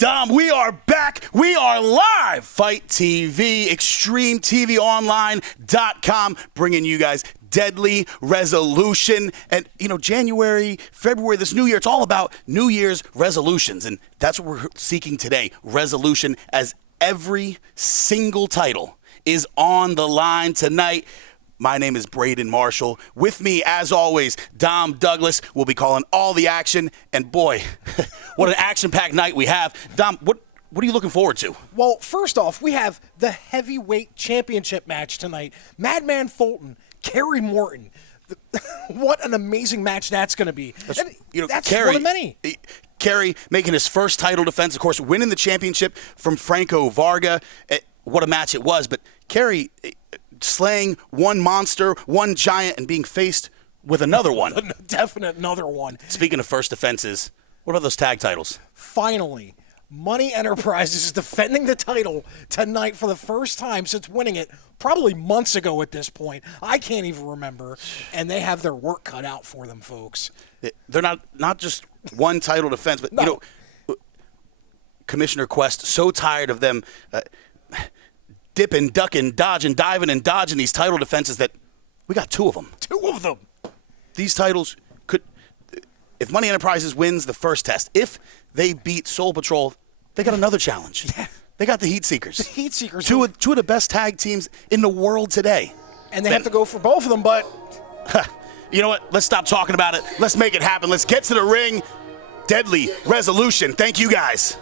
Dom, we are back. We are live. Fight TV, XtremeTVOnline.com, bringing you guys Deadly Resolution. And, January, February, this new year, it's all about New Year's resolutions. And that's what we're seeking today, resolution, as every single title is on the line tonight. My name is Braden Marshall. With me, as always, Dom Douglas. We'll be calling all the action. And boy, what an action-packed night we have. Dom, what are you looking forward to? Well, first off, we have the heavyweight championship match tonight. Madman Fulton, Kerry Morton. What an amazing match that's going to be. That's Kerry, one of many. Kerry making his first title defense, of course, winning the championship from Franco Varga. What a match it was. But Kerry slaying one monster, one giant, and being faced with another one. Definite another one. Speaking of first defenses, what about those tag titles? Finally, Money Enterprises is defending the title tonight for the first time since winning it probably months ago at this point. I can't even remember. And they have their work cut out for them, folks. They're not just one title defense, but, Commissioner Quest, so tired of them dipping, ducking, dodging, diving, and dodging these title defenses that we got two of them. Two of them. These titles could, if Money Enterprises wins the first test, if they beat Soul Patrol, they got another challenge. Yeah. They got the Heat Seekers. The Heat Seekers. Two of the best tag teams in the world today. And they have to go for both of them, but... You know what? Let's stop talking about it. Let's make it happen. Let's get to the ring. Deadly Resolution. Thank you, guys.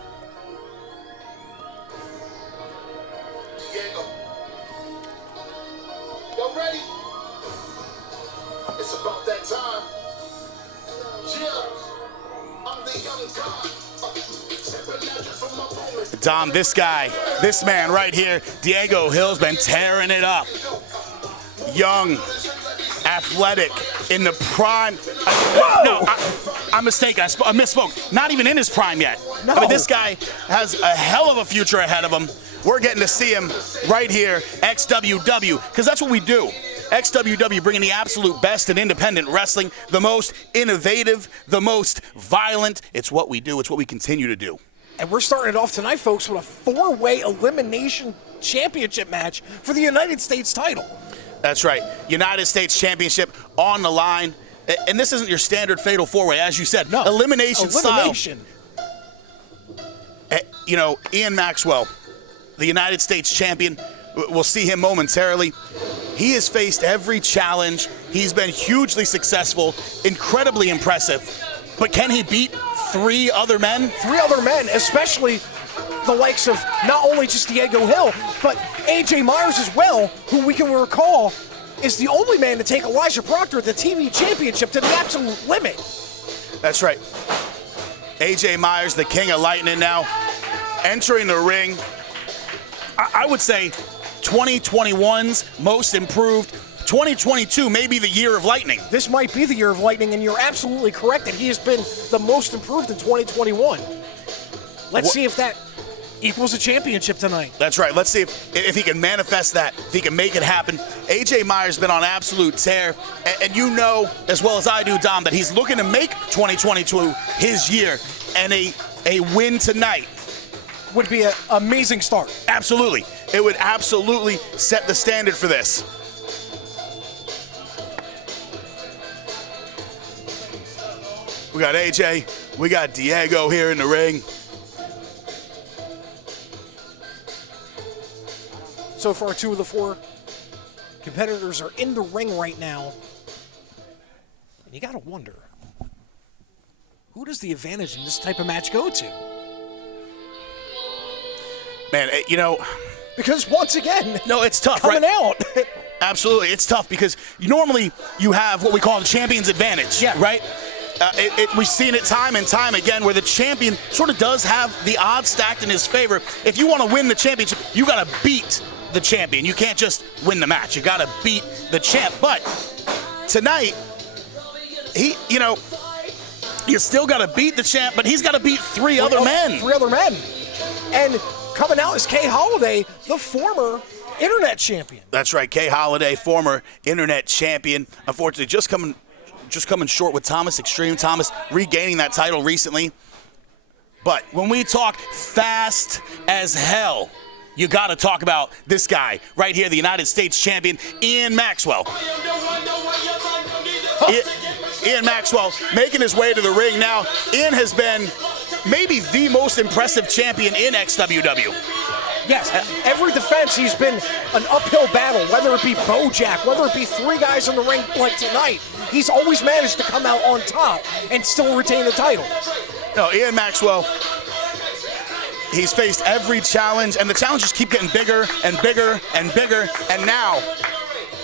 Y'all ready? It's about that time. Yeah, I'm the young god. Dom, this man right here, Diego Hill's been tearing it up. Young, athletic, in the prime. I'm mistaken. I misspoke. Not even in his prime yet. No. I mean, this guy has a hell of a future ahead of him. We're getting to see him right here, XWW, because that's what we do. XWW bringing the absolute best in independent wrestling, the most innovative, the most violent. It's what we do. It's what we continue to do. And we're starting it off tonight, folks, with a four-way elimination championship match for the United States title. That's right. United States Championship on the line. And this isn't your standard fatal four-way, as you said. No. Elimination style. Ian Maxwell, the United States champion. We'll see him momentarily. He has faced every challenge. He's been hugely successful, incredibly impressive. But can he beat three other men? Three other men, especially the likes of not only just Diego Hill, but AJ Myers as well, who we can recall is the only man to take Elijah Proctor at the TV championship to the absolute limit. That's right. AJ Myers, the king of lightning now, entering the ring. I would say 2021's most improved. 2022 may be the year of lightning. This might be the year of lightning, and you're absolutely correct that he has been the most improved in 2021. Let's see if that equals a championship tonight. That's right. Let's see if he can manifest that, if he can make it happen. AJ Myers has been on absolute tear, and you know as well as I do, Dom, that he's looking to make 2022 his year, and a win tonight would be an amazing start. Absolutely. It would absolutely set the standard for this. We got AJ, we got Diego here in the ring. So far, two of the four competitors are in the ring right now. And you got to wonder, who does the advantage in this type of match go to? Man, because once again, no, it's tough, coming right? out. Absolutely, it's tough because normally you have what we call the champion's advantage, right? We've seen it time and time again where the champion sort of does have the odds stacked in his favor. If you want to win the championship, you got to beat the champion. You can't just win the match. You got to beat the champ. But tonight, you still got to beat the champ, but he's got to beat three other men. Three other men. And coming out is Kay Holiday, the former internet champion. That's right, Kay Holiday, former internet champion. Unfortunately, just coming short with Thomas Xtreme. Thomas regaining that title recently. But when we talk fast as hell, you got to talk about this guy right here, the United States champion, Ian Maxwell. Ian Maxwell making his way to the ring now. Ian has been maybe the most impressive champion in XWW. Yes, every defense he's been an uphill battle, whether it be Bojack, whether it be three guys in the ring like tonight. He's always managed to come out on top and still retain the title. No, Ian Maxwell, he's faced every challenge, and the challenges keep getting bigger and bigger and bigger, and now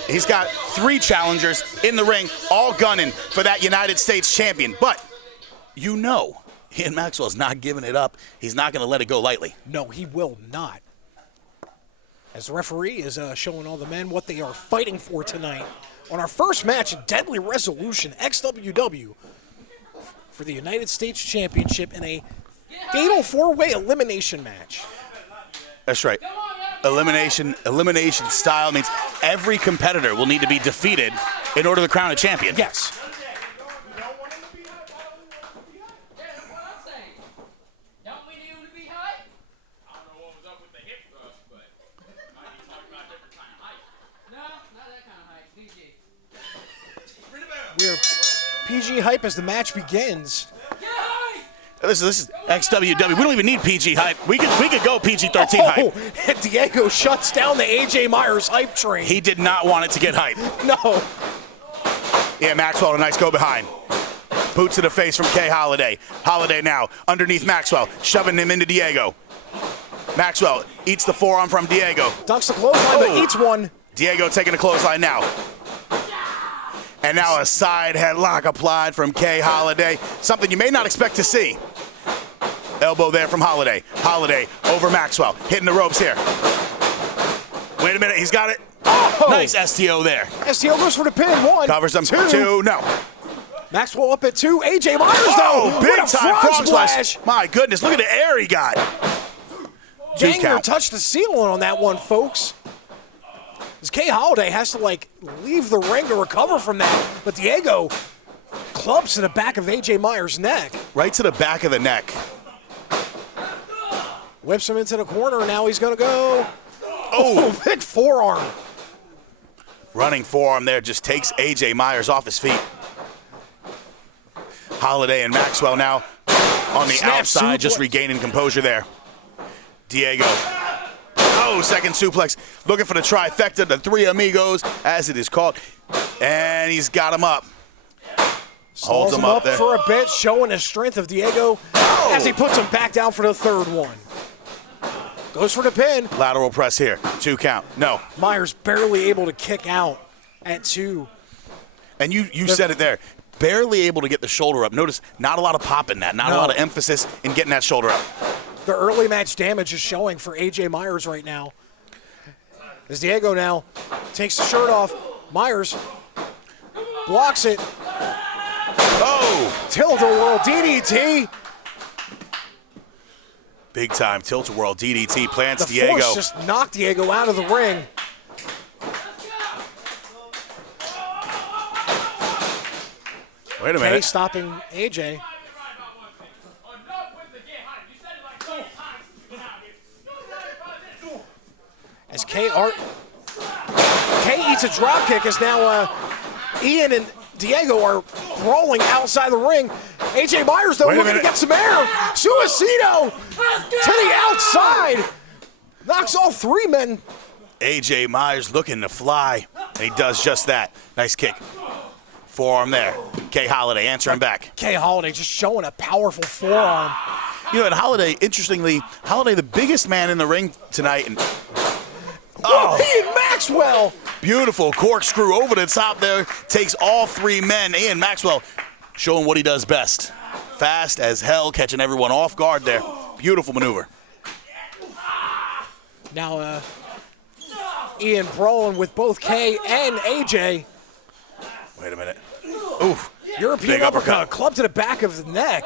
he's got 3 challengers in the ring, all gunning for that United States champion. But you know, Ian Maxwell's not giving it up. He's not going to let it go lightly. No, he will not. As the referee is showing all the men what they are fighting for tonight on our first match in Deadly Resolution XWW for the United States Championship in a fatal 4-way elimination match. That's right. Elimination style means every competitor will need to be defeated in order to crown a champion. Yes. We're PG hype as the match begins. This is XWW. We don't even need PG hype. We could go PG-13 hype. And Diego shuts down the AJ Myers hype train. He did not want it to get hype. No. Yeah, Maxwell, a nice go behind. Boots to the face from Kay Holiday. Holiday now underneath Maxwell, shoving him into Diego. Maxwell eats the forearm from Diego. Ducks the clothesline, but eats one. Diego taking the clothesline now. And now a side headlock applied from Kay Holiday. Something you may not expect to see. Elbow there from Holiday. Holiday over Maxwell. Hitting the ropes here. Wait a minute, he's got it. Oh! Nice STO there. STO goes for the pin. 1. Covers him. 2. 2, no. Maxwell up at 2. AJ Myers, though. Oh, big What a time frog splash. splash. My goodness, look at the air he got. Dang, count. touched the ceiling on that one, folks. As Kay Holiday has to, leave the ring to recover from that. But Diego clubs to the back of AJ Myers' neck. Right to the back of the neck. Whips him into the corner, and now he's going to go. Oh, Big forearm. running forearm there just takes AJ Myers off his feet. Holiday and Maxwell now on the outside, just regaining composure there. Diego. Oh, second suplex. Looking for the trifecta, the 3 amigos, as it is called. And he's got him up. Holds him up there. For a bit, showing the strength of Diego as he puts him back down for the 3rd one. Goes for the pin. Lateral press here. 2 count. No. Myers barely able to kick out at 2. And you said it there. Barely able to get the shoulder up. Notice not a lot of pop in that. Not a lot of emphasis in getting that shoulder up. The early match damage is showing for AJ Myers right now. As Diego now takes the shirt off. Myers blocks it. Oh! Tilt-a-whirl DDT. Big time tilt-a-whirl DDT plants The Diego. force just knocked Diego out of the ring. Wait a Kay minute. stopping AJ. As Kay eats a drop kick as now Ian and Diego are brawling outside the ring. AJ Myers, though, looking to get some air. Suicito to the outside. Knocks all 3 men. AJ Myers looking to fly, and he does just that. Nice kick. Forearm there. Kay Holiday answering back. Kay Holiday just showing a powerful forearm. You know, and Holiday, interestingly, Holiday the biggest man in the ring tonight. And Ian Maxwell. beautiful corkscrew over the top there. Takes all 3 men. Ian Maxwell showing what he does best. Fast as hell, catching everyone off guard there. Beautiful maneuver. Now Ian brawling with both Kay and AJ. Wait a minute. Oof. European Big uppercut. club to the back of the neck.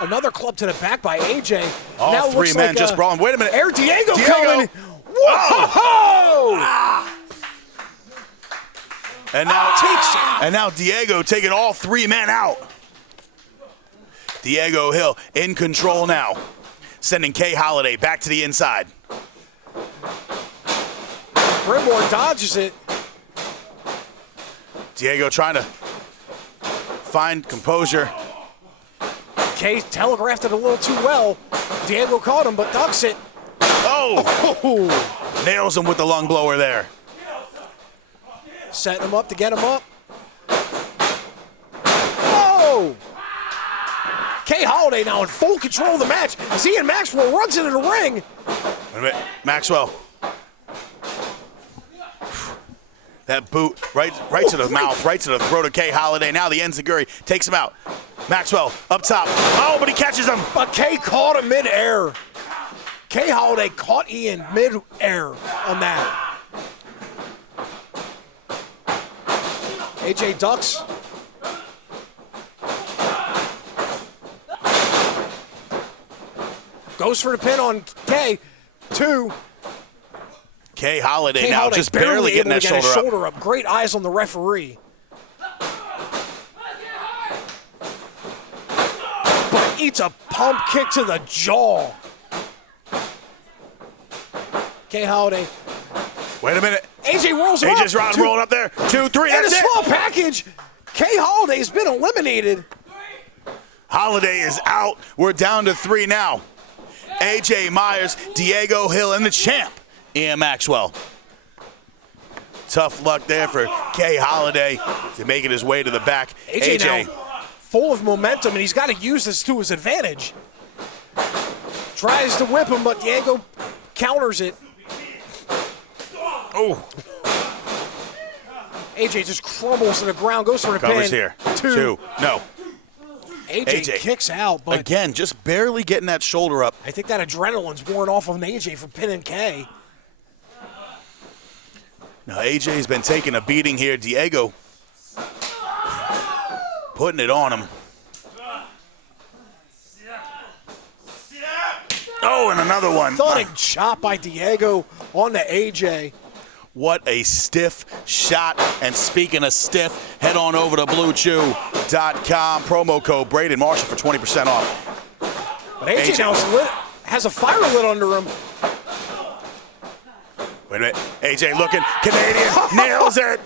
Another club to the back by AJ. All now 3 men just brawling. Wait a minute. Air Diego coming. Whoa! And now Takes it. And now Diego taking all 3 men out. Diego Hill in control now, sending Kay Holiday back to the inside. Brimore dodges it. Diego trying to find composure. Kay telegraphed it a little too well. Diego caught him, but ducks it. Oh! Nails him with the lung blower there. Setting him up to get him up. Oh! Kay Holiday now in full control of the match as Ian Maxwell runs into the ring. Wait a minute. Maxwell. That boot right to the mouth, right to the throat of Kay Holiday. Now the enziguri takes him out. Maxwell up top. Oh, but he catches him. But Kay caught him mid-air. Kay Holiday caught Ian mid-air on that. AJ ducks. Goes for the pin on Kay. 2. Kay Holiday Kay now Holiday just barely getting that able to get his shoulder up. shoulder up. Great eyes on the referee. But eats a pump kick to the jaw. Kay Holiday. Wait a minute. AJ rolls him AJ's up. rolling up there. 2, 3, And that's a it. small package. Kay Holiday's been eliminated. Holiday is out. We're down to 3 now. AJ Myers, Diego Hill, and the champ, Ian Maxwell. Tough luck there for Kay Holiday to making his way to the back. AJ now full of momentum, and he's got to use this to his advantage. Tries to whip him, but Diego counters it. Oh, AJ just crumbles to the ground, goes for the covers pin. here. 2. 2. No. AJ kicks out, but Again, just barely getting that shoulder up. I think that adrenaline's worn off of AJ from pinning Kay. Now, AJ's been taking a beating here. Diego putting it on him. Oh, and another one. Thudding chop by Diego on to AJ. What a stiff shot. And speaking of stiff, head on over to BlueChew.com. Promo code Braden Marshall for 20% off. But AJ now has a fire lit under him. Wait a minute. AJ looking. Canadian nails it.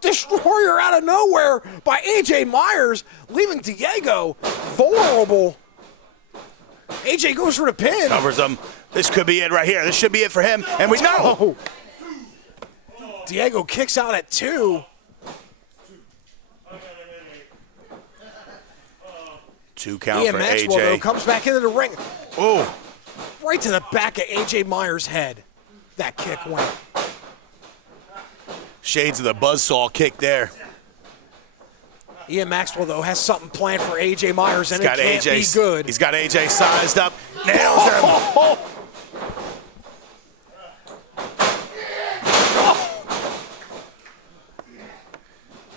Destroyer out of nowhere by AJ Myers, leaving Diego vulnerable. AJ goes for the pin. Covers him. This could be it right here. This should be it for him. And we know. Oh. Diego kicks out at 2. 2 count Ian for Maxwell, though, AJ. comes back into the ring. Oh, Right to the back of AJ Myers' head. That kick went. shades of the buzzsaw kick there. Ian Maxwell, though, has something planned for AJ Myers, and it Got can't AJ, be good. He's got AJ sized up. Nails him.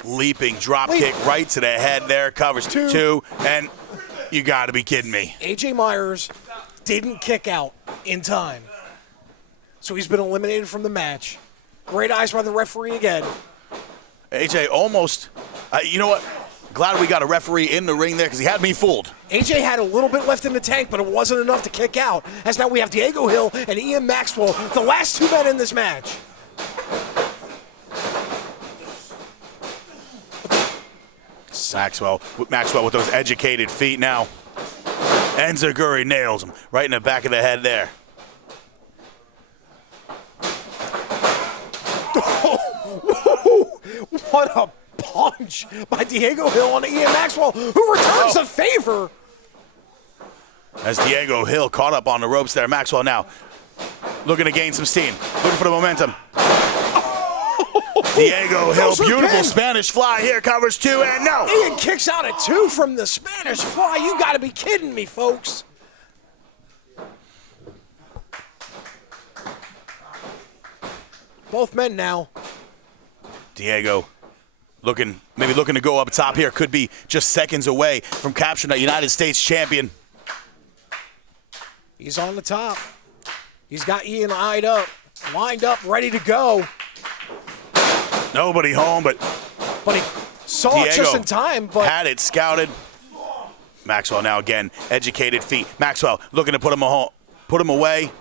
Leaping drop kick right to the head there. Covers 2. And you got to be kidding me. AJ Myers didn't kick out in time. So he's been eliminated from the match. Great eyes by the referee again. AJ almost, you know what? Glad we got a referee in the ring there because he had me fooled. AJ had a little bit left in the tank, but it wasn't enough to kick out. As now we have Diego Hill and Ian Maxwell, the last 2 men in this match. Maxwell with those educated feet now. Enziguri nails him right in the back of the head there. What a punch by Diego Hill on Ian Maxwell, who returns the favor. As Diego Hill caught up on the ropes there. Maxwell now looking to gain some steam. Looking for the momentum. Diego Hill, beautiful Spanish fly here, covers 2, and no. Ian kicks out at 2 from the Spanish fly. You got to be kidding me, folks. Both men now. Diego maybe looking to go up top here. Could be just seconds away from capturing that United States champion. He's on the top. He's got Ian lined up, ready to go. Nobody home, but But he saw Diego it just in time. But had it scouted. Maxwell now again, educated feet. Maxwell looking to put him away.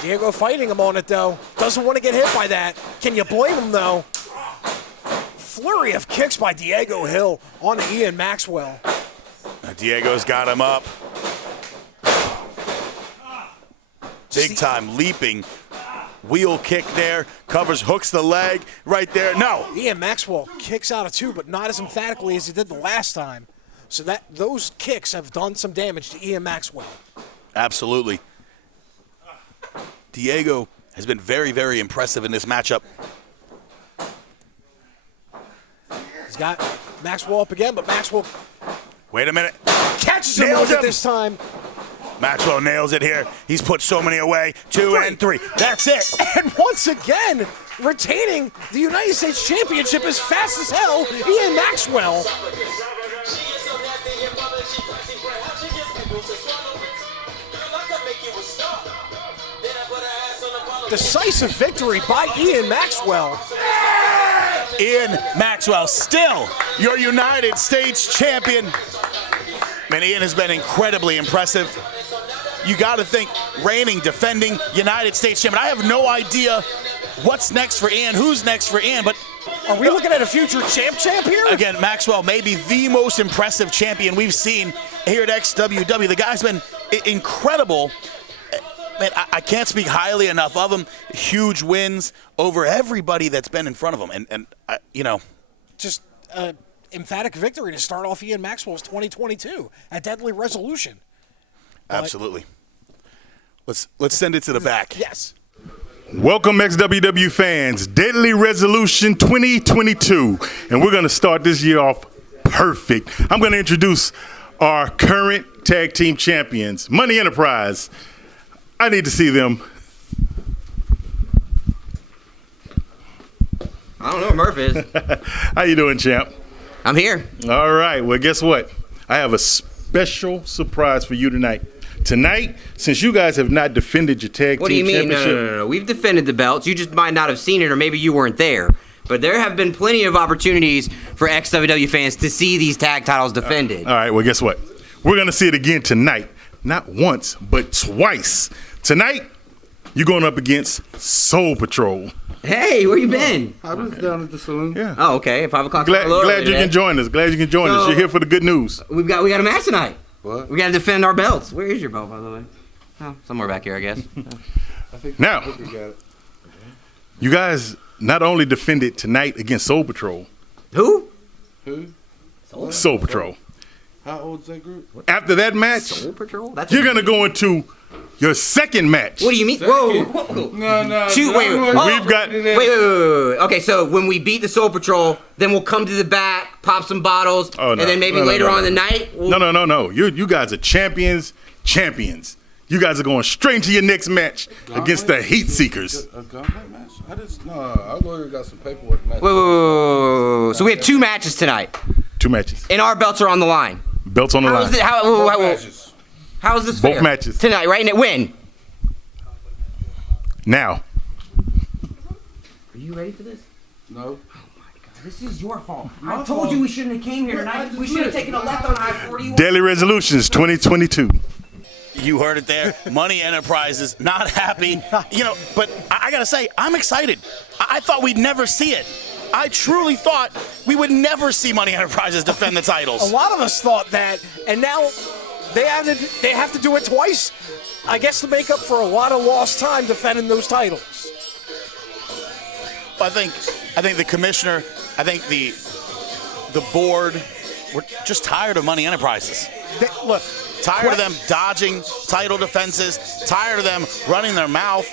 Diego fighting him on it, though. Doesn't want to get hit by that. Can you blame him, though? Flurry of kicks by Diego Hill on Ian Maxwell. Diego's got him up. Big time leaping wheel kick there. Covers, hooks the leg right there. No. Ian Maxwell kicks out of 2, but not as emphatically as he did the last time. So those kicks have done some damage to Ian Maxwell. Absolutely. Diego has been very, very impressive in this matchup. He's got Maxwell up again, but Maxwell Wait a minute. catches him Nails with it him. this time. Maxwell nails it here. He's put so many away. 2 and 3. That's it. And once again, retaining the United States Championship as fast as hell, Ian Maxwell. Decisive victory by Ian Maxwell. Ian Maxwell, still your United States champion. Man, Ian has been incredibly impressive. You got to think, reigning, defending United States champion. I have no idea what's next for Ian, who's next for Ian, but Are we looking at a future champ here? again, Maxwell may be the most impressive champion we've seen here at XWW. The guy's been incredible. Man, I can't speak highly enough of him. Huge wins over everybody that's been in front of him. And Just emphatic victory to start off Ian Maxwell's 2022 at Deadly Resolution. absolutely. Let's send it to the back. Yes. Welcome, XWW fans. Deadly Resolution 2022. And we're going to start this year off perfect. I'm going to introduce our current tag team champions, Money Enterprise. I need to see them. I don't know where Murph is. How you doing, champ? I'm here. All right. Well, guess what? I have a special surprise for you tonight. Tonight, since you guys have not defended your tag What do you team mean? championship. No. We've defended the belts. You just might not have seen it, or maybe you weren't there. But there have been plenty of opportunities for XWW fans to see these tag titles defended. All right, well, guess what? We're going to see it again tonight. Not once, but twice. Tonight, you're going up against Soul Patrol. Hey, where you been? I was down at the saloon. Yeah. Oh, okay. 5 o'clock. Glad you can join us. Glad you can join us. You're here for the good news. We got a match tonight. What? We got to defend our belts. Where is your belt, by the way? Oh, somewhere back here, I guess. Now, I think we got it. you guys not only defended tonight against Soul Patrol, Who? Who? Soul Patrol. How old is that group? After that match, Soul Patrol? That's you're going to go into your second match. What do you mean? Whoa. Whoa. No. Wait. We've got Wait. Okay, so when we beat the Soul Patrol, then we'll come to the back, pop some bottles, Oh, no. and then maybe No, later on no. in the night, we'll... No. You guys are champions. You guys are going straight into your next match against the Heat Seekers. A gauntlet match? Our lawyer got some paperwork. Match. Wait. So we have 2 matches tonight, 2 matches. and our belts are on the line. Belts on the How line. is it? Both matches. How is this Both fair? matches. Tonight, right? And win. Now, Are you ready for this? No. This is your fault. I told you we shouldn't have came here tonight. We should have taken a left on I-40. Daily Resolutions 2022. You heard it there. Money Enterprises not happy. But I got to say, I'm excited. I thought we'd never see it. I truly thought we would never see Money Enterprises defend the A titles. lot of us thought that, and now they have to do it twice, I guess, to make up for a lot of lost time defending those titles. I think the commissioner, I think the board, we're just tired of Money Enterprises. Look, Tired of them dodging title defenses. Tired of them running their mouth.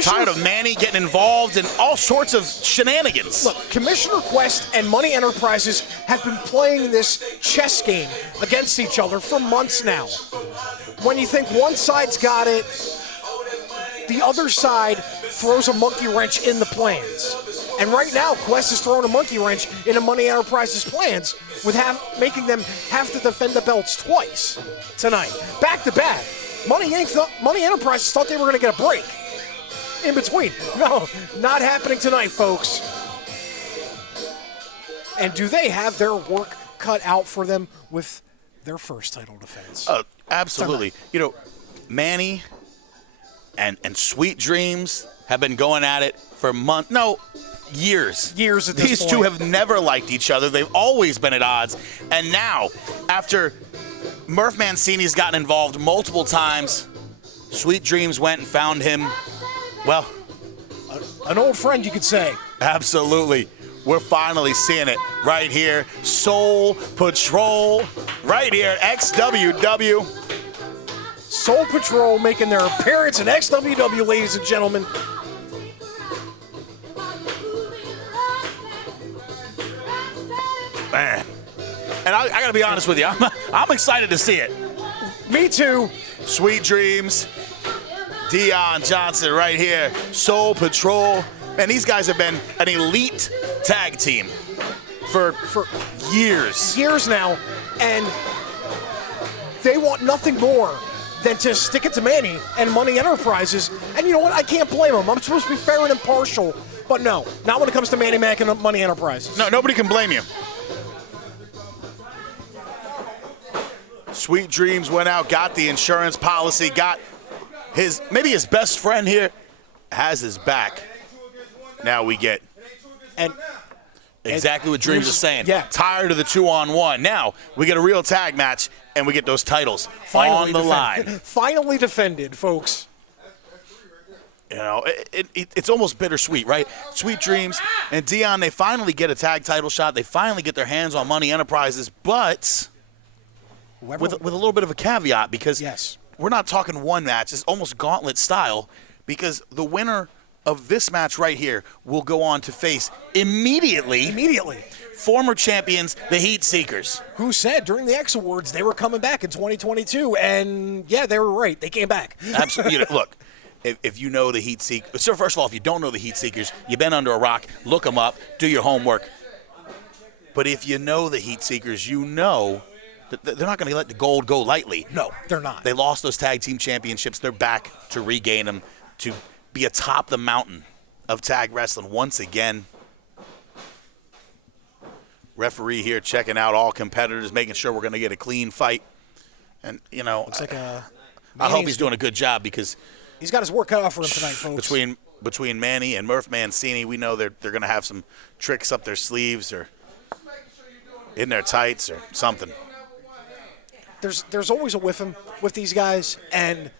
Tired of Manny getting involved in all sorts of shenanigans. Look, Commissioner Quest and Money Enterprises have been playing this chess game against each other for months now. When you think one side's got it, the other side throws a monkey wrench in the plans. And right now, Quest is throwing a monkey wrench into Money Enterprises' plans with making them have to defend the belts twice tonight, back to back. Money Enterprises thought they were going to get a break in between. No, not happening tonight, folks. And do they have their work cut out for them with their first title defense. Absolutely. You know, Manny and Sweet Dreams have been going at it for years. Years at this These point. two have never liked each other. They've always been at odds. And now, after Murph Mancini's gotten involved multiple times, Sweet Dreams went and found him, well, An old friend, you could say. absolutely. We're finally seeing it right here. Soul Patrol, right here, XWW. Soul Patrol making their appearance in XWW, ladies and gentlemen. Man. And I got to be honest with you, I'm excited to see it. Me too. Sweet Dreams, Dion Johnson right here, Soul Patrol. Man, these guys have been an elite tag team for years. Years now, and they want nothing more than to stick it to Manny and Money Enterprises. And you know what? I can't blame them. I'm supposed to be fair and impartial, but no, not when it comes to manny-mac and Money Enterprises. No, nobody can blame you. Sweet Dreams went out, got the insurance policy, got maybe his best friend here has his back. Now we get exactly what Dreams is saying. Yeah. Tired of the 2-on-1. Now we get a real tag match and we get those titles on the line. Finally defended, folks. You know, it's almost bittersweet, right? Sweet Dreams and Dion, they finally get a tag title shot. They finally get their hands on Money Enterprises, but with a little bit of a caveat, because Yes. we're not talking one match. It's almost gauntlet style, because the winner of this match right here will go on to face immediately former champions, the Heat Seekers. Who said during the X Awards they were coming back in 2022, and yeah, they were right. They came back. Absolutely. Look, if you know the Heat Seekers, so first of all, if you don't know the Heat Seekers, you've been under a rock, look them up, do your homework. But if you know the Heat Seekers, you know that they're not going to let the gold go lightly. No, they're not. They lost those tag team championships. They're back to regain them, to be atop the mountain of tag wrestling once again. Referee here checking out all competitors, making sure we're going to get a clean fight. And, you know, Looks like I hope he's doing a good job, because he's got his work cut out for him tonight, folks. between Manny and Murph Mancini, we know they're going to have some tricks up their sleeves or in their tights or something. There's always a whiff with these guys, and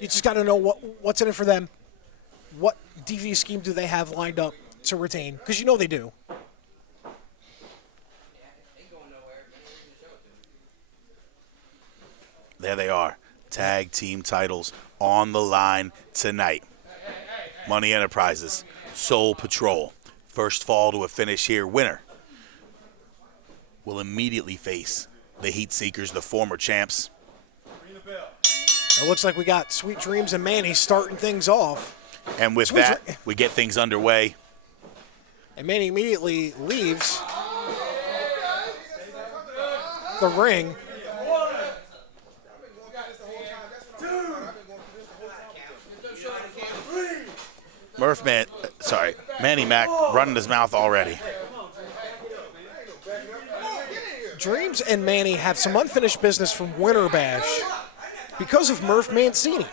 you just got to know what's in it for them. What DV scheme do they have lined up to retain? Because you know they do. There they are. Tag team titles on the line tonight. Money Enterprises, Soul Patrol. First fall to a finish here. Winner will immediately face the Heat Seekers, the former champs. It looks like we got Sweet Dreams and Manny starting things off. And with that, we get things underway. And Manny immediately leaves the ring. Manny-Mac running his mouth already. Dreams and Manny have some unfinished business from Winter Bash because of Murph Mancini.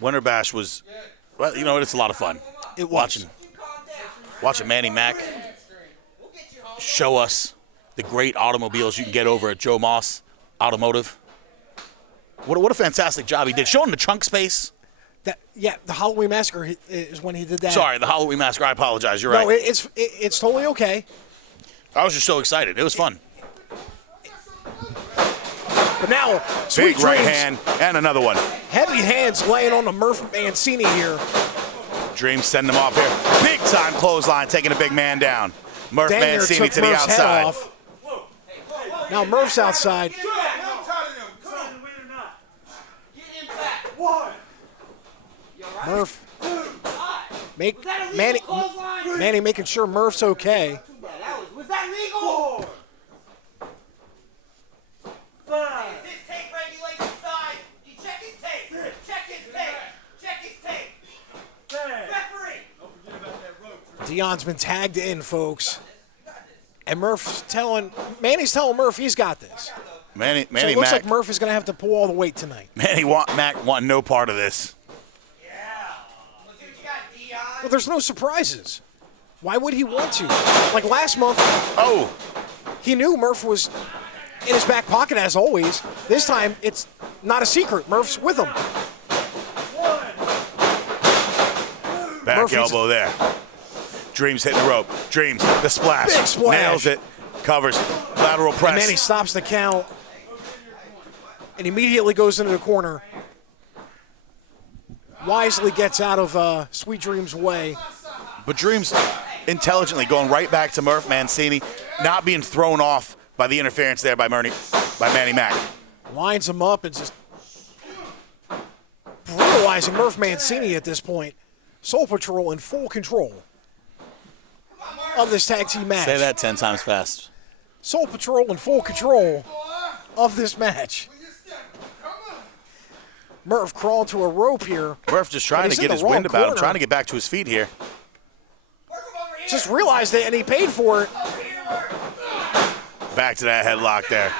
Winter Bash was, well, you know, it's a lot of fun. It was. Watching Manny-Mac show us the great automobiles you can get over at Joe Moss Automotive. What a fantastic job he did. Showing the trunk space. The Halloween Massacre is when he did that. Sorry, the Halloween Massacre. I apologize. You're right. No, it's totally okay. I was just so excited. It was fun. But now, Sweet Big right Dreams, hand and another one. heavy hands laying on the Murph Mancini here. Dreams sending him off here. Big time clothesline, taking a big man down. Murph Dang near Mancini took to the Murph's head outside. off. Now Murph's outside. Murph. Manny making sure Murph's okay. Was that legal? 5. Is this tape regulation size? You check his tape. Check his tape. Check his tape. Referee. Dion's been tagged in, folks. And Manny's telling Murph he's got this. Manny So it looks Mac. like Murph is going to have to pull all the weight tonight. Mac want no part of this. Well, there's no surprises. Why would he want to? Like last month, Oh, he knew Murph was in his back pocket as always. This time, it's not a secret. Murph's with him. back Murphy's- elbow there. Dreams hitting the rope. Dreams, the splash. Big splash. Nails it. Covers. Lateral press. And then he stops the count and immediately goes into the corner. Wisely gets out of Sweet Dream's way. But Dreams intelligently going right back to Murph Mancini, not being thrown off by the interference there by Manny Mac. Lines him up and just brutalizing Murph Mancini at this point. Soul Patrol in full control of this tag team match. Say that 10 times fast. Soul Patrol in full control of this match. Murph crawled to a rope here. Murph just trying he's to in get the his wind wrong about him, corner. trying to get back to his feet here. Just realized it and he paid for it. Back to that headlock there.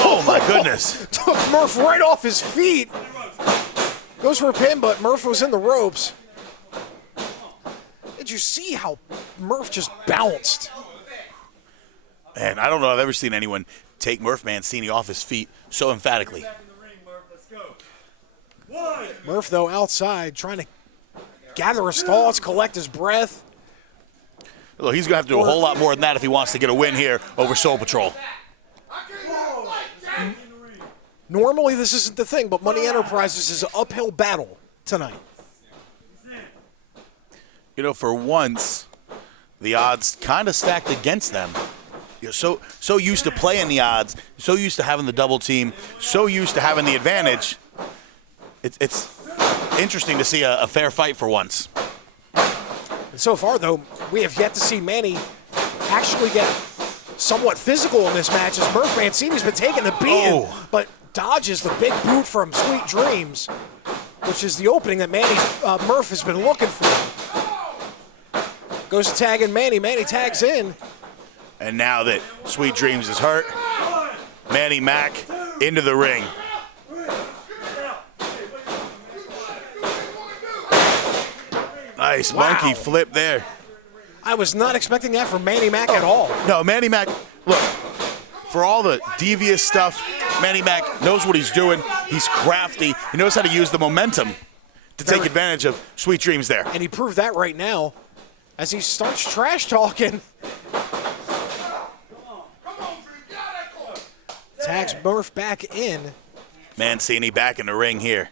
Oh my goodness. Took Murph right off his feet. Goes for a pin, but Murph was in the ropes. Did you see how Murph just bounced? Man, I don't know if I've ever seen anyone take Murph Mancini off his feet so emphatically. Murph, though, outside, trying to gather his thoughts, collect his breath. Look, he's going to have to do a whole lot more than that if he wants to get a win here over Soul Patrol. Normally, this isn't the thing, but Money Enterprises is an uphill battle tonight. You know, for once, the odds kind of stacked against them. You're so used to playing the odds, so used to having the double team, so used to having the advantage. It's interesting to see a fair fight for once. And so far, though, we have yet to see Manny actually get somewhat physical in this match as Murph Mancini's been taking the beating, but dodges the big boot from Sweet Dreams, which is the opening that Murph has been looking for. Goes to tag in Manny. Manny tags in. And now that Sweet Dreams is hurt, Manny Mac into the ring. Nice monkey flip there. I was not expecting that from Manny Mac at all. No, Manny Mac, look, for all the devious stuff, Manny Mac knows what he's doing. He's crafty. He knows how to use the momentum to take advantage of Sweet Dreams there. And he proved that right now as he starts trash talking. Tags Murph back in. Mancini back in the ring here.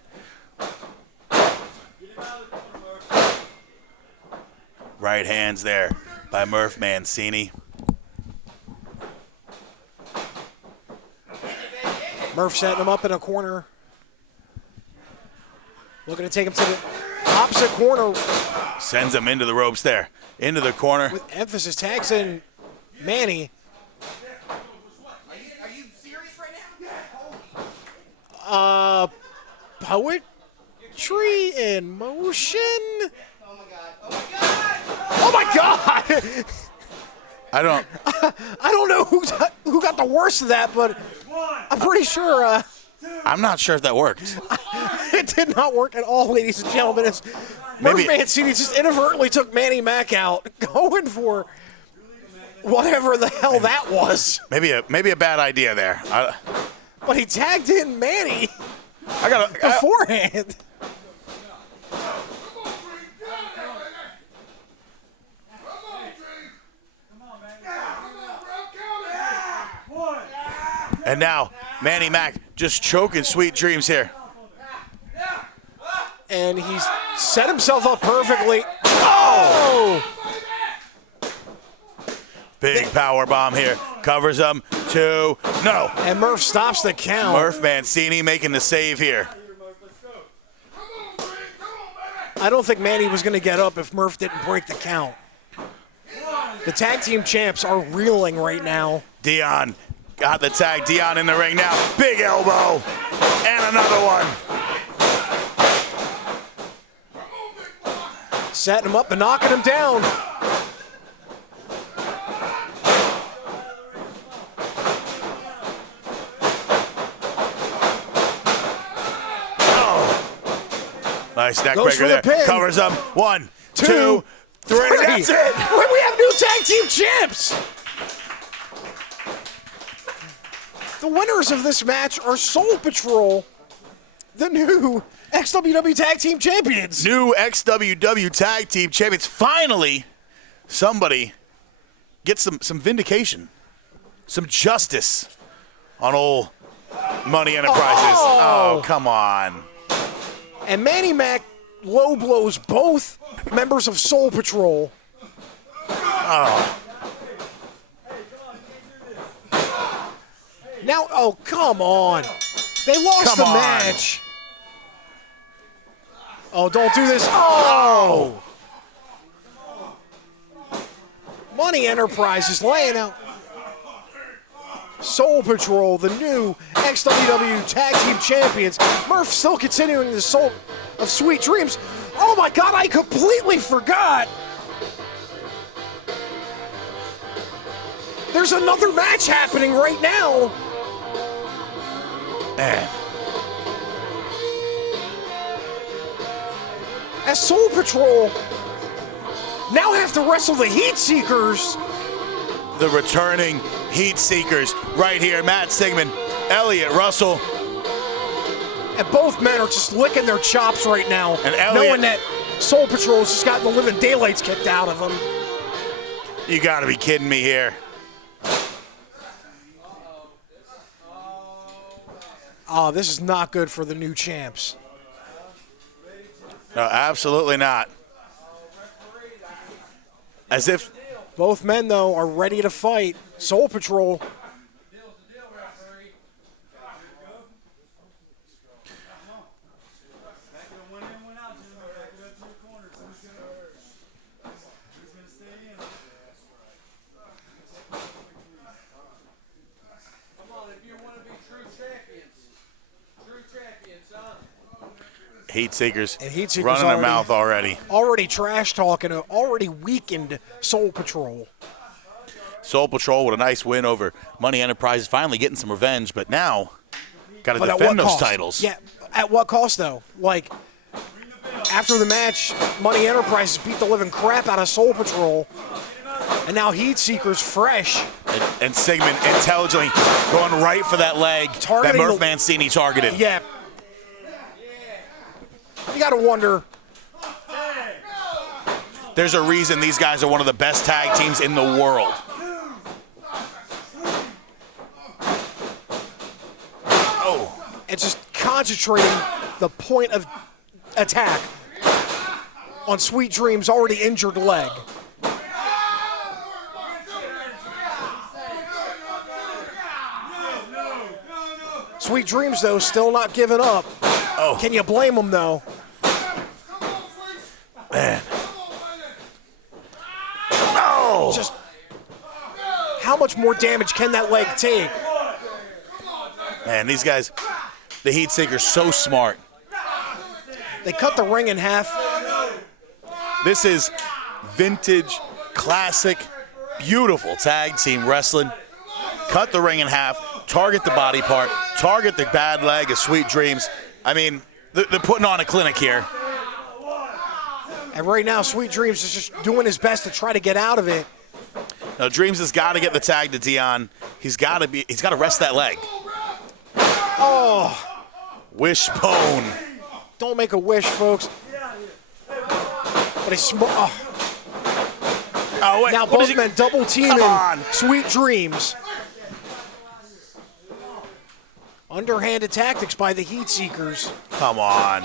Right hands there by Murph Mancini. Murph setting him up in a corner. Looking to take him to the opposite corner Sends him into the ropes there. Into the corner. with emphasis. Tags in Manny. Are you serious right now? Poetry in motion. Oh my god. Oh my god. Oh my God! I don't. I don't know who got the worst of that, but I'm pretty sure I'm not sure if that worked. it did not work at all, ladies and gentlemen. As Murph Maybe- Mancini just inadvertently took Manny Mac out, going for whatever the hell that was. Maybe a bad idea there. But he tagged in Manny I got to. beforehand. And now Manny Mac just choking Sweet Dreams here. And he's set himself up perfectly. Oh! Big power bomb here. Covers him. 2. No. And Murph stops the count. Murph Mancini making the save here. I don't think Manny was going to get up if Murph didn't break the count. The tag team champs are reeling right now. Dion Got the tag. Dion in the ring now. Big elbow. And another one. Setting him up and knocking him down. Nice neck Goes breaker for the there. pin. Covers up. 1, 2, 3. That's it. Wait, we have new tag team champs. The winners of this match are Soul Patrol, the new XWW Tag Team Champions. New XWW Tag Team Champions. Finally, somebody gets some vindication, some justice on old Money Enterprises. Oh, come on. And manny-mac low blows both members of Soul Patrol. Oh. Now, oh, come on. They lost Come the on. match. Oh, don't do this. Oh! Money Enterprises laying out. Soul Patrol, the new XWW Tag Team Champions. Murph still continuing the Soul of Sweet Dreams. Oh my God, I completely forgot. There's another match happening right now. Man. As Soul Patrol now have to wrestle the Heat Seekers. The returning Heat Seekers right here. Matt Stigman, Elliott Russell. And both men are just licking their chops right now, And Elliott- knowing that Soul Patrol's just gotten the living daylights kicked out of them. You gotta be kidding me here. Oh, this is not good for the new champs. No, absolutely not. As if Both men, though, are ready to fight. Soul Patrol. Heat Seekers, And Heat Seekers running their already- mouth already. Already trash talking, already weakened Soul Patrol. Soul Patrol with a nice win over Money Enterprises, finally getting some revenge, but now got to But at defend what those cost? titles. Yeah, at what cost, though? Like, after the match, Money Enterprises beat the living crap out of Soul Patrol. And now Heat Seekers fresh. And Sigmund intelligently going right for that leg Targeting that Murph the- Mancini targeted. Yeah. You got to wonder. There's a reason these guys are one of the best tag teams in the world. Oh. And just concentrating the point of attack on Sweet Dream's already injured leg. Sweet Dreams, though, still not giving up. Oh. Can you blame them, though? Man. Oh. Just how much more damage can that leg take? Man, these guys, the Heat Seekers, so smart. They cut the ring in half. This is vintage, classic, beautiful tag team wrestling. Cut the ring in half, target the body part, target the bad leg of Sweet Dreams. I mean, they're putting on a clinic here. And right now, Sweet Dreams is just doing his best to try to get out of it. Now, Dreams has got to get the tag to Dion. He's got to rest that leg. Oh, Wishbone. don't make a wish, folks. But he's smart. Oh. Oh, wait. Now what is both he- men double teaming Come on. Sweet Dreams. Underhanded tactics by the Heat Seekers. Come on.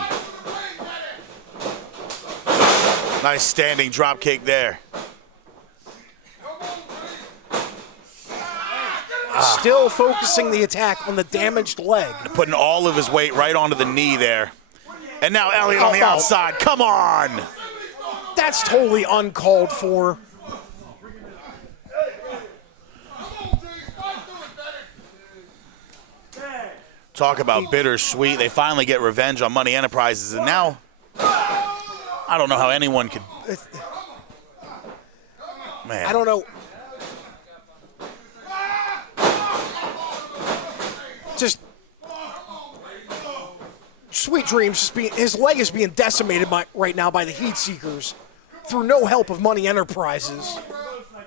Nice standing drop kick there. Still focusing the attack on the damaged leg. Putting all of his weight right onto the knee there. And now Elliott on the Oh. outside. Come on. That's totally uncalled for. Talk about bittersweet. They finally get revenge on Money Enterprises, and now I don't know how anyone could. Man, I don't know. Just Sweet Dreams, his leg is being decimated right now by the Heat Seekers through no help of Money Enterprises.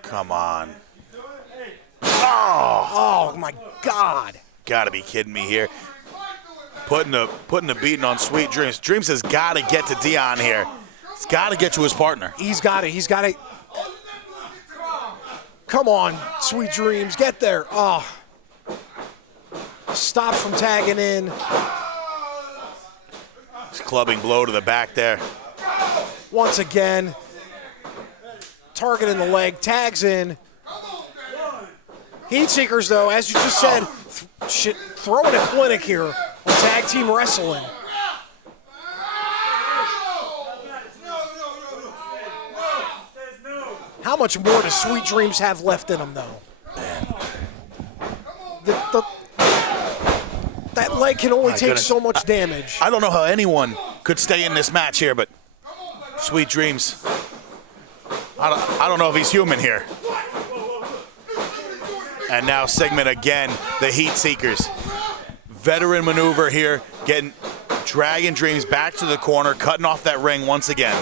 Come on. Oh my God. Gotta be kidding me here. Putting a beating on Sweet Dreams. Dreams has got to get to Dion here. He's got to get to his partner. He's got it. Come on, Sweet Dreams, get there. Oh. Stopped from tagging in. He's clubbing blow to the back there. Once again. Targeting the leg, tags in. Heat Seekers, though, as you just said, throwing a clinic here on tag team wrestling. How much more does Sweet Dreams have left in them, though? Man. That leg can only take so much damage. I don't know how anyone could stay in this match here, but Sweet Dreams. I don't know if he's human here. And now Sigmund again, the Heat Seekers. Veteran maneuver here, dragging Dreams back to the corner, cutting off that ring once again.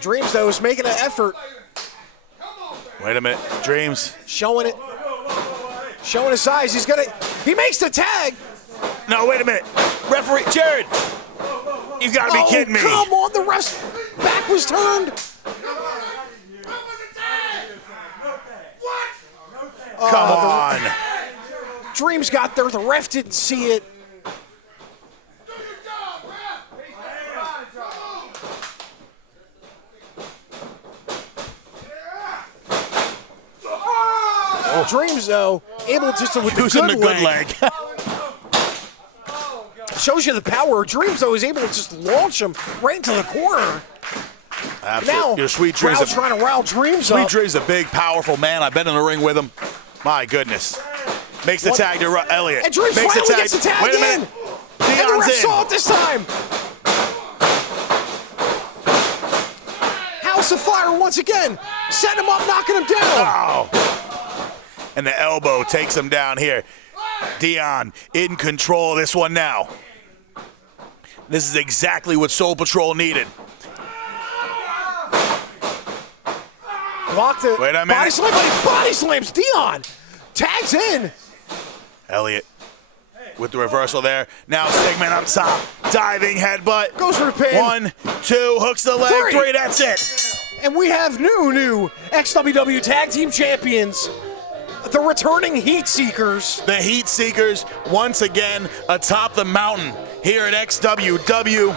Dreams, though, is making an effort. Wait a minute, Dreams. Showing his size. He makes the tag. No, wait a minute. Referee, Jared. You gotta be kidding me. Come on, the ref's back was turned. Come on. Dreams got there, the ref didn't see it. Dreams, though, able to with Using the good leg. Shows you the power. Dreams, though, is able to just launch him right into the corner. Absolutely. Now, Your Sweet Dreams crowd's trying to rile Dreams Sweet up. Dreams a big, powerful man. I've been in the ring with him. My goodness. Makes the tag to Elliott. And Dreams Makes finally gets the tag Wait a in. minute. And the Dion's ref in. saw it this time. House of Fire once again. Setting him up, knocking him down. Oh. And the elbow takes him down here. Dion in control of this one now. This is exactly what Soul Patrol needed. Blocked it. Wait a minute. Body slam, but he body slams Dion. Tags in. Elliott with the reversal there. Now Sigmund up top. Diving headbutt. Goes for the pin. 1, 2, hooks the leg. 3, that's it. And we have new XWW Tag Team Champions, the returning Heat Seekers. The Heat Seekers once again atop the mountain here at XWW.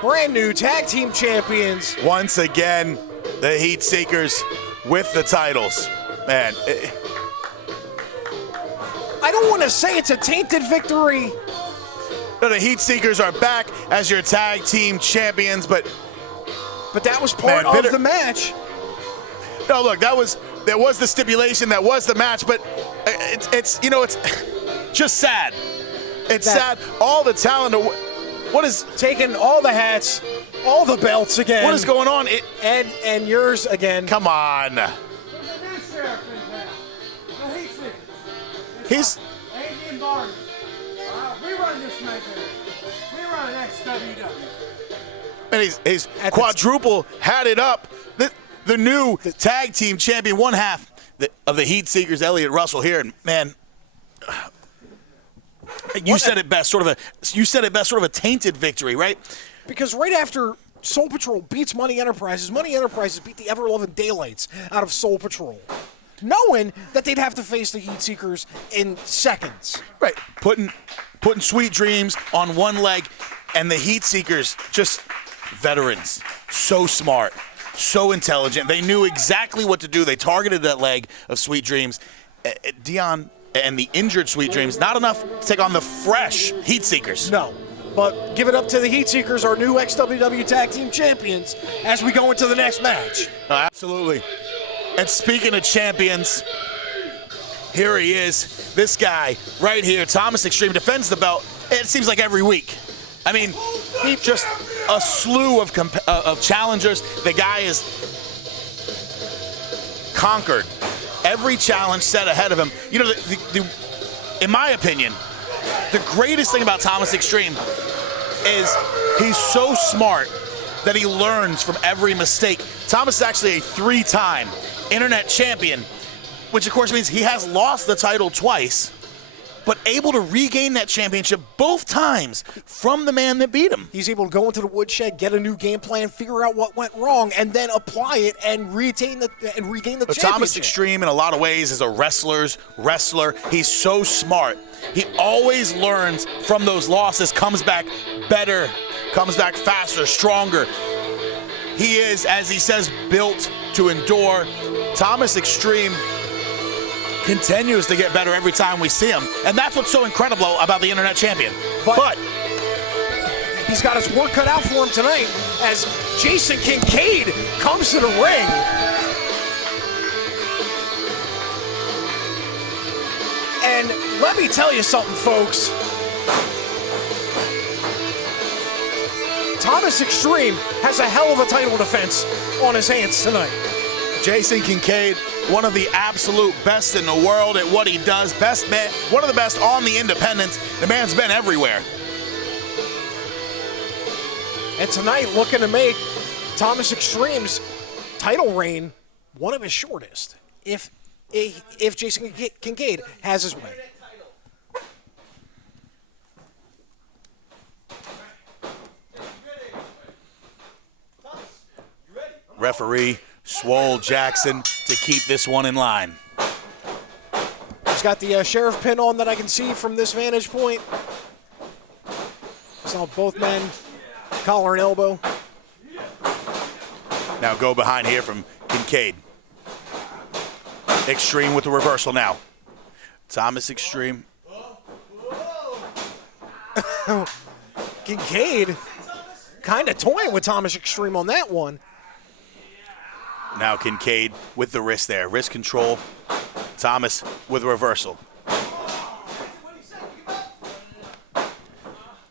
Brand new Tag Team Champions. Once again, the Heat Seekers with the titles. Man, I don't want to say it's a tainted victory. no, the Heat Seekers are back as your tag team champions, but that was part of the match. no, look, there was the stipulation, that was the match, but it's just sad. It's sad. All the talent. What is taking all the hats, all the belts again? What is going on? And yours again. Come on. He's. We run this nightmare. We run XWW. And he's quadruple had it up. The new tag team champion, one half of the Heat Seekers, Elliott Russell here, and man, you said it best, sort of a tainted victory, right? Because right after Soul Patrol beats Money Enterprises beat the ever-loving daylights out of Soul Patrol, knowing that they'd have to face the Heat Seekers in seconds. Right, putting Sweet Dreams on one leg, and the Heat Seekers, just veterans, so smart, so intelligent. They knew exactly what to do. They targeted that leg of Sweet Dreams. Dion and the injured Sweet Dreams, not enough to take on the fresh Heat Seekers. No. But give it up to the Heat Seekers, our new XWW Tag Team Champions, as we go into the next match. Absolutely. And speaking of champions, here he is. This guy right here, Thomas Xtreme, defends the belt. It seems like every week. I mean, he just a slew of challengers. The guy is conquered every challenge set ahead of him. You know, in my opinion, the greatest thing about Thomas Xtreme is he's so smart that he learns from every mistake. Thomas is actually a 3-time internet champion, which of course means he has lost the title twice, but able to regain that championship both times from the man that beat him. He's able to go into the woodshed, get a new game plan, figure out what went wrong, and then apply it and regain the championship. Thomas Xtreme, in a lot of ways, is a wrestler. He's so smart. He always learns from those losses, comes back better, comes back faster, stronger. He is, as he says, built to endure. Thomas Xtreme continues to get better every time we see him, and that's what's so incredible about the internet champion. But he's got his work cut out for him tonight as Jason Kincaid comes to the ring. And let me tell you something, folks. Thomas Xtreme has a hell of a title defense on his hands tonight. Jason Kincaid, one of the absolute best in the world at what he does. Best man, one of the best on the independents. The man's been everywhere. And tonight, looking to make Thomas Xtreme's title reign one of his shortest, if Jason Kincaid has his way. Referee Swole Jackson to keep this one in line. He's got the sheriff pin on that I can see from this vantage point. Saw both men collar and elbow. Now go behind here from Kincaid. Xtreme with the reversal now. Thomas Xtreme. Kincaid kind of toying with Thomas Xtreme on that one. Now Kincaid with the wrist there. Wrist control. Thomas with reversal.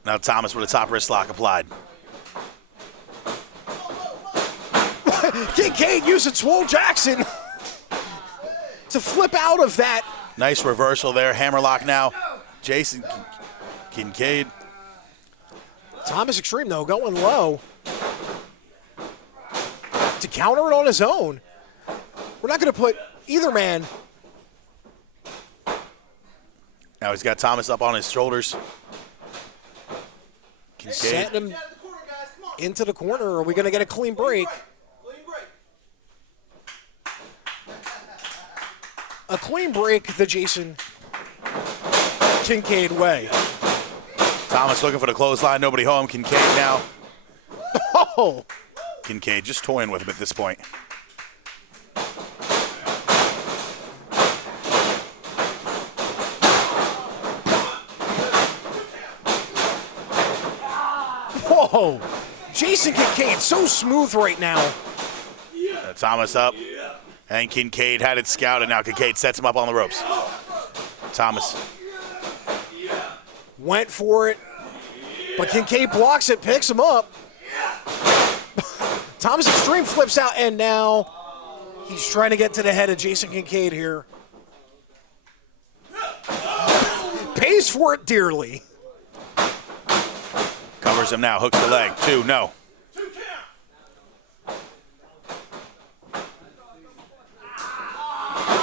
Now Thomas with a top wrist lock applied. Kincaid using Swole Jackson to flip out of that. Nice reversal there. Hammerlock now. Jason Kincaid. Thomas Xtreme, though, going low to counter it on his own. We're not going to put either man. Now he's got Thomas up on his shoulders. Kincaid. Setting him into the corner. Are we going to get a clean break? A clean break the Jason Kincaid way. Thomas looking for the clothesline. Nobody home. Kincaid now. Oh! Kincaid just toying with him at this point. Whoa! Jason Kincaid so smooth right now. Thomas up. And Kincaid had it scouted. Now Kincaid sets him up on the ropes. Thomas. Went for it. But Kincaid blocks it, picks him up. Thomas Xtreme flips out, and now he's trying to get to the head of Jason Kincaid here. Pays for it dearly. Covers him now. Hooks the leg. 2, no.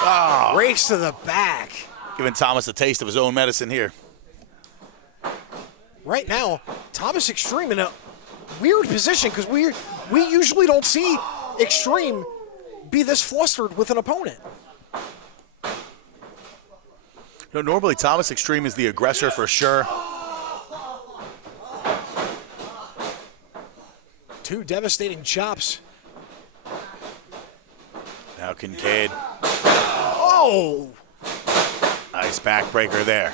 Oh. Race to the back. Giving Thomas a taste of his own medicine here. Right now, Thomas Xtreme in a weird position because we usually don't see Xtreme be this flustered with an opponent. No, normally Thomas Xtreme is the aggressor for sure. Two devastating chops. Now Kincaid. Oh! Nice backbreaker there.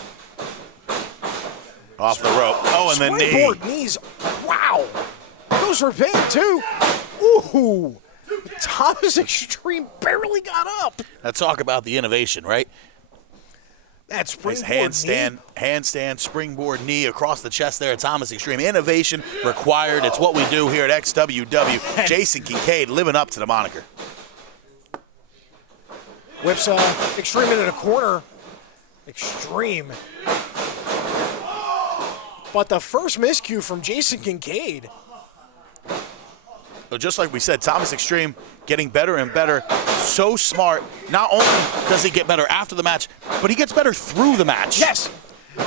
Off the rope. Oh, and the knee. Springboard knees. Wow. Goes for a pin, too. Ooh. Thomas Extreme barely got up. Now talk about the innovation, right? That Nice springboard handstand, springboard knee across the chest there at Thomas Extreme. Innovation required. It's what we do here at XWW. Jason Kincaid living up to the moniker. Whips Extreme into the corner. Extreme. But the first miscue from Jason Kincaid. So just like we said, Thomas Extreme getting better and better. So smart. Not only does he get better after the match, but he gets better through the match. Yes.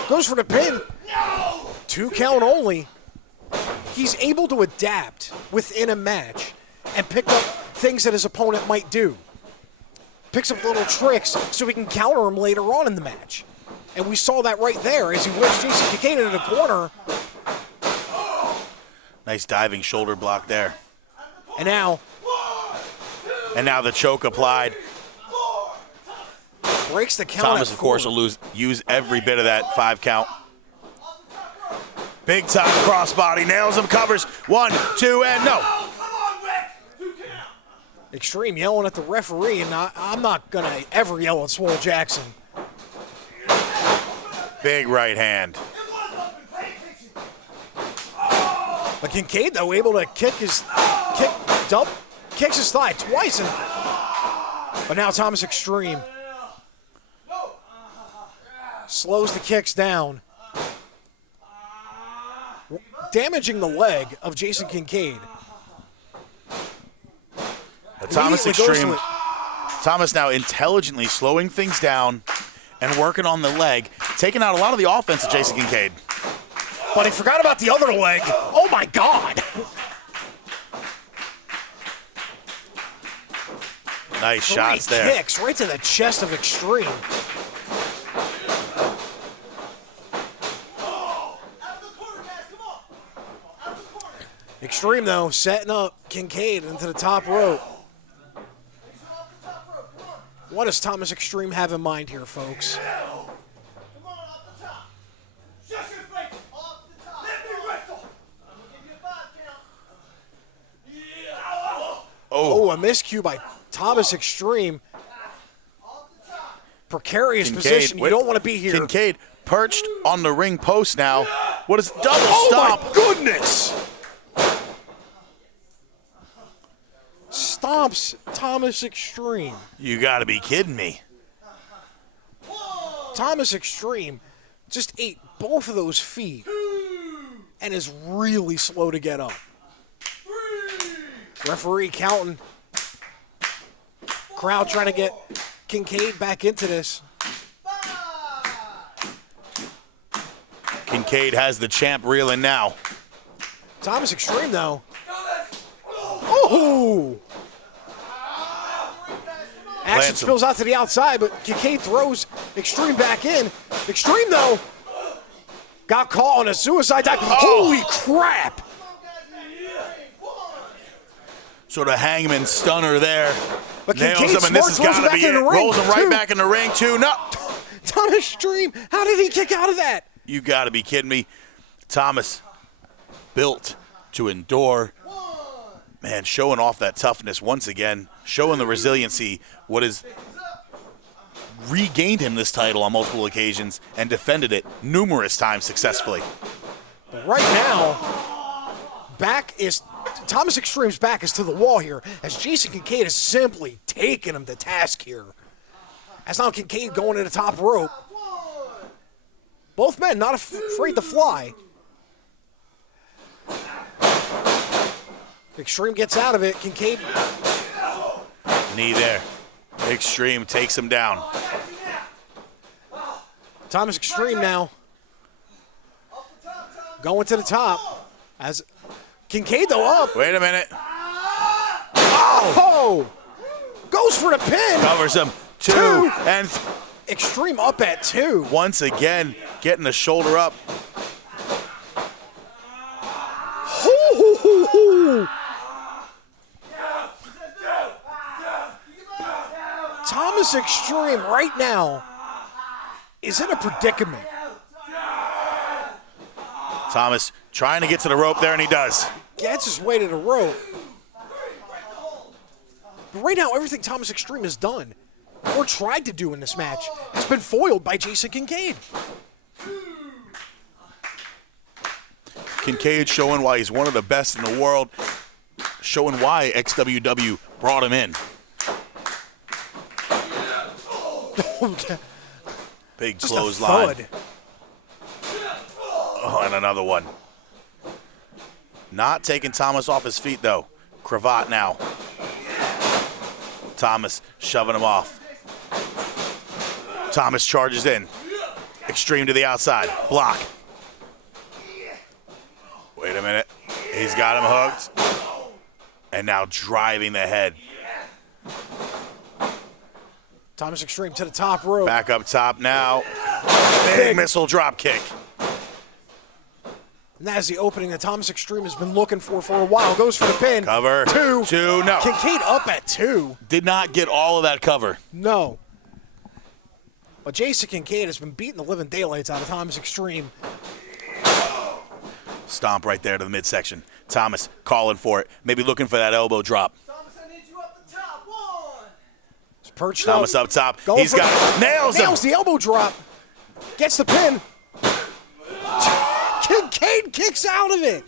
Goes for the pin. 2 count only. He's able to adapt within a match and pick up things that his opponent might do. Picks up little tricks so he can counter him later on in the match. And we saw that right there as he whips Jason Kincaid into the corner. Nice diving shoulder block there. And now the choke applied. breaks the count. Thomas, of course, will use every bit of that 5 count. Big time crossbody, nails him, covers. 1, 2, and no. Extreme yelling at the referee, and I'm not going to ever yell at Swole Jackson. Big right hand. But Kincaid, though, able to kicks his thigh twice, but now Thomas Extreme slows the kicks down, damaging the leg of Jason Kincaid. Thomas Extreme. Thomas now intelligently slowing things down and working on the leg, taking out a lot of the offense of Jason Kincaid. But he forgot about the other leg. Oh, my God. Nice shots there. Kicks right to the chest of Extreme. Extreme, though, setting up Kincaid into the top rope. What does Thomas Extreme have in mind here, folks? Oh, a miscue by Thomas Extreme. Precarious position. You don't want to be here. Kincaid perched on the ring post now. What is double stomp? Oh, my goodness. Stomps Thomas Extreme. You got to be kidding me. Thomas Extreme just ate both of those feet and is really slow to get up. Referee counting. Crowd trying to get Kincaid back into this. Kincaid has the champ reeling now. Thomas Extreme, though. Oh! Action spills out to the outside, but Kincaid throws Extreme back in. Extreme, though, got caught on a suicide dive. Holy crap! Sort of hangman stunner there. But Nails Kincaid him, and this has got to be it. Rolls him right back in the ring, too. No. Thomas Extreme, how did he kick out of that? You got to be kidding me. Thomas, built to endure. Man, showing off that toughness once again, showing the resiliency, what has regained him this title on multiple occasions and defended it numerous times successfully. But right now, Thomas Extreme's back is to the wall here, as Jason Kincaid is simply taking him to task here. As now Kincaid going to the top rope. Both men not afraid to fly. Extreme gets out of it. Kincaid. Knee there. Extreme takes him down. Thomas Extreme now going to the top. As Kincaid, though, up. Wait a minute. Oh! Goes for the pin. Covers him. Two. And Extreme up at 2. Once again, getting the shoulder up. Thomas Extreme right now is in a predicament. Thomas trying to get to the rope there, and he does. Gets his way to the rope. But right now, everything Thomas Xtreme has done or tried to do in this match has been foiled by Jason Kincaid. Kincaid showing why he's one of the best in the world, showing why XWW brought him in. Big Just clothesline. a thud. Oh, and another one. Not taking Thomas off his feet, though. Cravat now. Thomas shoving him off. Thomas charges in. Xtreme to the outside. Block. Wait a minute. He's got him hooked. And now driving the head. Thomas Xtreme to the top rope. Back up top now. Big missile drop kick. And that is the opening that Thomas Xtreme has been looking for a while. Goes for the pin. Cover. Two. No. Kincaid up at 2. Did not get all of that cover. No. But Jason Kincaid has been beating the living daylights out of Thomas Xtreme. Stomp right there to the midsection. Thomas calling for it. Maybe looking for that elbow drop. Thomas, I need you up the top. 1. He's perched Thomas up top. Going He's for got it. Nails him. the elbow drop. Gets the pin. Kincaid kicks out of it.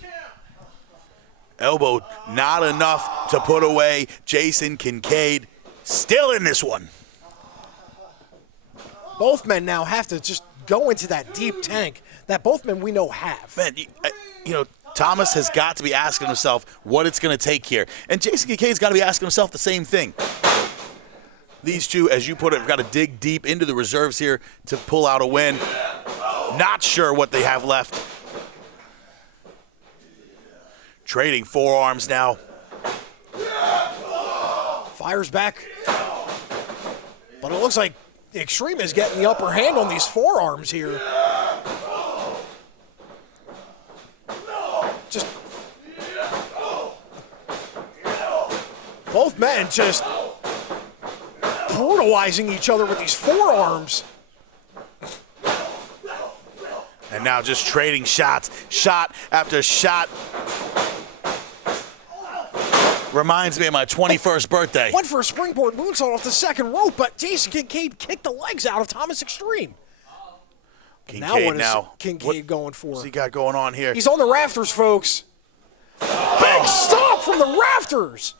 Elbow not enough to put away Jason Kincaid. Still in this one. Both men now have to just go into that deep tank that both men we know have. Man, you know, Thomas has got to be asking himself what it's going to take here. And Jason Kincaid's got to be asking himself the same thing. These two, as you put it, have got to dig deep into the reserves here to pull out a win. Not sure what they have left. Trading forearms now. Fires back. But it looks like Xtreme is getting the upper hand on these forearms here. Just both men just brutalizing each other with these forearms. And now just trading shots, shot after shot. Reminds me of my 21st birthday. Went for a springboard moonsault off the second rope, but Jason Kincaid kicked the legs out of Thomas Xtreme. Kincaid Now what is now. Kincaid going for? What's he got going on here? He's on the rafters, folks. Big stop from the rafters.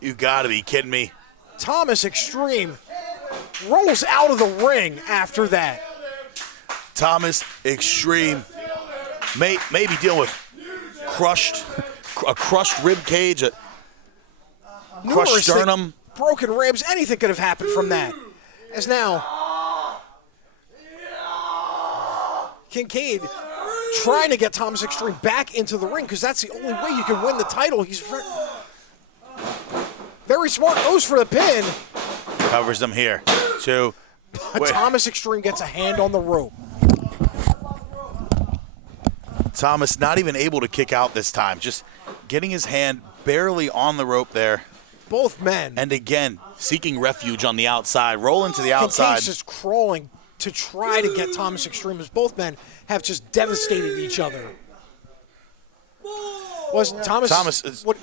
You gotta be kidding me. Thomas Xtreme rolls out of the ring after that. Thomas Xtreme may be dealing with a crushed rib cage, a crushed Numerous sternum. things, broken ribs, anything could have happened from that. As now, Kincaid trying to get Thomas Xtreme back into the ring because that's the only way you can win the title. He's very smart, goes for the pin. Covers them here. 2. But Thomas Xtreme gets a hand on the rope. Thomas not even able to kick out this time. Just getting his hand barely on the rope there. Both men. And again, seeking refuge on the outside. Rolling to the outside. Kincaid's just crawling to try to get Thomas Xtreme as both men have just devastated each other. Was Thomas is, what,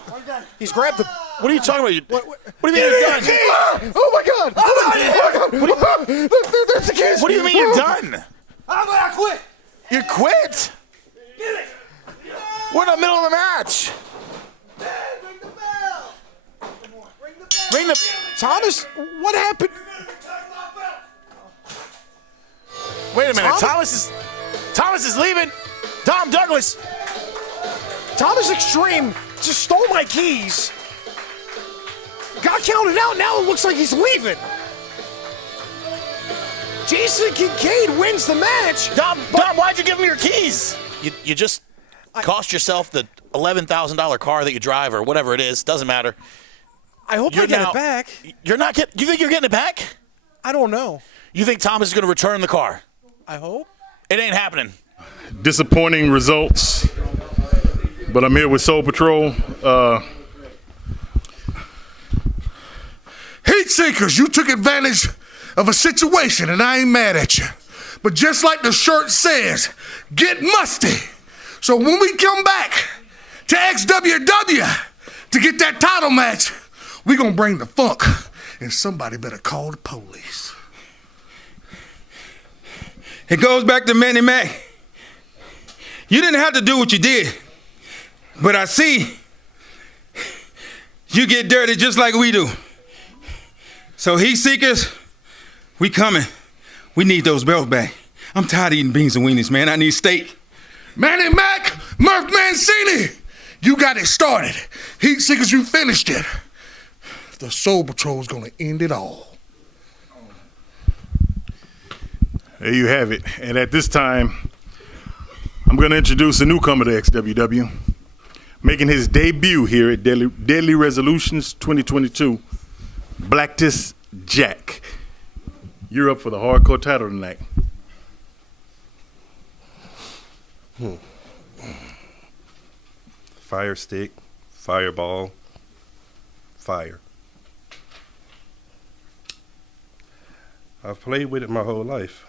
he's grabbed the. What are you talking about? What do you mean you're done? Oh my God! Oh my God! There's the kids. What do you mean you're done? I'm gonna quit. You quit? Get it. We're in the middle of the match. Ring the bell. Ring the bell. Ring the. Thomas, what happened? Wait a minute. Thomas is leaving. Dom Douglas. Thomas Xtreme just stole my keys. Got counted out. Now it looks like he's leaving. Jason Kincaid wins the match. Dom, why'd you give him your keys? You just cost yourself the $11,000 car that you drive or whatever it is. Doesn't matter. I hope I get it back. You're not getting. You think you're getting it back? I don't know. You think Thomas is going to return the car? I hope. It ain't happening. Disappointing results, but I'm here with Soul Patrol. Heat seekers, you took advantage of a situation, and I ain't mad at you. But just like the shirt says, get musty. So when we come back to XWW to get that title match, we're going to bring the funk, and somebody better call the police. It goes back to manny-mac. You didn't have to do what you did, but I see you get dirty just like we do. So heat seekers, we coming. We need those belts back. I'm tired of eating beans and weenies, man. I need steak. Manny-Mac, Murph Mancini, you got it started. Heat Seekers, you finished it. The Soul Patrol's gonna end it all. There you have it. And at this time, I'm going to introduce a newcomer to XWW, making his debut here at Deadly Resolutions 2022, Blacktist Jack. You're up for the hardcore title tonight. Fire stick, fireball, fire. I've played with it my whole life.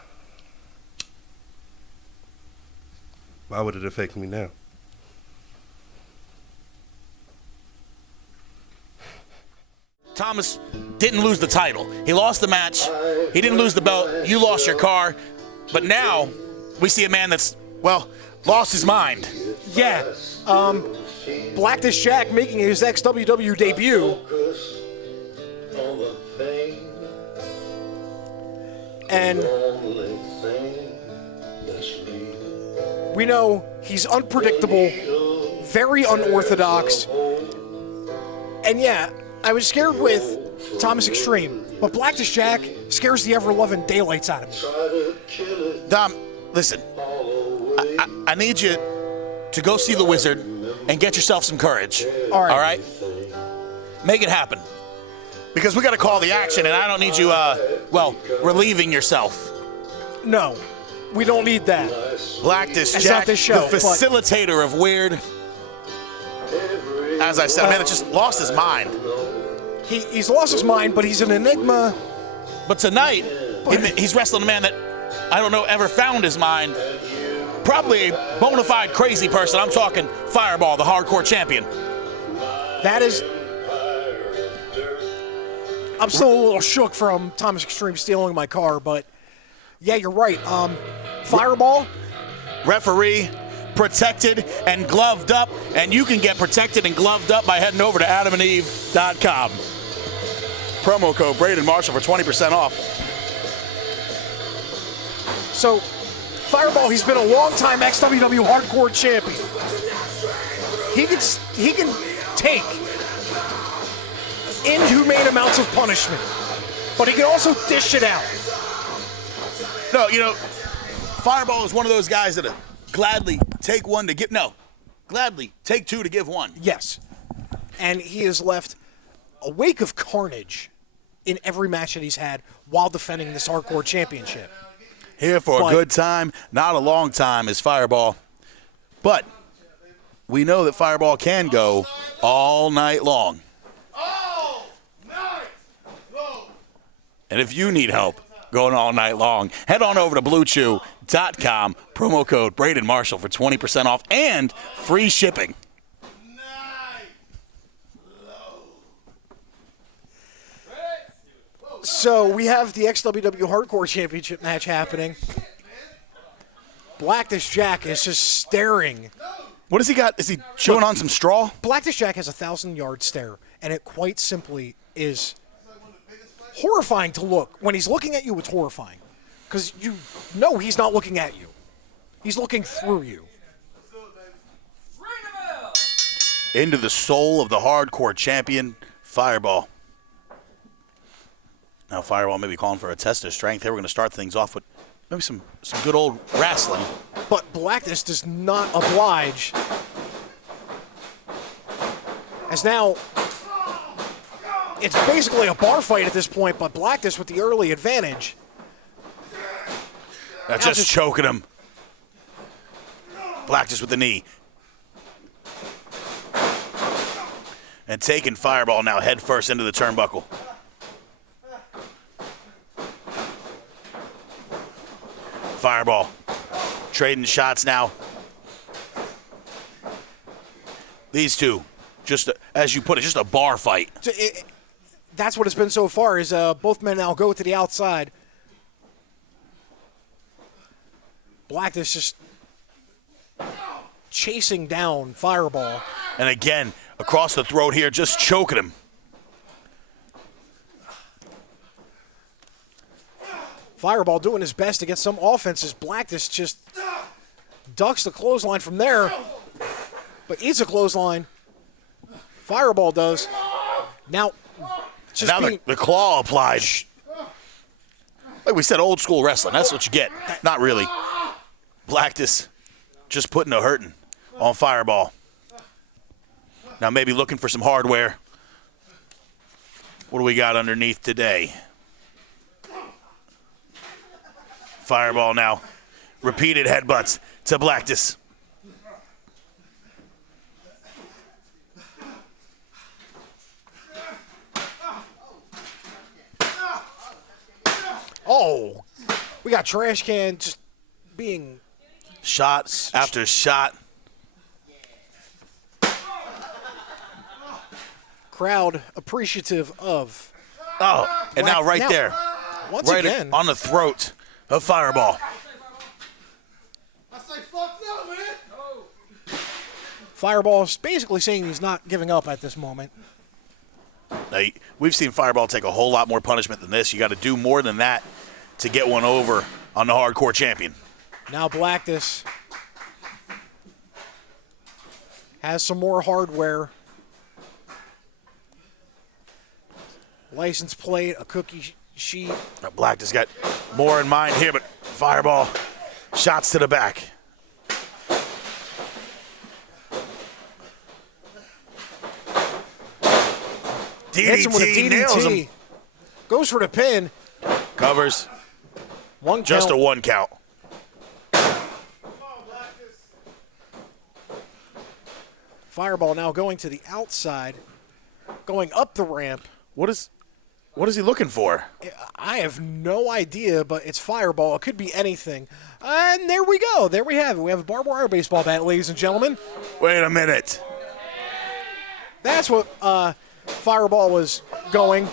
Why would it affect me now? Thomas didn't lose the title. He lost the match. He didn't lose the belt. You lost your car. But now we see a man that's, well, lost his mind. Yeah. Blacktist Jack making his XWW debut. And we know he's unpredictable, very unorthodox. And yeah, I was scared with Thomas Xtreme, but Blacktist Jack scares the ever-loving daylights out of me. Dom, listen, I need you to go see the Wizard and get yourself some courage. All right. All right? Make it happen. Because we got to call the action, and I don't need you, relieving yourself. No, we don't need that. Blacktist That's Jack, not this show, the facilitator of weird. As I said, man, it just lost his mind. He's lost his mind, but he's an enigma. But tonight, he's wrestling a man that, I don't know, ever found his mind. Probably a bona fide crazy person. I'm talking Fireball, the hardcore champion. That is... I'm still a little shook from Thomas Xtreme stealing my car, but yeah, you're right. Fireball. Referee, protected and gloved up, and you can get protected and gloved up by heading over to adamandeve.com. Promo code Braden Marshall for 20% off. So, Fireball, he's been a long-time XWW hardcore champion. He can take inhumane amounts of punishment, but he can also dish it out. No, you know, Fireball is one of those guys that gladly take one to give, gladly take two to give one. Yes. And he has left a wake of carnage in every match that he's had while defending this hardcore championship. Here for a good time, not a long time is Fireball. But we know that Fireball can go all night long. And if you need help going all night long, head on over to BlueChew.com, promo code Braden Marshall for 20% off and free shipping. So we have the XWW Hardcore Championship match happening. Blacktist Jack is just staring. What has he got? Is he chewing on some straw? Blacktist Jack has a 1,000-yard stare, and it quite simply is horrifying to look. When he's looking at you, it's horrifying. Because you know he's not looking at you. He's looking through you. Into the soul of the hardcore champion, Fireball. Now Fireball may be calling for a test of strength. Here we're going to start things off with maybe some good old wrestling. But Blacktist does not oblige. As now, it's basically a bar fight at this point, but Blacktist with the early advantage. That's just choking him. Blacktist with the knee. And taking Fireball now head first into the turnbuckle. Fireball trading shots now. These two, just as you put it, just a bar fight. That's what it's been so far, is both men now go to the outside. Black is just chasing down Fireball. And again, across the throat here, just choking him. Fireball doing his best to get some offenses. Blackness just ducks the clothesline from there, but eats a clothesline. Fireball does. Now, just now the claw applied. Like we said, old school wrestling. That's what you get. Not really. Blackness just putting a hurting on Fireball. Now maybe looking for some hardware. What do we got underneath today? Fireball now. Repeated headbutts to Blackness. Oh, we got Trash Can just being... Shot after shot. Crowd appreciative of. Oh, and now right there. Once right again. on the throat of Fireball. I say fuck no, man. Fireball is basically saying he's not giving up at this moment. Now, we've seen Fireball take a whole lot more punishment than this. You got to do more than that to get one over on the hardcore champion. Now Blackness has some more hardware. License plate, a cookie sheet. Blackness got more in mind here, but Fireball shots to the back. Hits him with a DDT nails him. DDT. Goes for the pin. Covers. One count. Just a one count. Fireball now going to the outside, going up the ramp. What is he looking for? I have no idea, but it's Fireball. It could be anything. And there we go. There we have it. We have a barbed wire baseball bat, ladies and gentlemen. Wait a minute. That's what Fireball was going.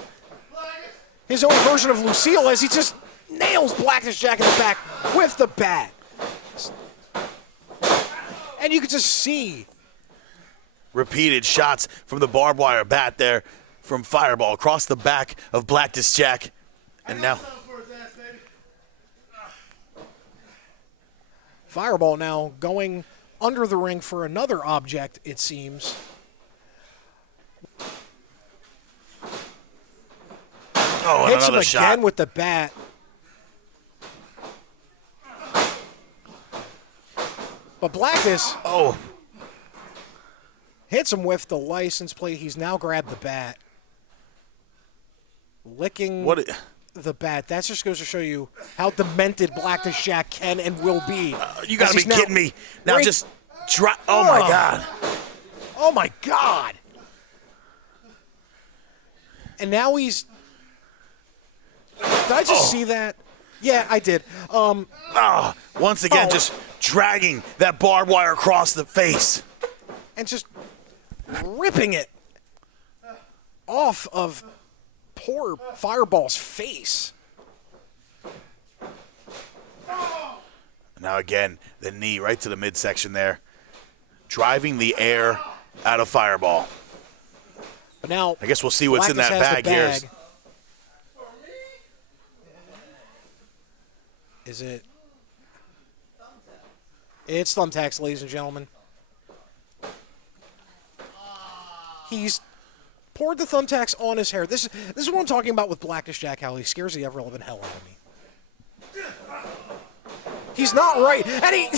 His own version of Lucille as he just nails Blackness Jack in the back with the bat. And you can just see. Repeated shots from the barbed wire bat there from Fireball across the back of Blackness Jack. And now Fireball now going under the ring for another object, it seems. oh, and Hits him another again shot. with the bat. But Blackness hits him with the license plate. He's now grabbed the bat. Licking the bat. That just goes to show you how demented Blackness Jack can and will be. You got to be kidding me. Now just drop. Oh, my God. Oh, my God. And now he's... Did I just see that? Yeah, I did. Once again, just dragging that barbed wire across the face. And just ripping it off of poor Fireball's face. Now again, the knee right to the midsection there. Driving the air out of Fireball. But now I guess we'll see what's in that Blackness has bag the here. Is it? It's thumbtacks, ladies and gentlemen. He's poured the thumbtacks on his hair. This is what I'm talking about with Blackness Jack, how he scares the ever-living hell out of me. He's not right. And he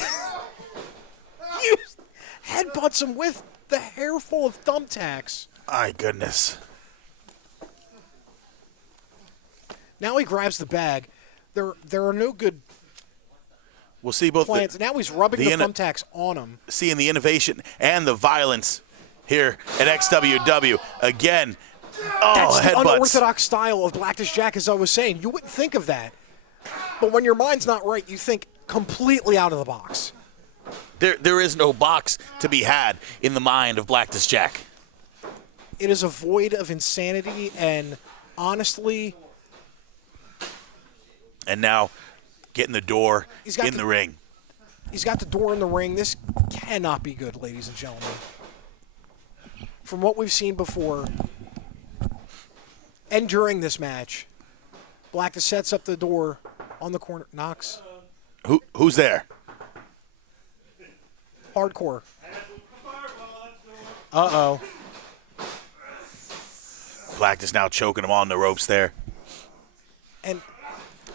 headbutts him with the hair full of thumbtacks. My goodness. Now he grabs the bag. There are no good We'll see both plans. Now he's rubbing the thumbtacks on him. Seeing the innovation and the violence here at XWW. Again, That's the headbutts. unorthodox style of Blackness Jack, as I was saying. You wouldn't think of that. But when your mind's not right, you think completely out of the box. There is no box to be had in the mind of Blacklist Jack. It is a void of insanity, and honestly, And now getting the door in the ring. he's got the door in the ring. This cannot be good, ladies and gentlemen. From what we've seen before and during this match, Blacklist sets up the door on the corner. Knocks. Who's there? Hardcore. Uh-oh. Blacklist now choking him on the ropes there. And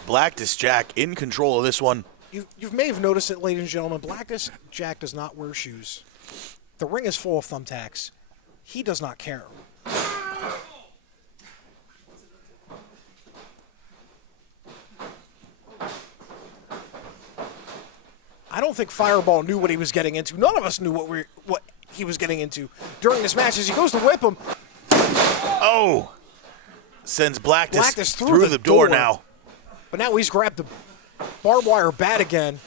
Blacklist Jack in control of this one. you may have noticed it, ladies and gentlemen. Blacklist Jack does not wear shoes. The ring is full of thumbtacks. He does not care. I don't think Fireball knew what he was getting into. None of us knew what he was getting into during this match. As he goes to whip him, Oh! Sends Blacklist Blacklist through the door now. but now he's grabbed the barbed wire bat again.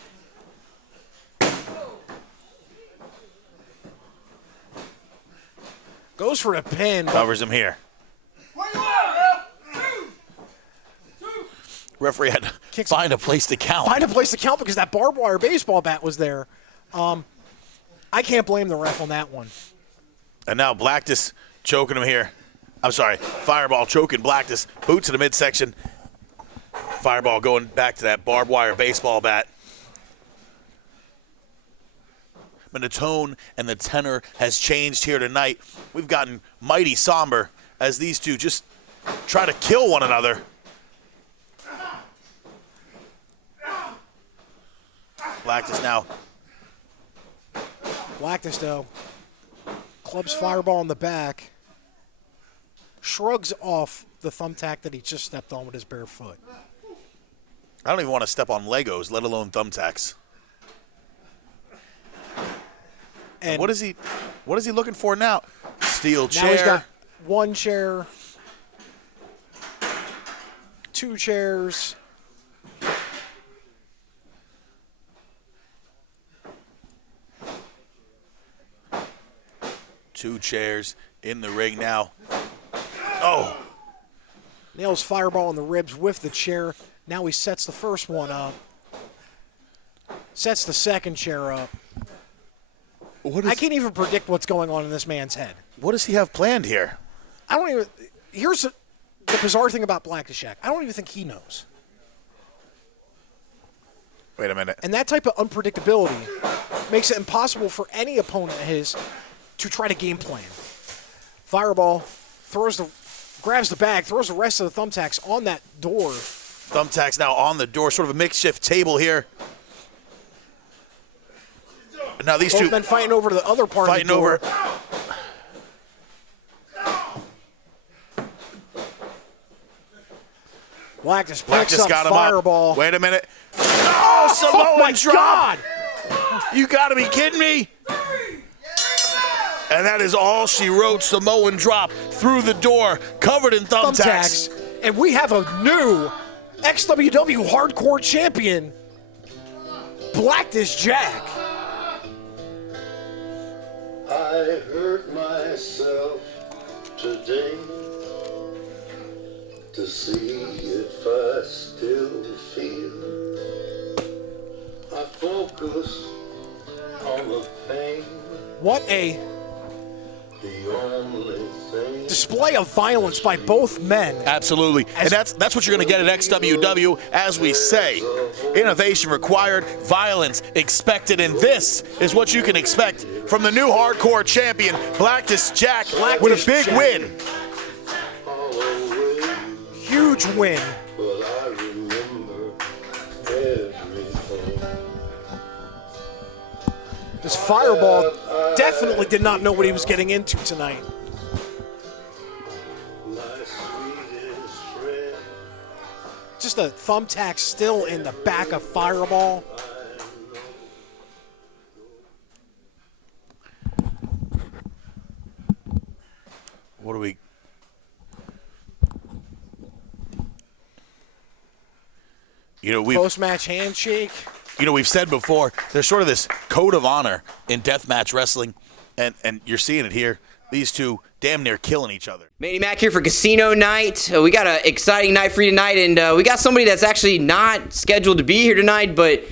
Goes for the pin. Covers him here. Referee had to find a place to count. Find a place to count because that barbed wire baseball bat was there. I can't blame the ref on that one. And now Blacklist choking him here. I'm sorry, Fireball choking Blacklist. Boots in the midsection. Fireball going back to that barbed wire baseball bat. But the tone and the tenor has changed here tonight. We've gotten mighty somber as these two just try to kill one another. Blacklist now. Blacklist, though, clubs Fireball in the back, shrugs off the thumbtack that he just stepped on with his bare foot. I don't even want to step on Legos, let alone thumbtacks. And What is he looking for now? Steel chair. now he's got one chair, two chairs. Two chairs in the ring now. Oh, Nails Fireball in the ribs with the chair. Now he sets the first one up. Sets the second chair up. I can't even predict what's going on in this man's head. what does he have planned here? I don't even. Here's the bizarre thing about Blacklist Jack. I don't even think he knows. Wait a minute. And that type of unpredictability makes it impossible for any opponent of his to try to game plan. Fireball grabs the bag, throws the rest of the thumbtacks on that door. Thumbtacks now on the door, sort of a makeshift table here. Now these Both two men fighting over the other part of the door. Blacklist picks up got him Fireball. up. Wait a minute. Oh, Samoan my drop. God! You got to be kidding me. And that is all she wrote. Samoan drop through the door, covered in thumbtacks. And we have a new XWW Hardcore Champion, Blacklist Jack. I hurt myself today to see if I still feel. I focus on the pain. What a The only thing display of violence by both men. Absolutely. And that's what you're going to get at XWW, as we say. Innovation required, violence expected, and this is what you can expect from the new hardcore champion, Blacklist Jack, with a big win. Huge win. but I remember everything. This Fireball definitely did not know what he was getting into tonight. My sweetest friend, Just a thumbtack still in the back of Fireball. What do we... You know, we've... Post-match handshake. You know, we've said before, there's sort of this code of honor in deathmatch wrestling, and you're seeing it here. These two damn near killing each other. Manny-Mac here for Casino Night. We got an exciting night for you tonight, and we got somebody that's actually not scheduled to be here tonight, but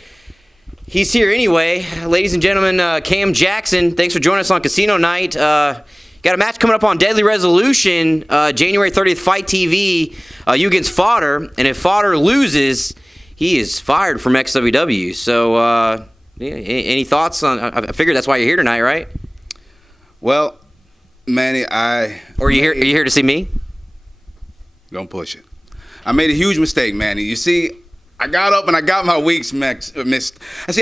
he's here anyway. Ladies and gentlemen, Cam Jackson, thanks for joining us on Casino Night. Got a match coming up on Deadly Resolution, January 30th, Fight TV, you against Fodder, and if Fodder loses, he is fired from XWW. So, any thoughts on? I figured that's why you're here tonight, right? Well, Manny, Or are you here to see me? Don't push it. I made a huge mistake, Manny. You see, I got up and I got my weeks mixed. I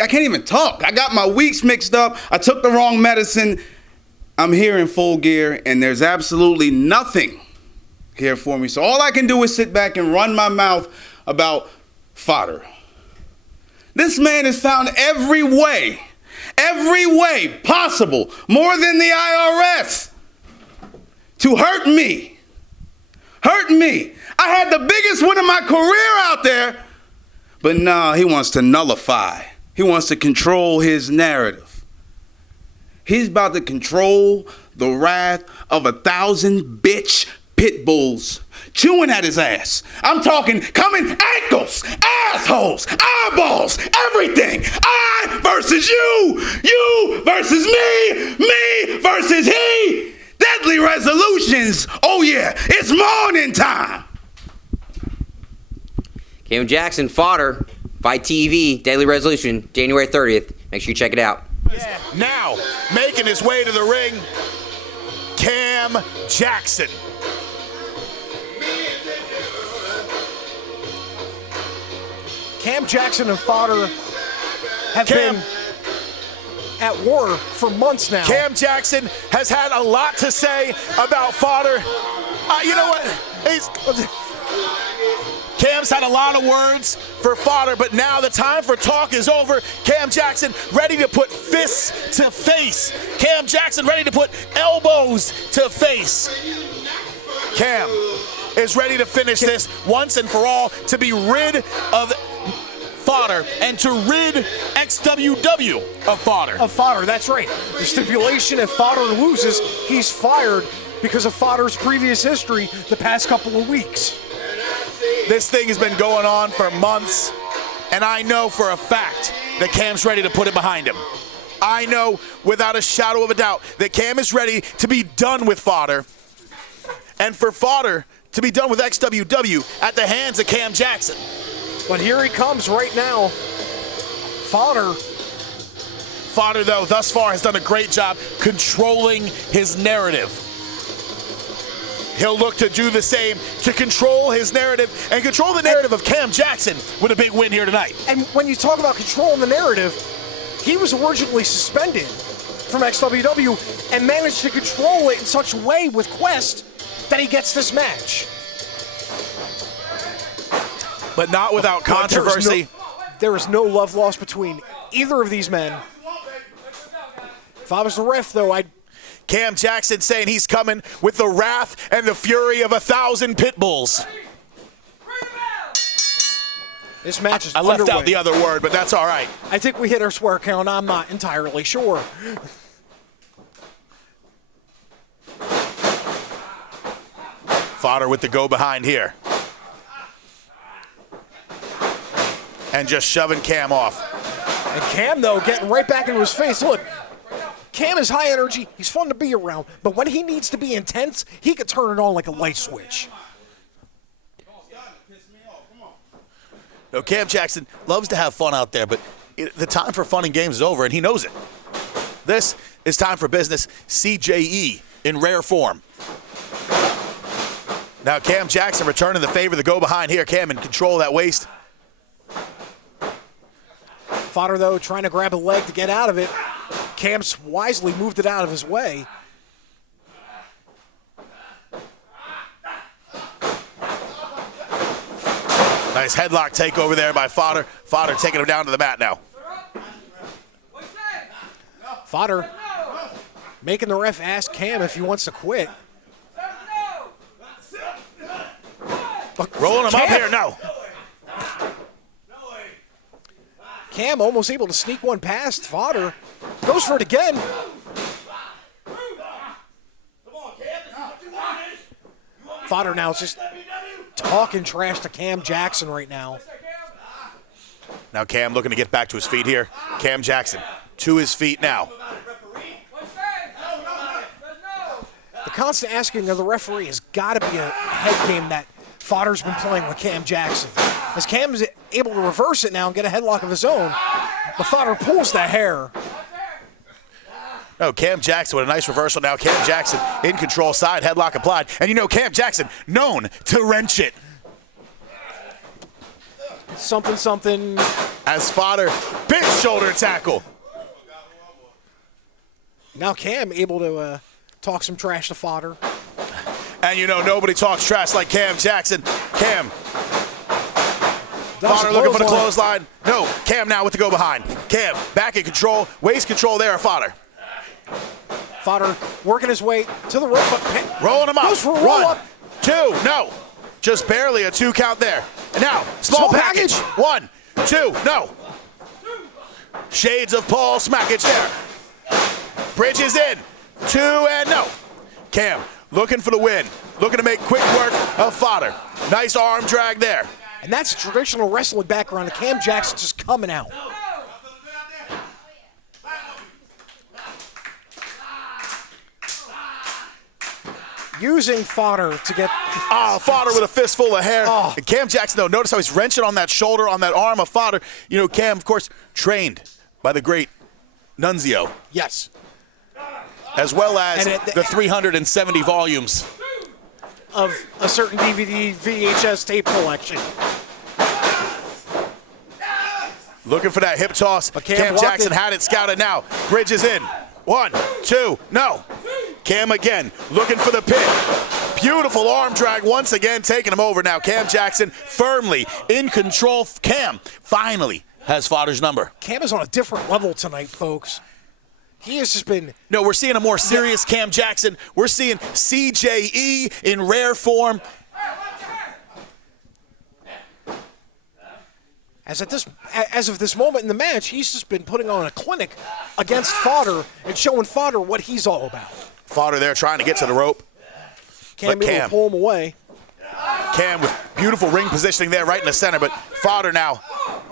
can't even talk. I got my weeks mixed up. I took the wrong medicine. I'm here in full gear, and there's absolutely nothing here for me. So all I can do is sit back and run my mouth about Fodder. This man has found every way possible, more than the IRS, to hurt me. I had the biggest win of my career out there, but nah, he wants to nullify. He wants to control his narrative. He's about to control the wrath of 1,000 bitch pit bulls chewing at his ass. I'm talking coming ankles, assholes, eyeballs, everything. I versus you versus me versus he. Deadly Resolutions. Oh yeah, it's morning time. Cam Jackson, Fodder, Fight TV, Deadly Resolution, January 30th. Make sure you check it out. Yeah. Now, making his way to the ring, Cam Jackson. Cam Jackson and Fodder have been at war for months now. Cam Jackson has had a lot to say about Fodder. You know what? Cam's had a lot of words for Fodder, but now the time for talk is over. Cam Jackson ready to put fists to face. Cam Jackson ready to put elbows to face. Cam is ready to finish this once and for all, to be rid of Fodder and to rid XWW of Fodder. Of Fodder, that's right. The stipulation, if Fodder loses, he's fired because of Fodder's previous history the past couple of weeks. This thing has been going on for months, and I know for a fact that Cam's ready to put it behind him. I know without a shadow of a doubt that Cam is ready to be done with Fodder, and for Fodder to be done with XWW at the hands of Cam Jackson. But here he comes right now. Fodder, though, thus far has done a great job controlling his narrative. He'll look to do the same, to control his narrative and control the narrative of Cam Jackson with a big win here tonight. And when you talk about controlling the narrative, he was originally suspended from XWW and managed to control it in such a way with Quest that he gets this match. But not without controversy. There is no love lost between either of these men. If I was the ref, though, Cam Jackson saying he's coming with the wrath and the fury of 1,000 pit bulls. This match is I left underway. out the other word, but that's all right. I think we hit our swear count. I'm not entirely sure. Fodder with the go behind here. And just shoving Cam off. And Cam, though, getting right back into his face. Look, Cam is high energy. He's fun to be around. But when he needs to be intense, he could turn it on like a light switch. No, Cam Jackson loves to have fun out there, but the time for fun and games is over, and he knows it. This is time for business. CJE in rare form. Now Cam Jackson returning the favor, the go behind here. Cam in control of that waist. Fodder, though, trying to grab a leg to get out of it. Cam's wisely moved it out of his way. Nice headlock takeover there by Fodder. Fodder taking him down to the mat now. Fodder making the ref ask Cam if he wants to quit. Rolling him up here, no. Cam almost able to sneak one past Fodder. Goes for it again. Fodder now is just talking trash to Cam Jackson right now. Now Cam looking to get back to his feet here. Cam Jackson to his feet now. The constant asking of the referee has got to be a head game that Fodder's been playing with Cam Jackson. As Cam is able to reverse it now and get a headlock of his own, but Fodder pulls the hair. No, Cam Jackson with a nice reversal now. Cam Jackson in control, side headlock applied. And you know Cam Jackson known to wrench it. Something, something. As Fodder, big shoulder tackle. Now Cam able to talk some trash to Fodder. And you know nobody talks trash like Cam Jackson. Cam. Fodder looking for the clothesline. No, Cam now with the go behind. Cam back in control, waist control there, Fodder. Fodder working his way to the rope, but rolling him up. Goes for a roll up. 2, no. Just barely a 2 count there. And now, small package. 1, 2, no. Shades of Paul Smackage there. Bridges in. 2 and no. Cam looking for the win. Looking to make quick work of Fodder. Nice arm drag there. And that's a traditional wrestling background of Cam Jackson just coming out. Using Fodder to get... Fodder with a fistful of hair. And Cam Jackson, though, notice how he's wrenching on that shoulder, on that arm of Fodder. You know, Cam, of course, trained by the great Nunzio. Yes. As well as the 370 volumes of a certain DVD VHS tape collection. Looking for that hip toss. Cam Jackson had it scouted now. Bridges in. 1, 2, no. Cam again, looking for the pin. Beautiful arm drag once again, taking him over now. Cam Jackson firmly in control. Cam finally has Fodder's number. Cam is on a different level tonight, folks. He has just been... No, we're seeing a more serious Cam Jackson. We're seeing CJE in rare form. As of this moment in the match, he's just been putting on a clinic against Fodder and showing Fodder what he's all about. Fodder there trying to get to the rope. Cam able to pull him away. Cam with beautiful ring positioning there right in the center, but Fodder now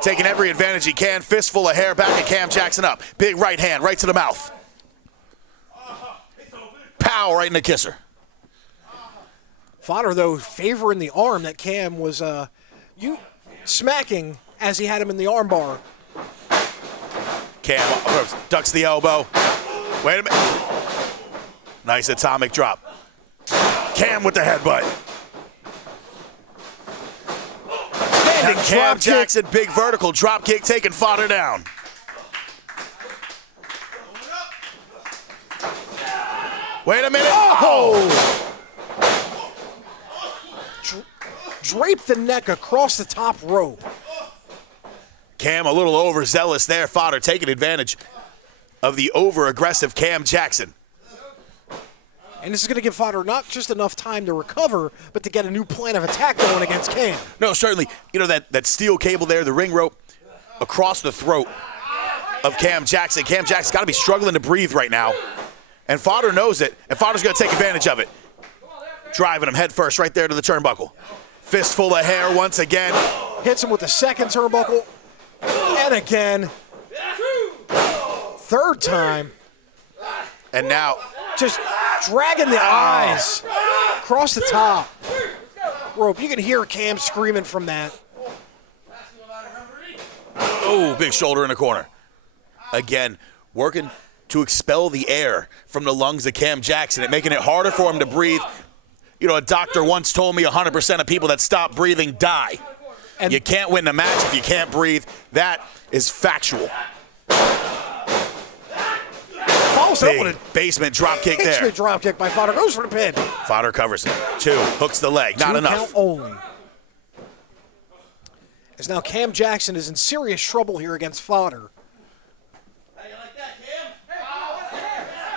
taking every advantage he can. Fistful of hair back at Cam Jackson up. Big right hand right to the mouth. Pow, right in the kisser. Fodder, though, favoring the arm that Cam was smacking as he had him in the armbar. Cam ducks the elbow. Wait a minute. Nice atomic drop. Cam with the headbutt. Standing Cam Jackson, big vertical drop kick, taking Fodder down. Wait a minute. Drape the neck across the top rope. Cam a little overzealous there. Fodder taking advantage of the over-aggressive Cam Jackson. And this is going to give Fodder not just enough time to recover, but to get a new plan of attack going against Cam. No, certainly. You know, that steel cable there, the ring rope, across the throat of Cam Jackson. Cam Jackson's got to be struggling to breathe right now. And Fodder knows it, and Fodder's going to take advantage of it. Driving him head first right there to the turnbuckle. Fistful of hair once again. Hits him with the second turnbuckle. And again. Third time. And now just dragging the eyes across the top rope. You can hear Cam screaming from that. Oh, big shoulder in the corner. Again, working to expel the air from the lungs of Cam Jackson and making it harder for him to breathe. You know, a doctor once told me 100% of people that stop breathing die. And you can't win the match if you can't breathe. That is factual. Big basement drop kick there. Basement drop kick by Fodder. Goes for the pin. Fodder covers it. 2. Hooks the leg. Not enough. Count only. As now Cam Jackson is in serious trouble here against Fodder.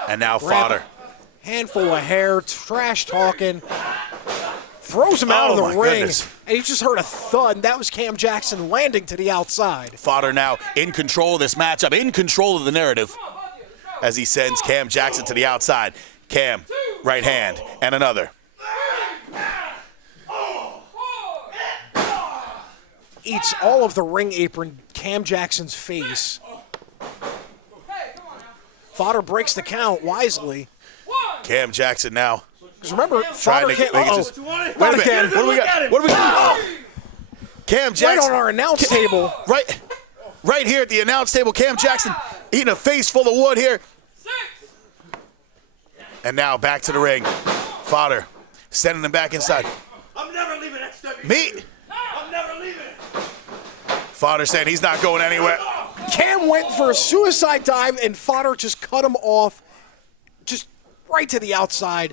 And now Fodder. Handful of hair, trash talking. throws him out of the my ring, goodness. and you just heard a thud, and that was Cam Jackson landing to the outside. Fodder now in control of this matchup, in control of the narrative, as he sends Cam Jackson to the outside. Cam, right hand, and another. Eats all of the ring apron Cam Jackson's face. Fodder breaks the count wisely. Cam Jackson now. Because remember, Trying Fodder to can't. make it Uh-oh. just- Wait a Not minute. again. What do we got? What do we got? Cam Right Jackson. on our announce table. Right here at the announce table, Cam Jackson eating a face full of wood here. And now back to the ring. Fodder sending him back inside. I'm never leaving XW. Me? I'm never leaving. Fodder saying he's not going anywhere. Cam went for a suicide dive, and Fodder just cut him off, just right to the outside.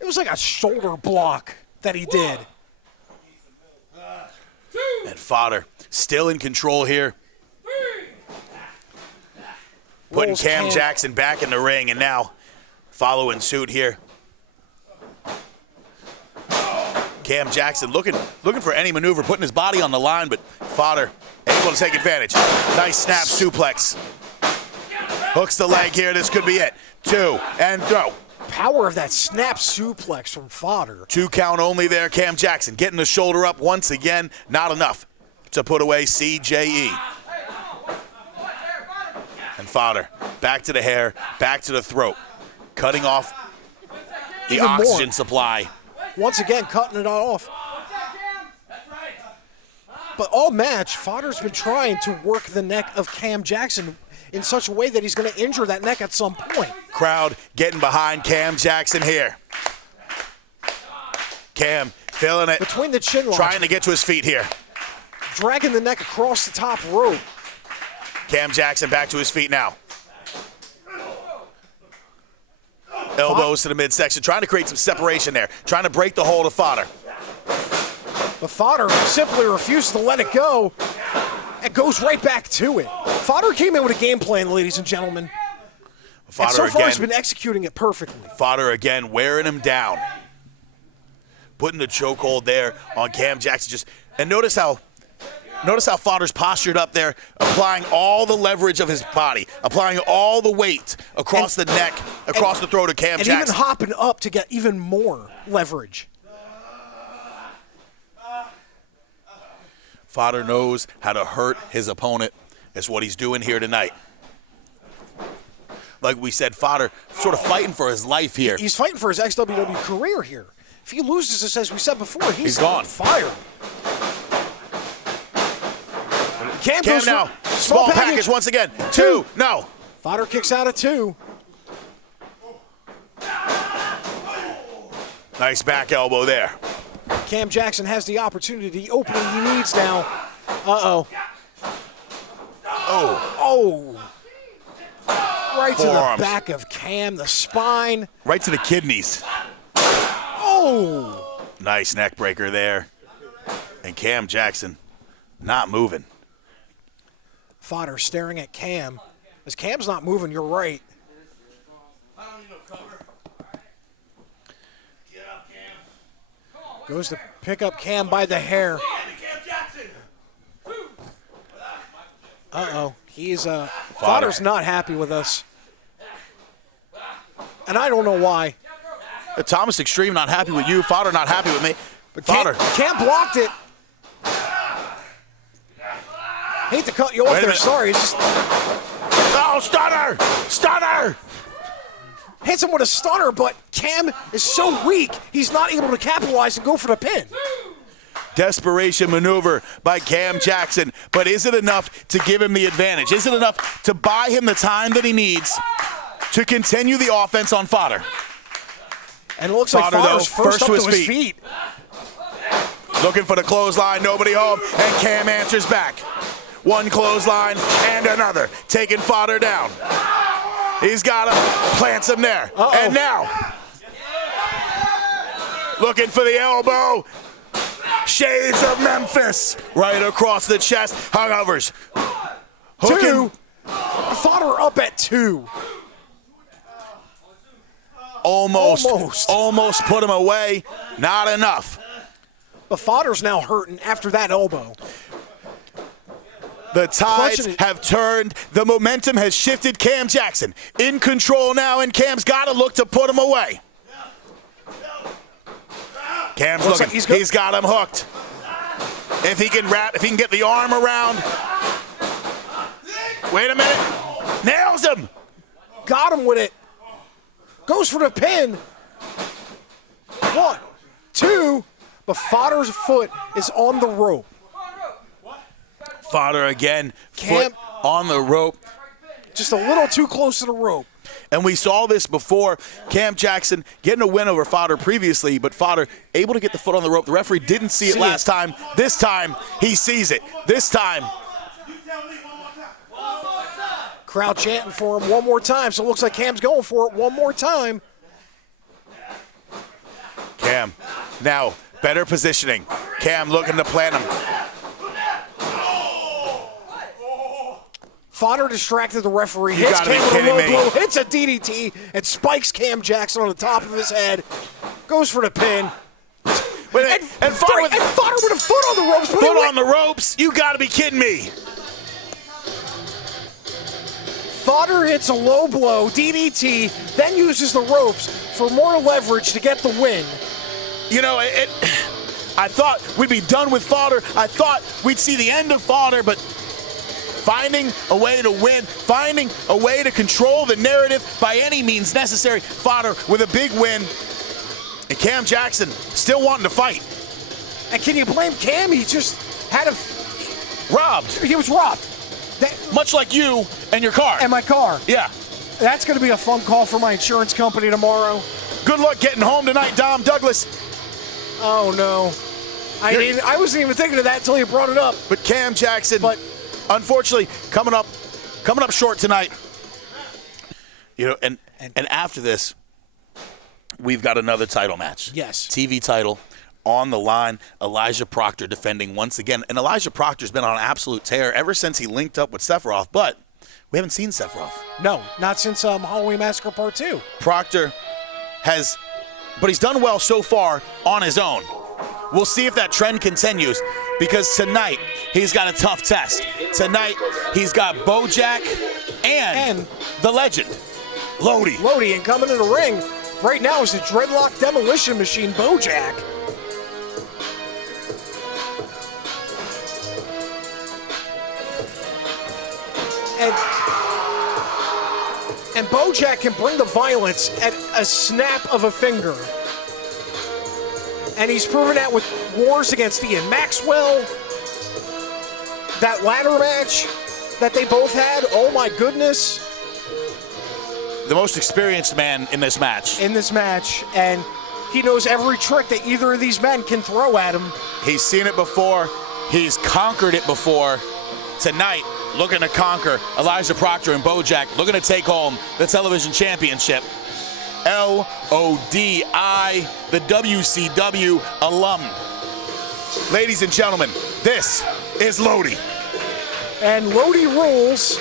It was like a shoulder block that he did. And Fodder still in control here. Putting Rolls Cam Jackson back in the ring, and now following suit here. Cam Jackson looking for any maneuver, putting his body on the line, but Fodder able to take advantage. Nice snap suplex. Hooks the leg here. This could be it. 2 and throw. Power of that snap suplex from Fodder. 2 count only there. Cam Jackson getting the shoulder up once again. Not enough to put away CJE. And Fodder back to the hair, back to the throat, cutting off the Even more. oxygen supply. Once again, cutting it off. But all match, Fodder's been trying to work the neck of Cam Jackson in such a way that he's going to injure that neck at some point. Crowd getting behind Cam Jackson here. Cam feeling it. Between the chin locks. Trying to get to his feet here. Dragging the neck across the top rope. Cam Jackson back to his feet now. Elbows to the midsection, trying to create some separation there. Trying to break the hold of Fodder. But Fodder simply refuses to let it go and goes right back to it. Fodder came in with a game plan, ladies and gentlemen. Fodder and so far he's again. been executing it perfectly. Fodder again wearing him down. Putting the chokehold there on Cam Jackson. And notice how Fodder's postured up there, applying all the leverage of his body, applying all the weight across the neck, across the throat of Cam and Jackson. even hopping up to get even more leverage. Fodder knows how to hurt his opponent. That's what he's doing here tonight. Like we said, Fodder sort of fighting for his life here. He's fighting for his XWW career here. If he loses this, as we said before, he's gone. Fired. Cam now. Small package once again. 2. No. Fodder kicks out at 2. Nice back elbow there. Cam Jackson has the opportunity, the opening he needs now. Uh-oh. Oh. Right Forearms. to the back of Cam, the spine. Right to the kidneys. Oh. Nice neck breaker there. And Cam Jackson not moving. Fodder staring at Cam. As Cam's not moving, you're right. I don't need no cover. Get up, Cam. Goes to pick up Cam by the hair. Cam Jackson. Uh-oh. He's, Fodder's not happy with us. And I don't know why. Thomas Xtreme not happy with you. Fodder not happy with me. But Fodder. Cam blocked it. Hate to cut you off Wait a there, minute. sorry. It's just Oh, stunner! Stunner! hits him with a stunner, but Cam is so weak, he's not able to capitalize and go for the pin. Desperation maneuver by Cam Jackson. But is it enough to give him the advantage? Is it enough to buy him the time that he needs to continue the offense on Fodder? And it looks Fodder, like Fodder's though, first up to to his his feet. Looking for the clothesline, nobody home, and Cam answers back. One clothesline and another, taking Fodder down. He's got him, plants him there. Uh-oh. And now, looking for the elbow. Shades of Memphis, right across the chest, hungovers. Hooking. 2. Fodder up at 2. almost put him away. Not enough. But Fodder's now hurting after that elbow. The tides have turned. The momentum has shifted. Cam Jackson in control now, and Cam's got to look to put him away. Cam's looking. Like he's got him hooked. If he can get the arm around. Wait a minute. Nails him. Got him with it. Goes for the pin. 1, 2. But Fodder's foot is on the rope. Fodder again. Foot on the rope. Just a little too close to the rope. And we saw this before. Cam Jackson getting a win over Fodder previously, but Fodder able to get the foot on the rope. The referee didn't see it last time. This time, he sees it. This time. Crowd chanting for him one more time, so it looks like Cam's going for it one more time. Cam, now, better positioning. Cam looking to plant him. Fodder distracted the referee. You gotta be kidding me. Blow, hits a DDT, and spikes Cam Jackson on the top of his head. Goes for the pin. And Fodder with a foot on the ropes. Foot on the ropes? You gotta be kidding me. Fodder hits a low blow, DDT, then uses the ropes for more leverage to get the win. You know, I thought we'd be done with Fodder. I thought we'd see the end of Fodder, but finding a way to win, finding a way to control the narrative by any means necessary. Fodder with a big win. And Cam Jackson still wanting to fight. And can you blame Cam? He just had robbed. He was robbed. Much like you and your car. And my car. Yeah. That's going to be a fun call for my insurance company tomorrow. Good luck getting home tonight, Dom Douglas. Oh, no. I wasn't even thinking of that until you brought it up. But Cam Jackson, unfortunately, coming up short tonight. You know, and after this, we've got another title match. Yes. TV title on the line. Elijah Proctor defending once again. And Elijah Proctor's been on an absolute tear ever since he linked up with Sephiroth, but we haven't seen Sephiroth. No, not since Halloween Massacre Part 2. Proctor but he's done well so far on his own. We'll see if that trend continues, because tonight he's got a tough test. Tonight he's got Bojack and the legend, Lodi. Lodi, and coming to the ring right now is the Dreadlock Demolition Machine, Bojack. And Bojack can bring the violence at a snap of a finger. And he's proven that with wars against Ian Maxwell. That ladder match that they both had, oh my goodness. The most experienced man in this match. And he knows every trick that either of these men can throw at him. He's seen it before. He's conquered it before. Tonight, looking to conquer. Elijah Proctor and Bojack looking to take home the television championship. L.O.D.I., the WCW alum. Ladies and gentlemen, this is Lodi. And Lodi rules.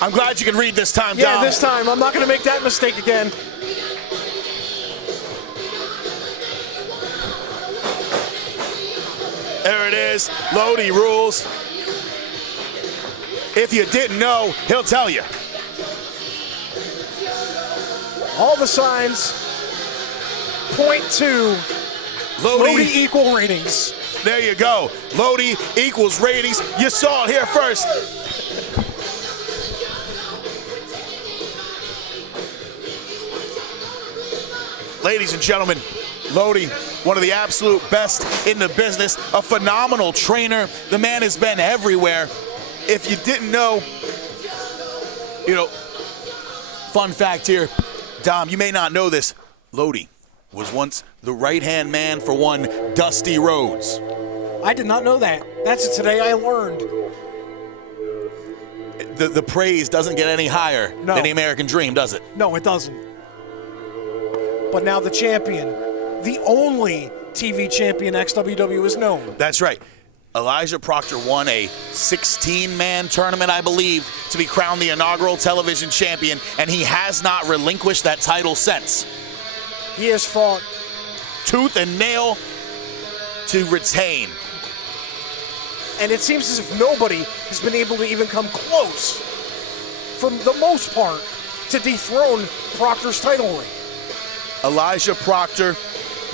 I'm glad you can read this time, Yeah, Dom. this time. I'm not going to make that mistake again. There it is. Lodi rules. If you didn't know, he'll tell you. All the signs point to Lodi equal ratings. There you go. Lodi equals ratings. You saw it here first. Ladies and gentlemen, Lodi, one of the absolute best in the business, a phenomenal trainer. The man has been everywhere. If you didn't know, fun fact here, Dom, you may not know this, Lodi was once the right-hand man for one Dusty Rhodes. I did not know that. That's it today I learned. The praise doesn't get any higher than the American Dream, does it? No, it doesn't. But now the champion, the only TV champion XWW is known. That's right. Elijah Proctor won a 16-man tournament, I believe, to be crowned the inaugural television champion, and he has not relinquished that title since. He has fought tooth and nail to retain. And it seems as if nobody has been able to even come close, for the most part, to dethrone Proctor's title reign. Elijah Proctor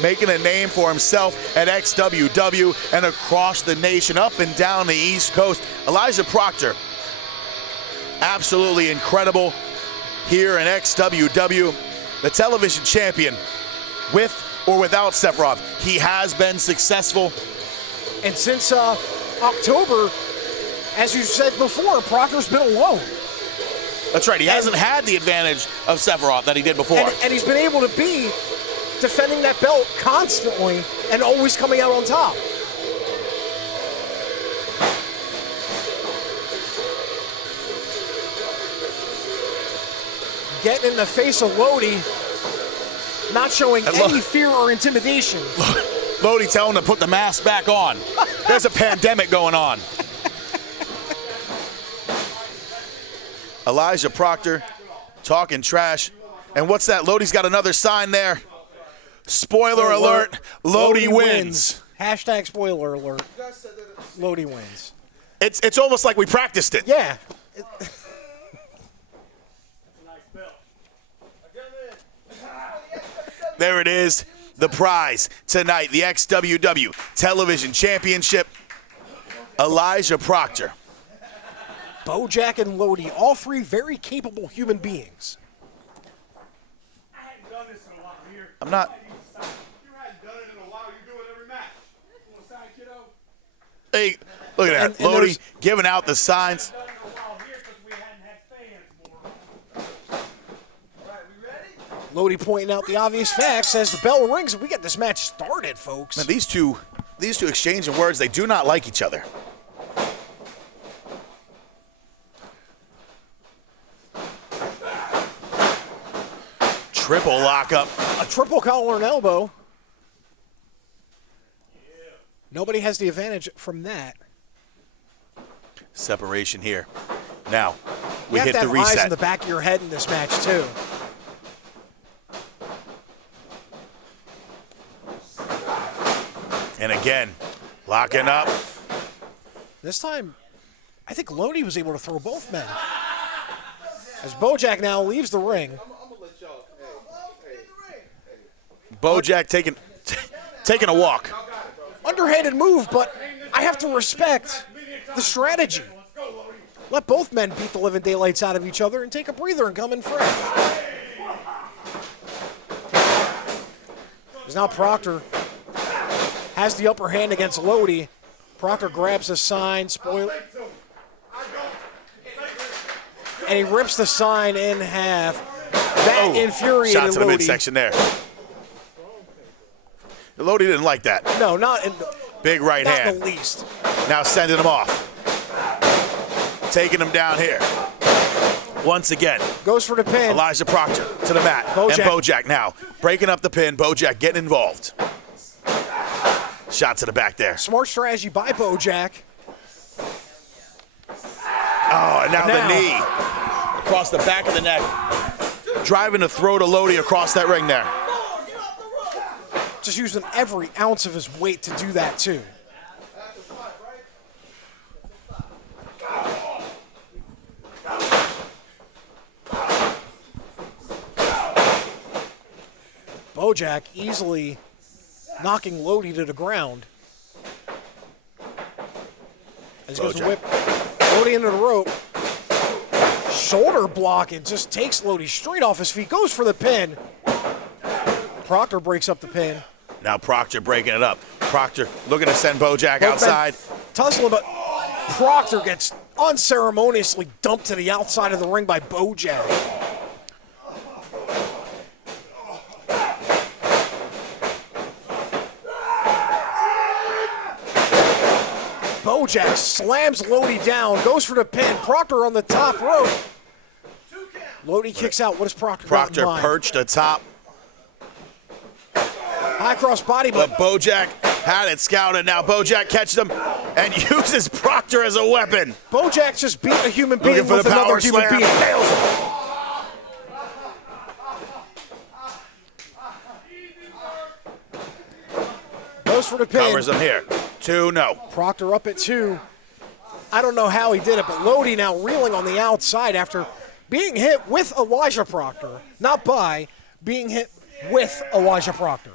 making a name for himself at XWW and across the nation, up and down the East Coast. Elijah Proctor, absolutely incredible here in XWW. The television champion, with or without Sephiroth. He has been successful. And since October, as you said before, Proctor's been alone. That's right. He hasn't had the advantage of Sephiroth that he did before. And he's been able to be defending that belt constantly and always coming out on top. Getting in the face of Lodi, not showing any fear or intimidation. Lodi telling him to put the mask back on. There's a pandemic going on. Elijah Proctor talking trash. And what's that? Lodi's got another sign there. Spoiler alert, Lodi wins. Hashtag spoiler alert. Lodi wins. It's almost like we practiced it. Yeah. There it is, the prize tonight, the XWW Television Championship. Elijah Proctor. Bojack and Lodi, all three very capable human beings. I'm not. Hey, look at that. Lodi giving out the signs. Lodi pointing out the obvious facts as the bell rings and we get this match started, folks. Man, these two exchanging words, they do not like each other. Triple lockup. A triple collar and elbow. Nobody has the advantage from that. Separation here. Now, we you hit have the to have reset. eyes in the back of your head in this match, too. And again, locking up. This time, I think Lodi was able to throw both men. As Bojack now leaves the ring. Bojack taking a walk. Underhanded move, but I have to respect the strategy. Let both men beat the living daylights out of each other and take a breather and come in fresh. Because now Proctor has the upper hand against Lodi. Proctor grabs the sign, spoiler, and he rips the sign in half. That infuriated Shot to the Lodi. midsection there. Lodi didn't like that. No, not in big right not hand. in the least. Now sending him off. Taking him down here. Once again. Goes for the pin. Elijah Proctor to the mat. Bojack. And Bojack now breaking up the pin. Bojack getting involved. Shot to the back there. Smart strategy by Bojack. Oh, and now the knee. Across the back of the neck. Driving the throat of Lodi across that ring there. Just using every ounce of his weight to do that, too. Bojack easily knocking Lodi to the ground. As he goes to whip Lodi into the rope. Shoulder block and just takes Lodi straight off his feet. Goes for the pin. Proctor breaks up the pin. Now Proctor breaking it up. Proctor looking to send Bojack outside. Tussling, but Proctor gets unceremoniously dumped to the outside of the ring by Bojack. Bojack slams Lodi down, goes for the pin. Proctor on the top rope. Lodi kicks out. What does Proctor got in mind? Perched atop. High cross body, but Bojack Had it scouted. Now Bojack catches him and uses Proctor as a weapon. Bojack just beat a human being Looking for with the another power human slam. being. Nails him. Goes for the pin. Covers him here. 2-0. Proctor up at 2. I don't know how he did it, but Lodi now reeling on the outside after being hit with Elijah Proctor. Not by, being hit with Elijah Proctor.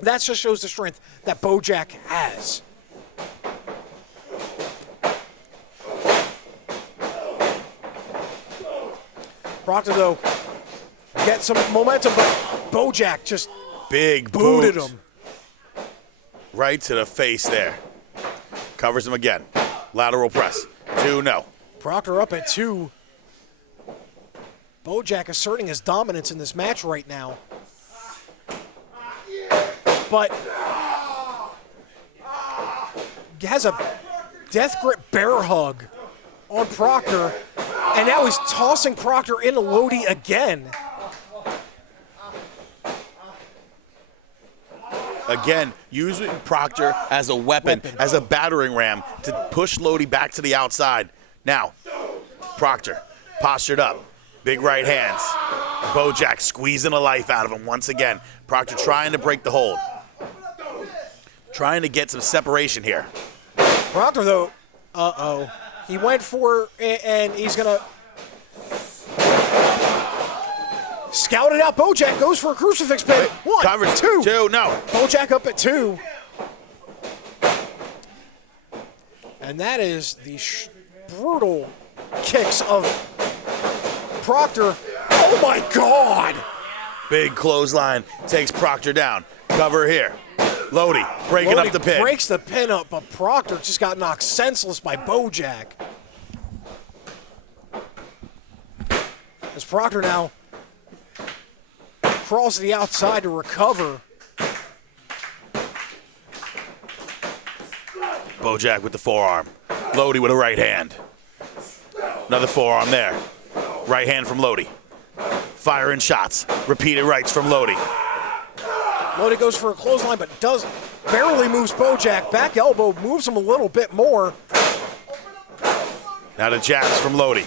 That just shows the strength that Bojack has. Proctor, though, gets some momentum, but Bojack just Big booted boot. him. Right to the face there. Covers him again. Lateral press. 2-0. Proctor up at 2. Bojack asserting his dominance in this match right now. But he has a death grip bear hug on Proctor, and now he's tossing Proctor into Lodi again. Again, using Proctor as a weapon, as a battering ram to push Lodi back to the outside. Now, Proctor postured up. Big right hands. Bojack squeezing the life out of him once again. Proctor trying to break the hold. Trying to get some separation here. Proctor, though, he went for it, and he's going to scout it out. Bojack goes for a crucifix pin. 1, Covers. 2. 2, no. Bojack up at 2. And that is the brutal kicks of Proctor. Oh, my God. Big clothesline takes Proctor down. Cover here. Lodi breaking Lodi up the pin. breaks the pin up, but Proctor just got knocked senseless by Bojack. As Proctor now crawls to the outside to recover. Bojack with the forearm. Lodi with a right hand. Another forearm there. Right hand from Lodi. Firing shots. Repeated rights from Lodi. Lodi goes for a clothesline, but barely moves Bojack. Back elbow moves him a little bit more. Now the jabs from Lodi.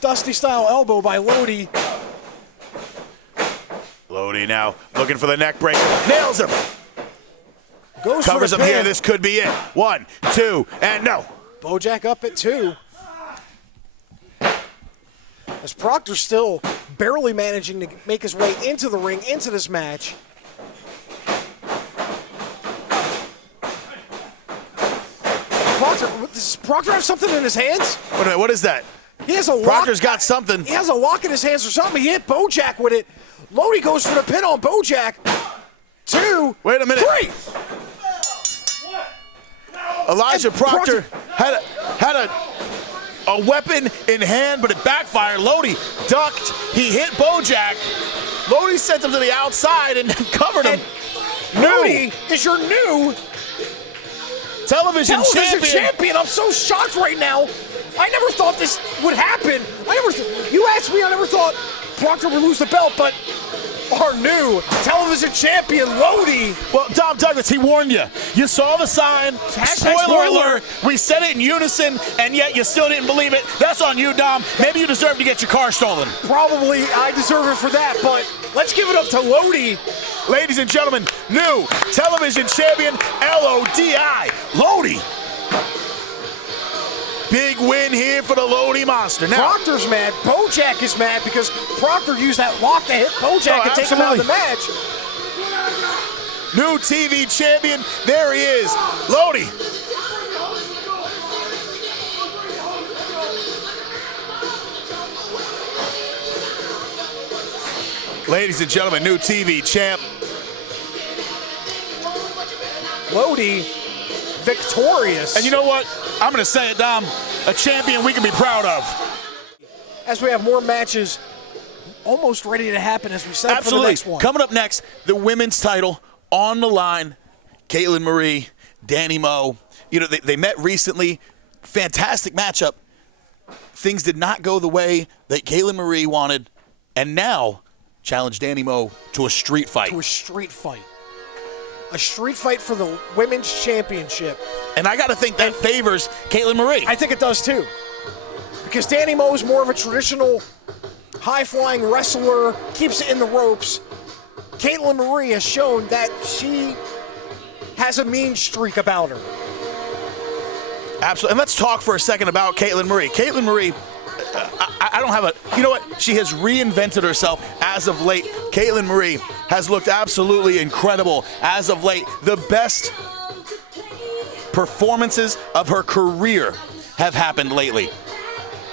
Dusty style elbow by Lodi. Lodi now looking for the neck breaker. Nails him. Goes Covers for him the here. pin. This could be it. 1, 2, and no. Bojack up at 2. As Proctor's still barely managing to make his way into the ring, into this match. Does Proctor have something in his hands? Wait a minute, what is that? He has a lock. Proctor's got something. He has a lock in his hands or something. He hit Bojack with it. Lodi goes for the pin on Bojack. 2. Wait a minute. 3. Elijah And Proctor had a weapon in hand, but it backfired. Lodi ducked. He hit Bojack. Lodi sent him to the outside and covered him. Lodi is your new television champion. I'm so shocked right now. I never thought this would happen. You asked me, I never thought Proctor would lose the belt, but our new television champion, Lodi. Well, Dom Douglas, he warned you. You saw the sign. Spoiler alert. We said it in unison, and yet you still didn't believe it. That's on you, Dom. Maybe you deserve to get your car stolen. Probably I deserve it for that, but let's give it up to Lodi. Ladies and gentlemen, new television champion, Lodi. Lodi. Big win here for the Lodi Monster. Now, Proctor's mad. Bojack is mad because Proctor used that lock to hit Bojack and take him out of the match. New TV champion. There he is. Lodi. Ladies and gentlemen, new TV champ. Lodi victorious. And you know what? I'm going to say it, Dom. A champion we can be proud of. As we have more matches almost ready to happen as we set up for the next one. Coming up next, the women's title on the line. Caitlin Marie, Danny Moe. You know, they met recently. Fantastic matchup. Things did not go the way that Caitlin Marie wanted. And now, challenge Danny Moe to a street fight. To a street fight. A street fight for the women's championship. And I got to think that favors Caitlin Marie. I think it does too. Because Danny Moe is more of a traditional high-flying wrestler, keeps it in the ropes. Caitlin Marie has shown that she has a mean streak about her. Absolutely. And let's talk for a second about Caitlin Marie. Caitlin Marie, I don't have a, you know what? She has reinvented herself as of late. Caitlin Marie has looked absolutely incredible as of late. The best performances of her career have happened lately.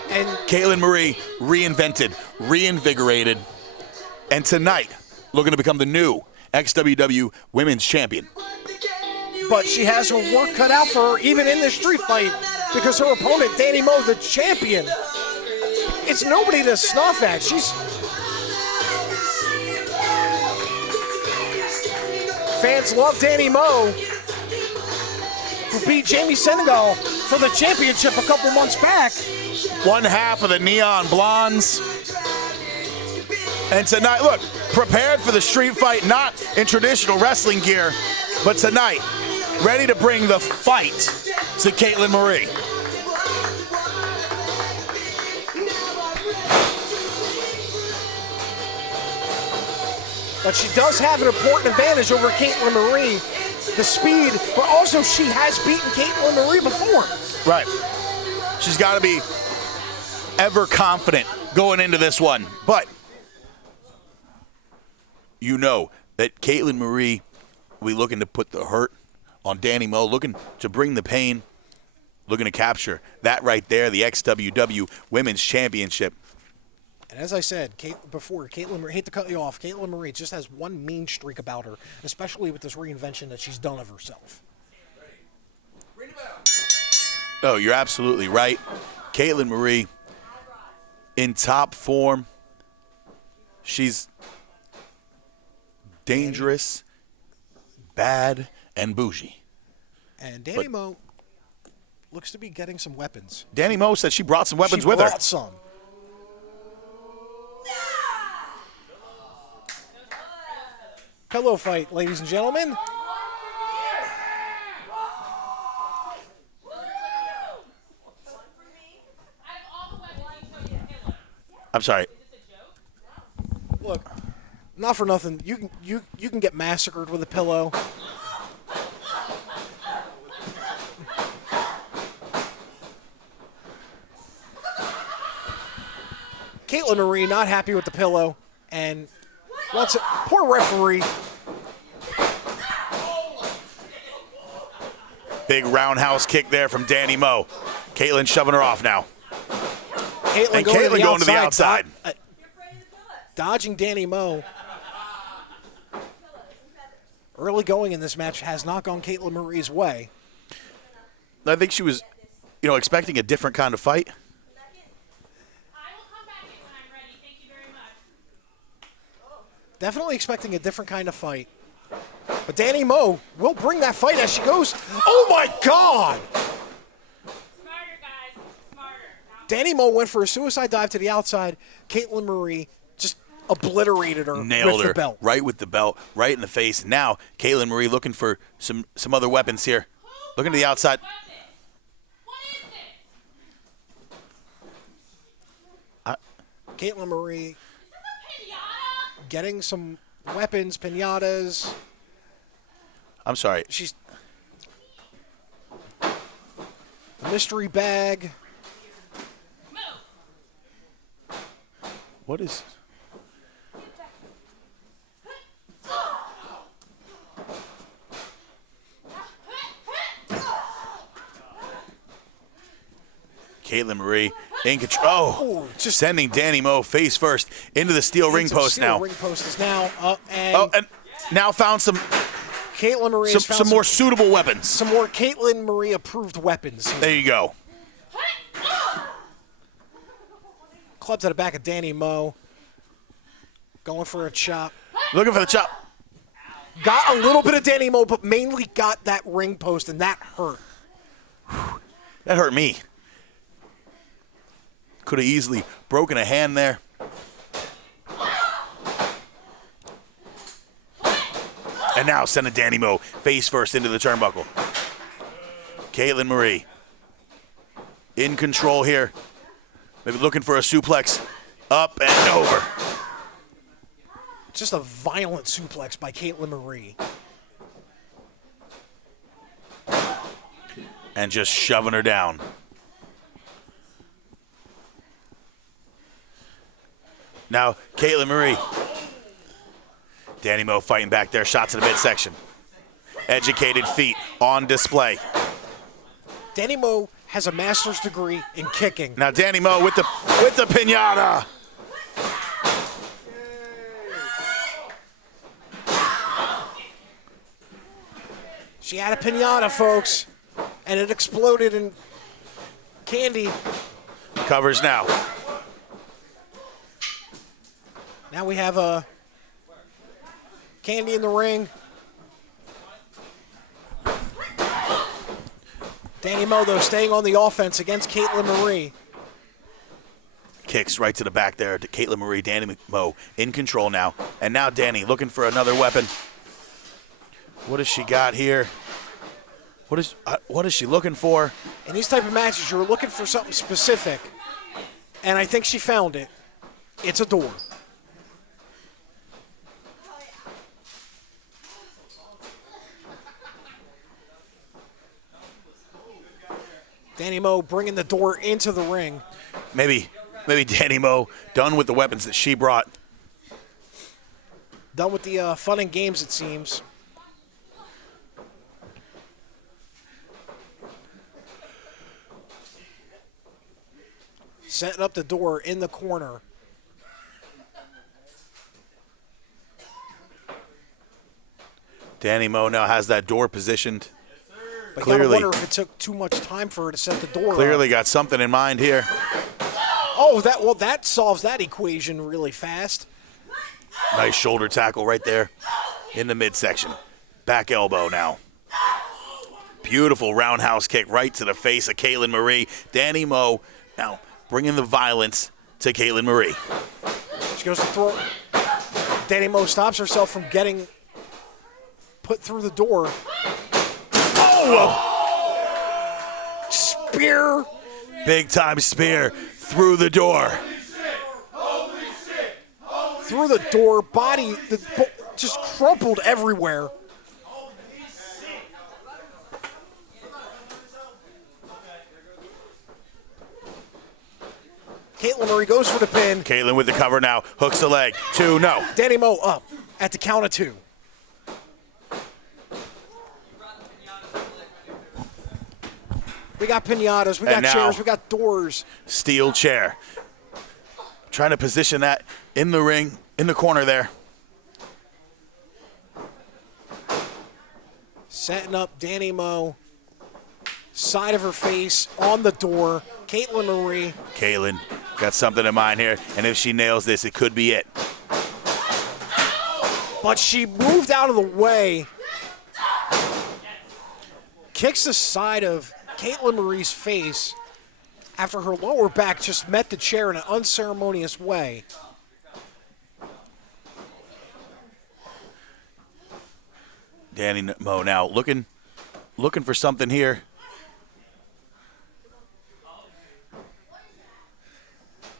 And Caitlin Marie reinvented, reinvigorated, and tonight looking to become the new XWW Women's Champion. But she has her work cut out for her, even in this street fight, because her opponent, Danny Moe, the champion, it's nobody to snuff at. Fans love Danny Moe, who beat Jamie Senegal for the championship a couple months back. One half of the Neon Blondes. And tonight, look, prepared for the street fight, not in traditional wrestling gear, but tonight, ready to bring the fight to Caitlin Marie. But she does have an important advantage over Caitlin Marie, the speed, but also she has beaten Caitlin Marie before. Right. She's got to be ever confident going into this one. But you know that Caitlin Marie will be looking to put the hurt on Danny Moe, looking to bring the pain, looking to capture that right there, the XWW Women's Championship. And as I said before, Caitlin Marie, hate to cut you off, Caitlin Marie just has one mean streak about her, especially with this reinvention that she's done of herself. Oh, you're absolutely right. Caitlin Marie in top form. She's dangerous, bad, and bougie. And Danny Moe looks to be getting some weapons. Danny Moe said she brought some weapons with She her. brought some. Pillow fight, ladies and gentlemen. I'm sorry. Look, not for nothing. You can get massacred with a pillow. Caitlin Marie not happy with the pillow, and poor referee. Big roundhouse kick there from Danny Moe. Caitlin shoving her off now. Caitlin going to the outside. Dodging Danny Moe. Early going in this match has not gone Caitlin Marie's way. I think she was, expecting a different kind of fight. Definitely expecting a different kind of fight. But Danny Moe will bring that fight as she goes. Oh my God! Smarter, guys. Smarter. Danny Moe went for a suicide dive to the outside. Caitlin Marie just obliterated her Nailed with her the belt. right with the belt, right in the face. Now Caitlin Marie looking for some other weapons here. Looking to the outside. Caitlin Marie getting some weapons, pinatas. I'm sorry. She's a mystery bag. What is? Caitlin Marie in control. Oh, just sending Danny Moe face first into the steel ring post now. Ring post is now up, and now found some. Caitlin Marie has found some more suitable weapons. Some more Caitlin Marie approved weapons. There you go. Club to the back of Danny Moe. Going for a chop. Looking for the chop. Got a little bit of Danny Moe, but mainly got that ring post, and that hurt. That hurt me. Could have easily broken a hand there. And now sending Danny Moe face first into the turnbuckle. Caitlin Marie in control here. Maybe looking for a suplex. Up and over. Just a violent suplex by Caitlin Marie. And just shoving her down. Now, Caitlin Marie. Danny Moe fighting back there. Shots in the midsection. Educated feet on display. Danny Moe has a master's degree in kicking. Now Danny Moe with the piñata. She had a piñata, folks, and it exploded in candy. Covers now. Now we have a candy in the ring. Danny Moe, though, staying on the offense against Caitlin Marie. Kicks right to the back there to Caitlin Marie. Danny Moe in control now. And now Danny looking for another weapon. What has she got here? What is she looking for? In these type of matches, you're looking for something specific. And I think she found it. It's a door. Danny Moe bringing the door into the ring. Maybe Danny Moe done with the weapons that she brought. Done with the fun and games, it seems. Setting up the door in the corner. Danny Moe now has that door positioned. But you gotta wonder if it took too much time for her to set the door Clearly up. got something in mind here. Oh, that solves that equation really fast. Nice shoulder tackle right there in the midsection. Back elbow now. Beautiful roundhouse kick right to the face of Caitlin Marie. Danny Moe now bringing the violence to Caitlin Marie. She goes to throw. Danny Moe stops herself from getting put through the door. Oh! Spear. Big time spear through the door. Through the door, body just crumpled everywhere. Caitlin Marie goes for the pin. Caitlin with the cover now. Hooks the leg. 2, no. Danny Moe up at the count of 2. We got piñatas, we got chairs, we got doors. Steel chair. Trying to position that in the ring, in the corner there. Setting up Danny Moe. Side of her face on the door. Caitlin Marie. Caitlin got something in mind here, and if she nails this, it could be it. But she moved out of the way. Kicks the side of Caitlin Marie's face after her lower back just met the chair in an unceremonious way. Danny Moe now looking for something here.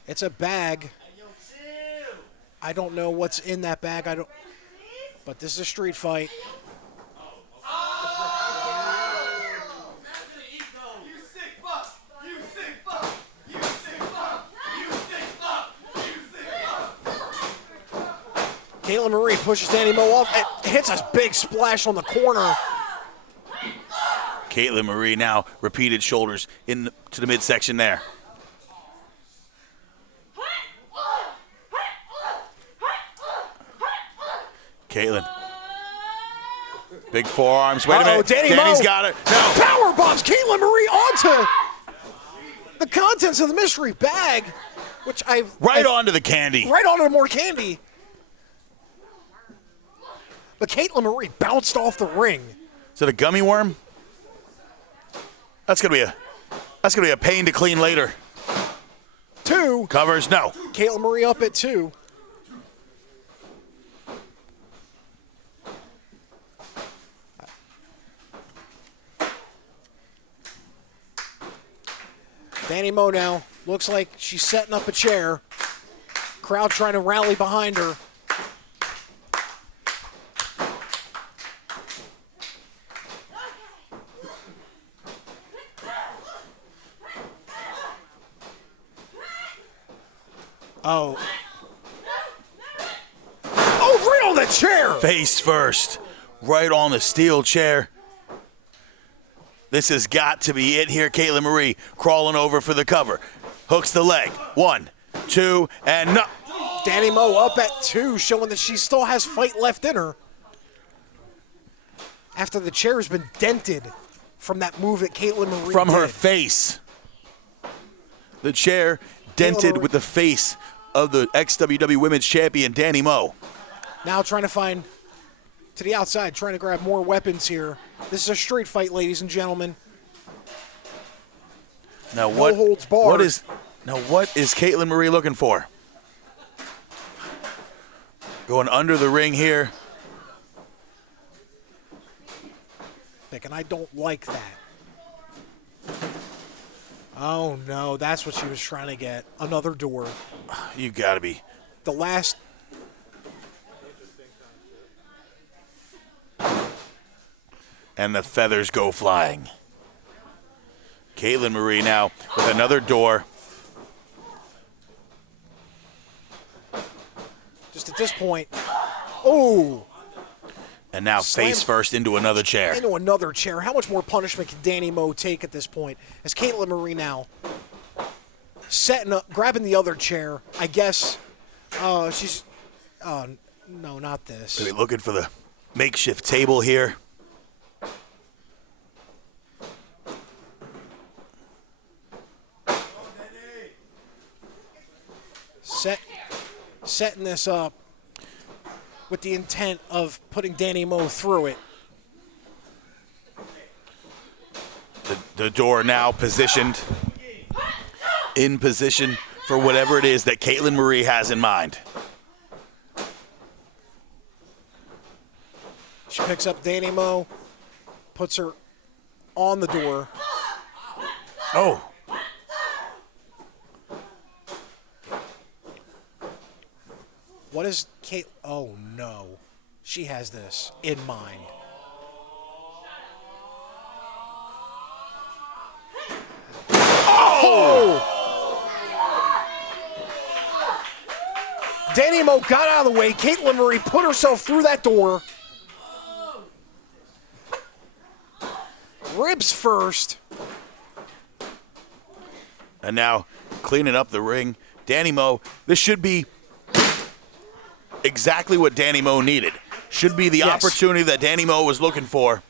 It's a bag. I don't know what's in that bag. But this is a street fight. Caitlin Marie pushes Danny Moe off. It hits a big splash on the corner. Caitlin Marie now repeated shoulders to the midsection there. Caitlin. Big forearms. Wait a minute. Danny's got it. No. Power bombs Caitlin Marie onto the contents of the mystery bag, which onto the candy. Right onto more candy. But Caitlin Marie bounced off the ring. Is it a gummy worm? That's gonna be a pain to clean later. 2. Covers, no. Caitlin Marie up at 2. Danny Moe now looks like she's setting up a chair. Crowd trying to rally behind her. Oh. Oh, right on the chair! Face first, right on the steel chair. This has got to be it here. Caitlin Marie crawling over for the cover. Hooks the leg. 1, 2, and no. Danny Moe up at 2, showing that she still has fight left in her. After the chair has been dented from that move that Caitlin Marie From did. her face. The chair dented with the face of the XWW Women's Champion, Danny Moe. Now trying to find to the outside, trying to grab more weapons here. This is a street fight, ladies and gentlemen. Now No what? holds barred. What is Caitlin Marie looking for? Going under the ring here. And I don't like that. Oh no, that's what she was trying to get. Another door. You gotta be. The last. And the feathers go flying. Caitlin Marie now with another door. Just at this point. Oh! And now face first into another chair. Into another chair. How much more punishment can Danny Moe take at this point? As Caitlin Marie now setting up, grabbing the other chair. I guess she's. Oh, no, not this. Maybe looking for the makeshift table here. Setting this up with the intent of putting Danny Moe through it. The door now positioned, in position for whatever it is that Caitlin Marie has in mind. She picks up Danny Moe, puts her on the door. Oh. What is Kate? Oh no. She has this in mind. Oh! Danny Moe got out of the way. Caitlin Marie put herself through that door. Ribs first. And now cleaning up the ring. Danny Moe, this should be exactly what Danny Moe needed. Should be the opportunity that Danny Moe was looking for.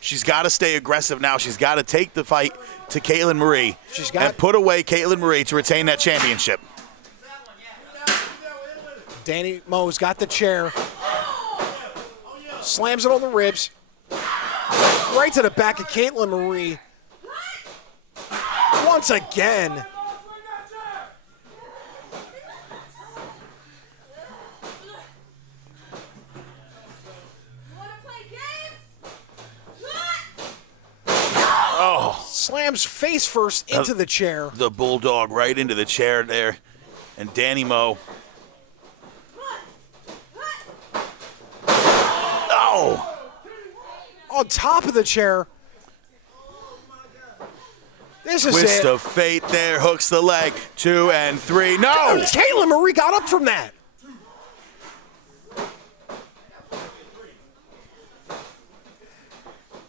She's got to stay aggressive now. She's got to take the fight to Caitlin Marie and put away Caitlin Marie to retain that championship. Danny Moe's got the chair. Slams it on the ribs. Right to the back of Caitlin Marie. Once again. Oh. Slams face first into the chair. The bulldog right into the chair there. And Danny Moe. Oh. On top of the chair. This is Twist it. of fate there. Hooks the leg. 2 and 3. No. Caitlin Marie got up from that.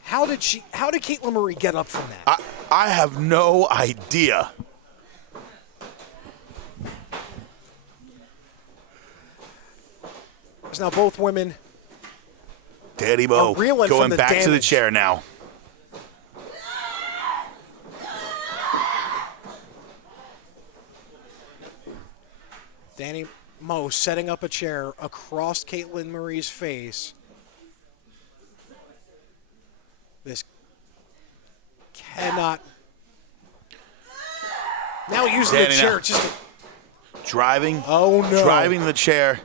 How did Caitlin Marie get up from that? I have no idea. There's now both women. Danny Moe reeling going from the back to the damage. chair now. Danny Moe setting up a chair across Caitlin Marie's face. This cannot. Now using Danny the chair now. just to, Driving. Oh, no. Driving the chair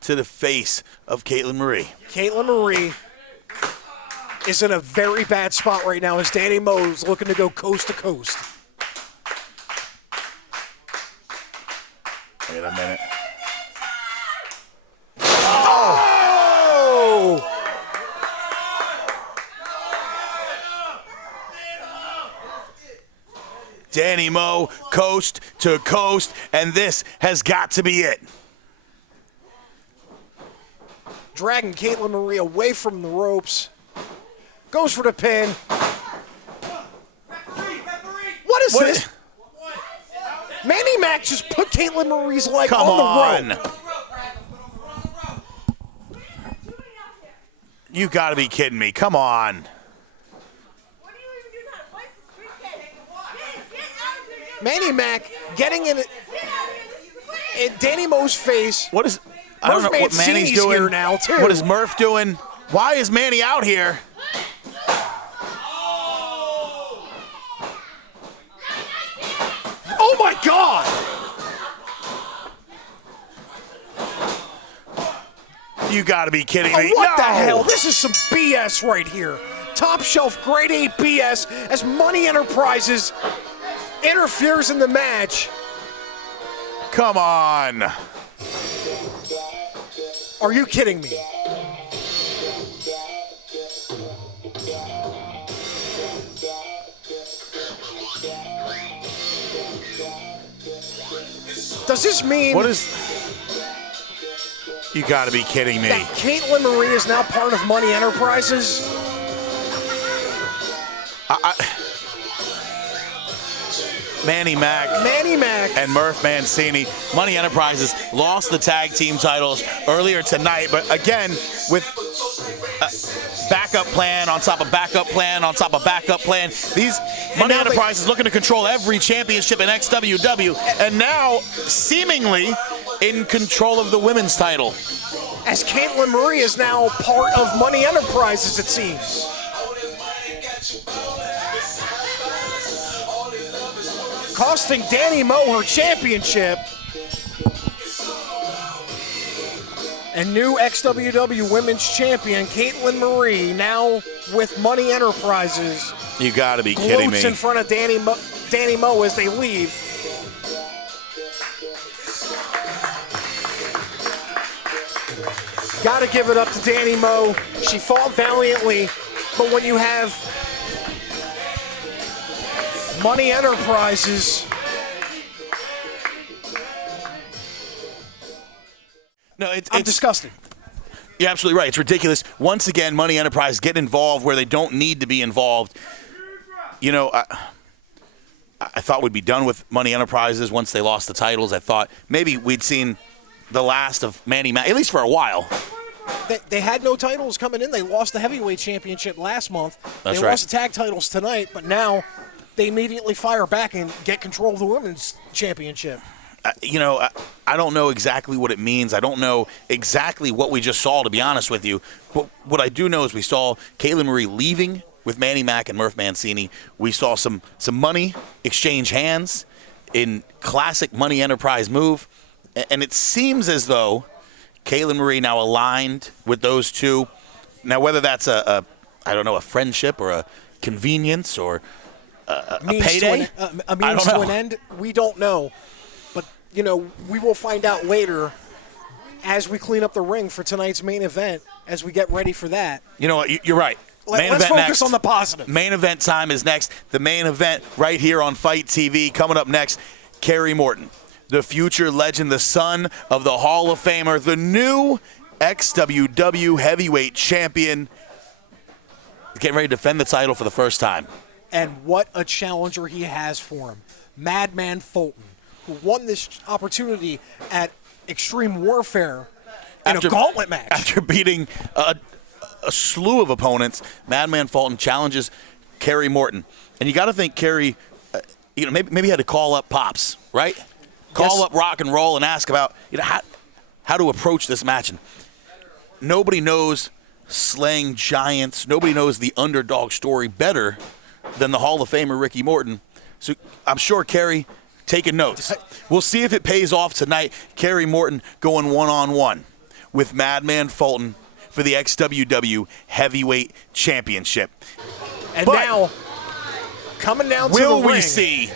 to the face of Caitlin Marie. Caitlin Marie is in a very bad spot right now as Danny Moe's looking to go coast to coast. minute. Oh! Danny Moe, coast to coast, and this has got to be it. Dragging Caitlin Marie away from the ropes. Goes for the pin. What is this? Manny-Mac just put Caitlin Marie's leg on the rope. You got to be kidding me. Come on. Manny-Mac getting in Danny Moe's face. What is... I don't know what Manny's doing. Here now too. What is Murph doing? Why is Manny out here? Oh my God! You got to be kidding me. What the hell? This is some BS right here. Top shelf grade A BS as Money Enterprises interferes in the match. Come on. Are you kidding me? Does this mean... What is... You got to be kidding me. That Caitlin Marie is now part of Money Enterprises? Manny-Mac and Murph Mancini. Money Enterprises lost the tag team titles earlier tonight, but again, with backup plan on top of backup plan on top of backup plan, these Money Enterprises looking to control every championship in XWW, and now seemingly in control of the women's title. As Caitlin Marie is now part of Money Enterprises, it seems. Costing Danny Moe her championship. And new XWW Women's Champion, Caitlin Marie, now with Money Enterprises. You got to be kidding me. Floats in front of Danny Moe as they leave. Got to give it up to Danny Moe. She fought valiantly, but when you have Money Enterprises. No, it's disgusting. You're absolutely right. It's ridiculous. Once again, Money Enterprises get involved where they don't need to be involved. You know, I thought we'd be done with Money Enterprises once they lost the titles. I thought maybe we'd seen the last of Manny-Mac, at least for a while. They had no titles coming in. They lost the heavyweight championship last month. That's they right. lost the tag titles tonight, but now they immediately fire back and get control of the women's championship. You know, I don't know exactly what it means. I don't know exactly what we just saw, to be honest with you. But what I do know is we saw Caitlin Marie leaving with Manny-Mac and Murph Mancini. We saw some money exchange hands in classic Money Enterprise move. And it seems as though Caitlin Marie now aligned with those two. Now, whether that's a friendship or a convenience or a payday, a means to an end, we don't know. But, you know, we will find out later as we clean up the ring for tonight's main event, as we get ready for that. You know what? You're right. Let's focus on the positive. Main event time is next. The main event right here on Fight TV. Coming up next, Kerry Morton, the future legend, the son of the Hall of Famer, the new XWW heavyweight champion, getting ready to defend the title for the first time. And what a challenger he has for him. Madman Fulton, who won this opportunity at Extreme Warfare in a gauntlet match. After beating a slew of opponents, Madman Fulton challenges Kerry Morton. And you got to think Kerry, maybe he had to call up Pops, right? Call up Rock and Roll and ask about how to approach this match. And nobody knows slaying giants. Nobody knows the underdog story better than the Hall of Famer Ricky Morton. So I'm sure Kerry taking notes. We'll see if it pays off tonight. Kerry Morton going one-on-one with Madman Fulton for the XWW Heavyweight Championship. And now, coming down to the ring. Will we see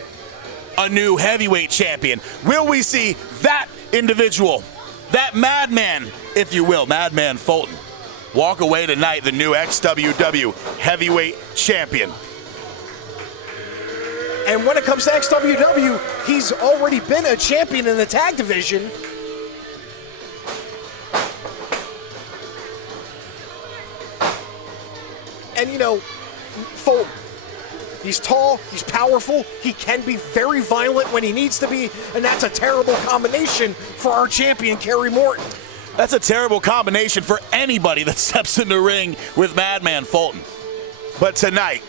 a new heavyweight champion? Will we see that individual, that madman, if you will, Madman Fulton, walk away tonight the new XWW heavyweight champion. And when it comes to XWW, he's already been a champion in the tag division. And, you know, Fulton, he's tall, he's powerful, he can be very violent when he needs to be, and that's a terrible combination for our champion, Kerry Morton. That's a terrible combination for anybody that steps in the ring with Madman Fulton. But tonight,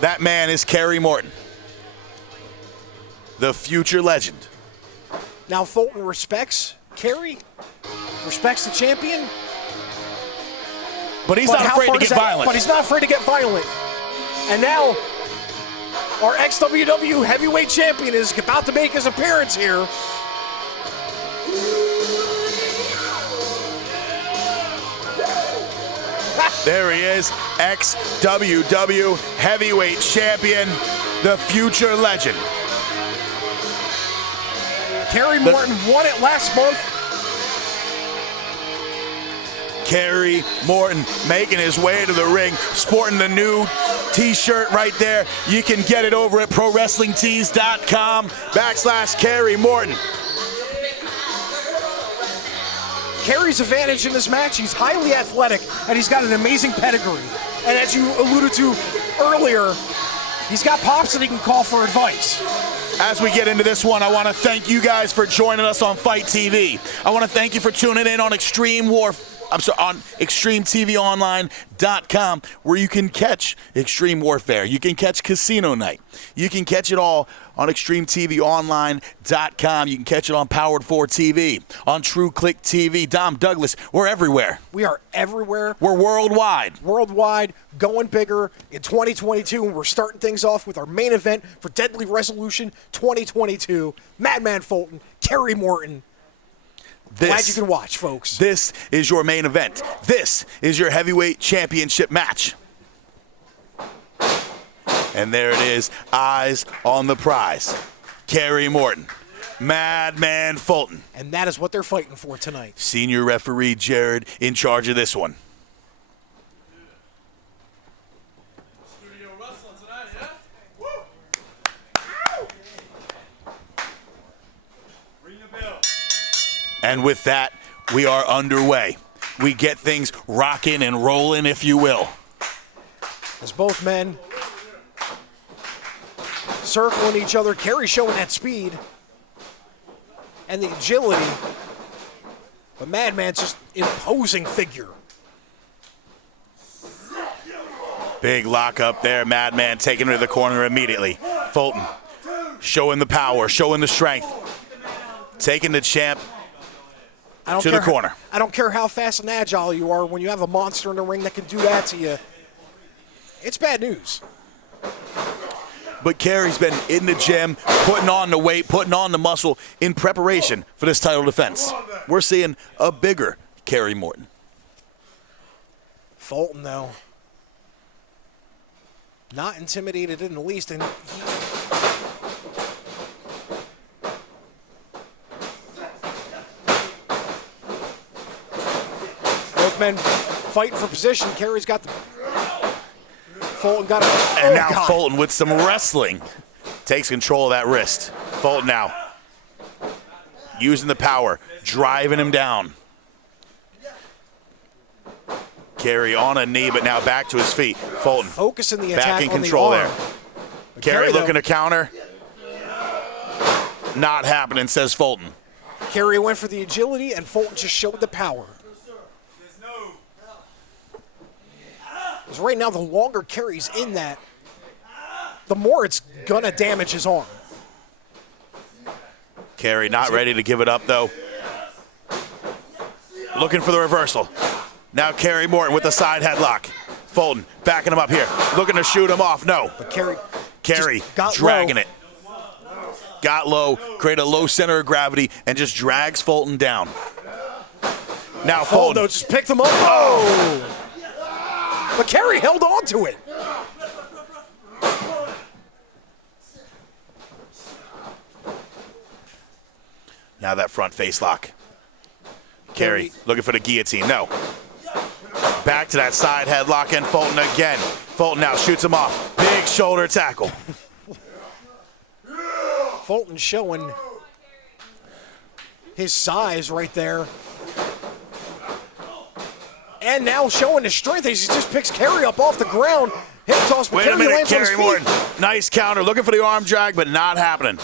that man is Kerry Morton, the future legend. Now Fulton respects Kerry, respects the champion. But he's not afraid to get violent. But he's not afraid to get violent. And now, our XWW heavyweight champion is about to make his appearance here. There he is, XWW heavyweight champion, the future legend. Kerry Morton won it last month. Kerry Morton making his way to the ring, sporting the new t-shirt right there. You can get it over at ProWrestlingTees.com/Kerry Morton. Kerry's advantage in this match, he's highly athletic, and he's got an amazing pedigree. And as you alluded to earlier, he's got pops that he can call for advice. As we get into this one, I want to thank you guys for joining us on Fight TV. I want to thank you for tuning in on on ExtremeTVOnline.com, where you can catch Extreme Warfare. You can catch Casino Night. You can catch it all on ExtremeTVOnline.com. You can catch it on Powered 4 TV, on True Click TV. Dom Douglas, we're everywhere. We are everywhere. We're worldwide. Worldwide, going bigger in 2022, and we're starting things off with our main event for Deadly Resolution 2022. Madman Fulton, Kerry Morton. Glad you can watch, folks. This is your main event. This is your heavyweight championship match. And there it is, eyes on the prize. Kerry Morton, Madman Fulton. And that is what they're fighting for tonight. Senior referee Jared in charge of this one. Studio wrestling tonight, yeah? Woo! Ring the bell. And with that, we are underway. We get things rocking and rolling, if you will. As both men circling each other, Kerry showing that speed and the agility. But Madman's just imposing figure. Big lock up there. Madman taking him to the corner immediately. Fulton showing the power, showing the strength. Taking the champ to the corner. I don't care how fast and agile you are, when you have a monster in the ring that can do that to you, it's bad news. But Kerry's been in the gym, putting on the weight, putting on the muscle in preparation for this title defense. We're seeing a bigger Kerry Morton. Fulton, though, not intimidated in the least, and both men fighting for position. Kerry's got the Fulton got it. And now God. Fulton with some wrestling takes control of that wrist. Fulton now using the power, driving him down. Kerry on a knee, but now back to his feet. Fulton focusing the attack back in on control the there. Kerry looking to counter. Not happening, says Fulton. Kerry went for the agility, and Fulton just showed the power. Because right now, the longer Kerry's in that, the more it's going to damage his arm. Kerry not ready to give it up, though. Looking for the reversal. Now Kerry Morton with the side headlock. Fulton backing him up here. Looking to shoot him off. No. But Kerry dragging it. Got low, create a low center of gravity, and just drags Fulton down. Now Fulton just picked him up. Oh! But Kerry held on to it. Now that front face lock. Carey looking for the guillotine. No. Back to that side headlock and Fulton again. Fulton now shoots him off. Big shoulder tackle. Fulton showing his size right there. And now showing his strength as he just picks Carey up off the ground. Hip toss, but Wait a Carey minute, lands on his Carey feet. Morton. Nice counter. Looking for the arm drag, but not happening.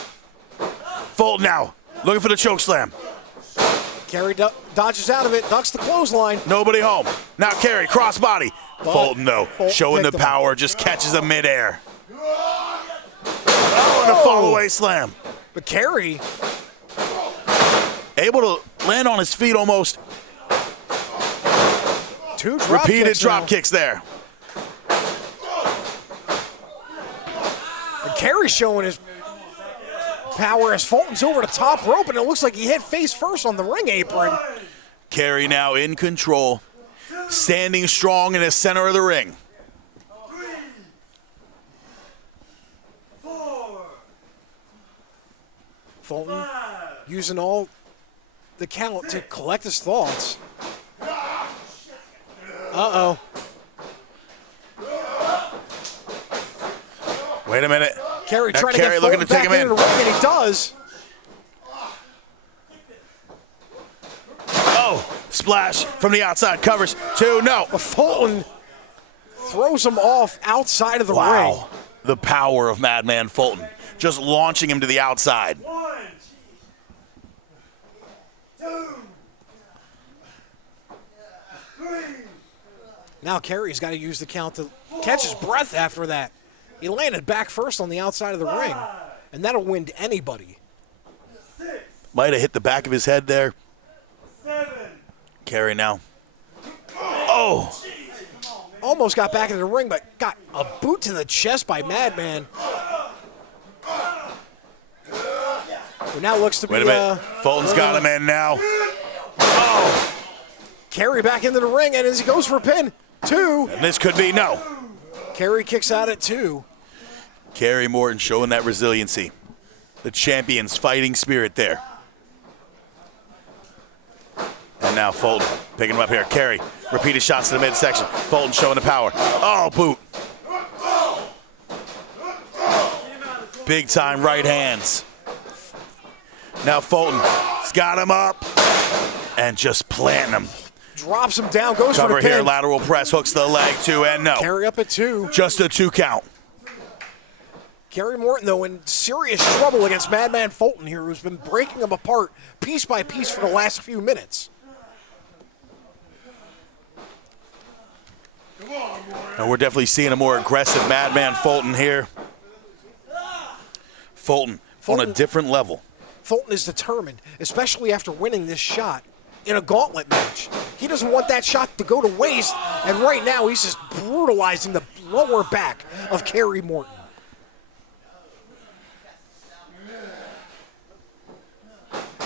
Fulton now looking for the choke slam. Carey dodges out of it, ducks the clothesline. Nobody home. Now Carey, crossbody. Fulton, though, Fulton showing the picked him up. power, just catches him midair. Oh, and a fall-away slam. But Carey able to land on his feet almost. Two drop Repeated kicks drop now. kicks there. And Carey showing his power as Fulton's over the top rope, and it looks like he hit face first on the ring apron. Carey now in control, standing strong in the center of the ring. Fulton using all the count to collect his thoughts. Uh-oh. Wait a minute. Carey Now trying to Carey get looking Fulton to take back him in. into the ring, and he does. Oh, splash from the outside, covers. 2, no. But Fulton throws him off outside of the ring. Wow. The power of Madman Fulton. Just launching him to the outside. 1, 2, 3. Now Carey's got to use the count to catch his breath after that. He landed back first on the outside of the ring, and that'll win anybody. 6, Might have hit the back of his head there. 7. Carey now. Oh, Almost got back into the ring, but got a boot to the chest by Madman. Who now looks to wait a be minute. Fulton's got him in now. Oh, Carey back into the ring, and as he goes for a pin, 2. and this could be no. Carey kicks out at 2. Carey Morton showing that resiliency. The champion's fighting spirit there. And now Fulton picking him up here. Carey, repeated shots to the midsection. Fulton showing the power. Oh, boot. Big time right hands. Now Fulton's got him up and just planting him. Drops him down, goes Cover for the here, pin. lateral press, hooks the leg, 2, and no. Carey up at 2. Just a 2 count. Carey Morton, though, in serious trouble against Madman Fulton here, who's been breaking him apart piece by piece for the last few minutes. And we're definitely seeing a more aggressive Madman Fulton here. Fulton on a different level. Fulton is determined, especially after winning this shot in a gauntlet match. He doesn't want that shot to go to waste, and right now he's just brutalizing the lower back of Carey Morton.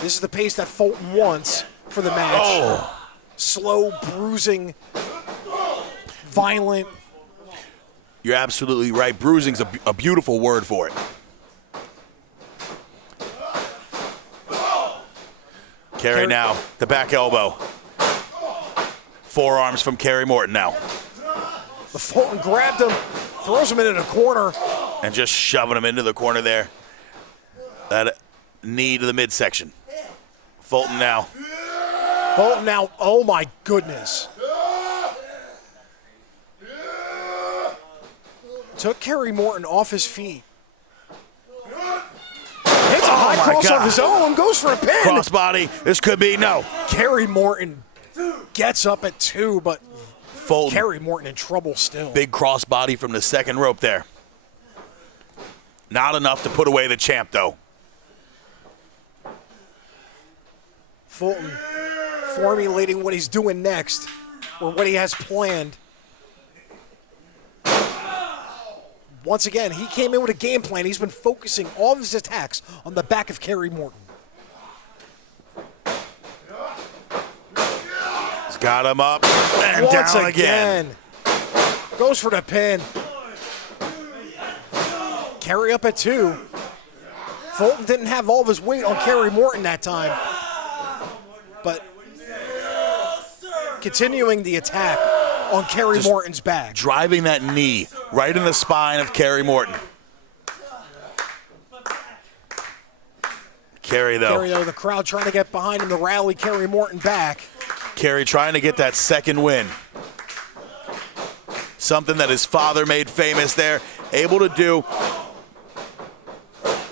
This is the pace that Fulton wants for the match. Oh. Slow, bruising, violent. You're absolutely right. Bruising's a beautiful word for it. Carey now, the back elbow. Forearms from Carey Morton now. The Fulton grabbed him, throws him into the corner. And just shoving him into the corner there. That knee to the midsection. Fulton now. Fulton now, oh my goodness. Took Carey Morton off his feet. Hits a high my cross God. of his own, goes for a pin. Crossbody. This could be no. Carey Morton gets up at 2, but Fulton. Carey Morton in trouble still. Big crossbody from the second rope there. Not enough to put away the champ, though. Fulton formulating what he's doing next, or what he has planned. Once again, he came in with a game plan. He's been focusing all of his attacks on the back of Carey Morton. He's got him up and Once down again. Goes for the pin. Carey up at 2. Fulton didn't have all of his weight on Kerry Morton that time. But continuing the attack on Kerry Morton's back. Driving that knee right in the spine of Kerry Morton. Kerry, though, the crowd trying to get behind him to rally Kerry Morton back. Kerry trying to get that second win. Something that his father made famous there. Able to do.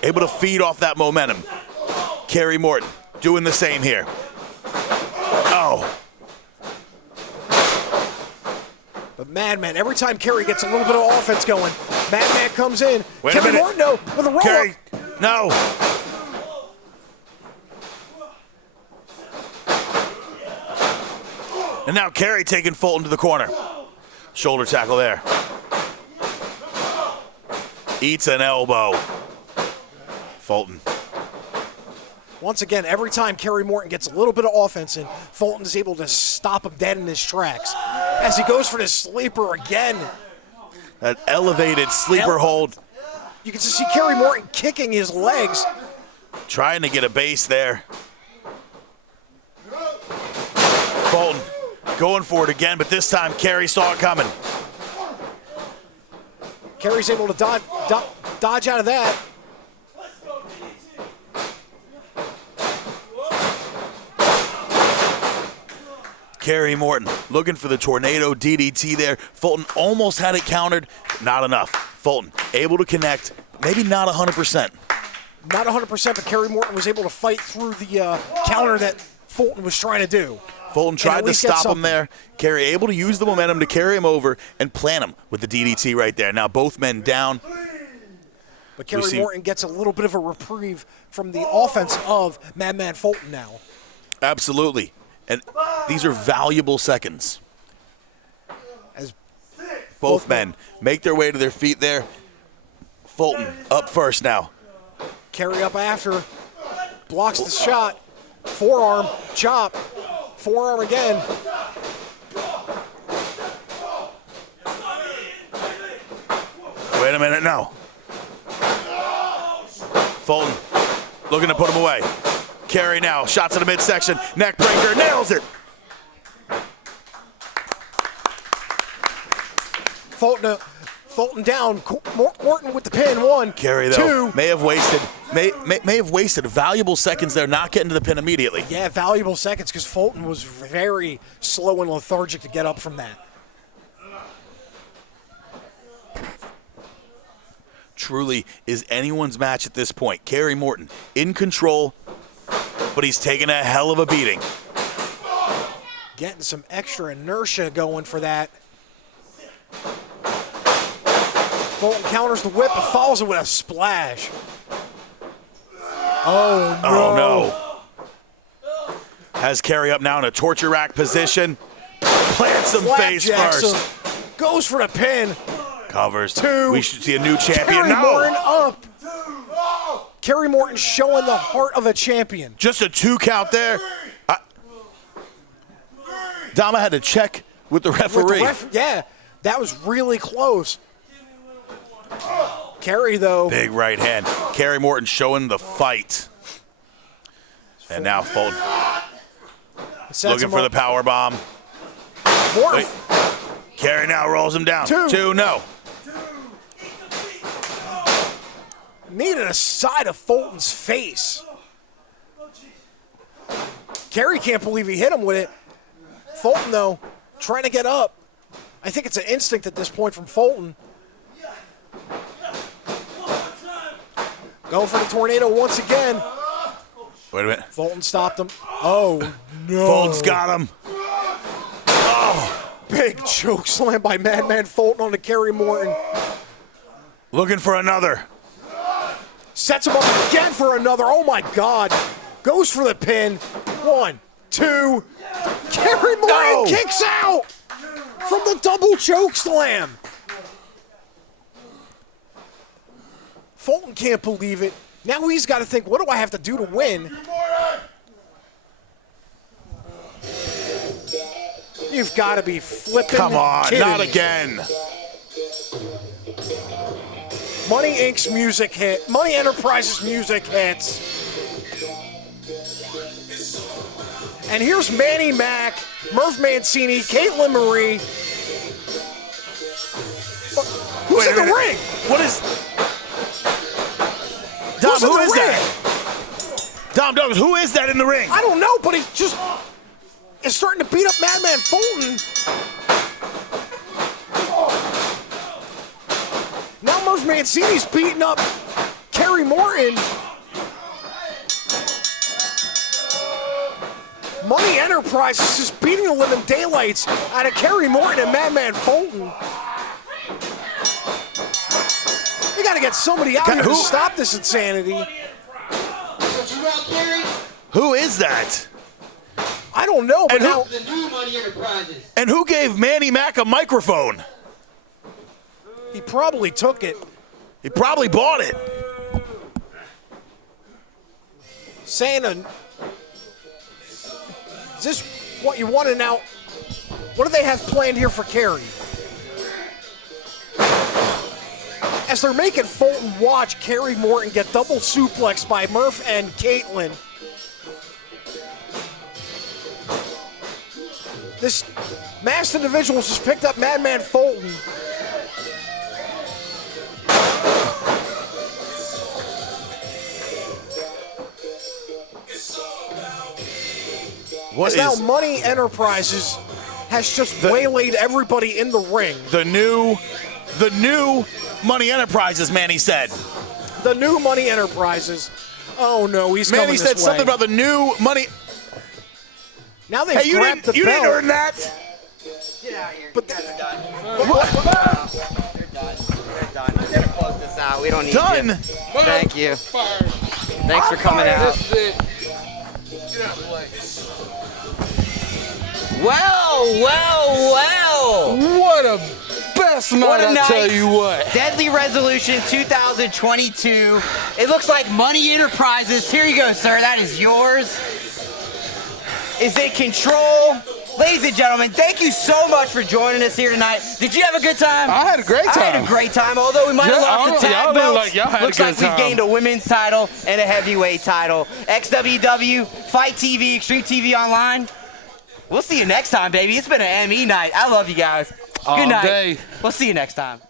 Able to feed off that momentum. Kerry Morton doing the same here. Oh. But Madman, every time Kerry gets a little bit of offense going, Madman comes in. Wait Kerry a minute. Morton, no, with a roll. Kerry, no. And now Kerry taking Fulton to the corner. Shoulder tackle there. Eats an elbow. Fulton. Once again, every time Kerry Morton gets a little bit of offense in, Fulton is able to stop him dead in his tracks. As he goes for this sleeper again. That elevated sleeper hold. You can just see Kerry Morton kicking his legs. Trying to get a base there. Fulton going for it again, but this time Kerry saw it coming. Kerry's able to dodge out of that. Kerry Morton looking for the tornado DDT there. Fulton almost had it countered, not enough. Fulton able to connect, maybe not 100%. Not 100%, but Kerry Morton was able to fight through the counter that Fulton was trying to do. Fulton tried to stop him there. Kerry able to use the momentum to carry him over and plant him with the DDT right there. Now both men down. But Kerry Morton gets a little bit of a reprieve from the offense of Madman Fulton now. Absolutely. And these are valuable seconds. As both men make their way to their feet there. Fulton up first now. Kerry up after. Blocks the shot. Forearm, chop. Forearm again. Wait a minute, no. Fulton looking to put him away. Kerry now, shots in the midsection, neck breaker, nails it. Fulton down, Morton with the pin, 1, Kerry, though, 2. may have wasted valuable seconds there, not getting to the pin immediately. Yeah, valuable seconds because Fulton was very slow and lethargic to get up from that. Truly is anyone's match at this point. Kerry Morton in control, but he's taking a hell of a beating. Getting some extra inertia going for that. Fulton counters the whip and follows it with a splash. Oh, no. Oh, no. Has Kerry up now in a torture rack position. Plants him face first. Goes for the pin. Covers. 2. We should see a new champion. Kerry Morton up. Kerry Morton showing the heart of a champion. Just a 2 count there. Dama had to check with the referee. Yeah, that was really close. Kerry, though. Big right hand. Kerry Morton showing the fight. And now Fulton looking for the power bomb. Morton. Kerry now rolls him down. 2, no. Needed a side of Fulton's face. Kerry can't believe he hit him with it. Fulton, though, trying to get up. I think it's an instinct at this point from Fulton. Going for the tornado once again. Wait a minute. Fulton stopped him. Oh, no. Fulton's got him. Oh. Big choke slam by Madman Fulton on to Kerry Morton. Looking for another. Sets him up again for another. Oh, my God. Goes for the pin. 1, 2. Kerry Morton kicks out from the double choke slam. Fulton can't believe it. Now he's got to think, what do I have to do to win? You've got to be flipping. Come on, kidding not me. again. Money Inc.'s music hit. Money Enterprises music hits. And here's Manny Mac, Murph Mancini, Caitlin Marie. Who's in the ring? What is? Dom, Who's in who the is ring? that? Dom Douglas, who is that in the ring? I don't know, but he just is starting to beat up Madman Fulton. Now Murph Mancini's beating up Kerry Morton. Money Enterprises is beating the living daylights out of Kerry Morton and Madman Fulton. They got to get somebody out here to stop this insanity. Who is that? I don't know, but now The new Money Enterprises. And who gave Manny Mac a microphone? he probably took it. He probably bought it. Santa, is this what you want to now? What do they have planned here for Kerry? As they're making Fulton watch Kerry Morton get double suplexed by Murph and Caitlin. This masked individuals just picked up Madman Fulton. What As now Money Enterprises has just waylaid everybody in the ring. The new Money Enterprises, Manny said. The new Money Enterprises. Oh no, he's Manny coming this said way. something about the new Money. Now they've Hey, you grabbed didn't the belt. earn that. Get out of here. But you guys are done. You're done. You're done. We're gonna close this out. We don't need Done? you. Thank you. Thanks for coming out. This is it. Get out of the way. Well. What a best night, What a I night. tell you what. Deadly Resolution 2022. It looks like Money Enterprises. Here you go, sir. That is yours. Is in control. Ladies and gentlemen, thank you so much for joining us here tonight. Did you have a good time? I had a great time. I had a great time, although we might have Yeah, lost the y'all tag look belts. like y'all had a Looks good like we've time. gained a women's title and a heavyweight title. XWW, Fight TV, Xtreme TV Online. We'll see you next time, baby. It's been an ME night. I love you guys. All Good night. day. We'll see you next time.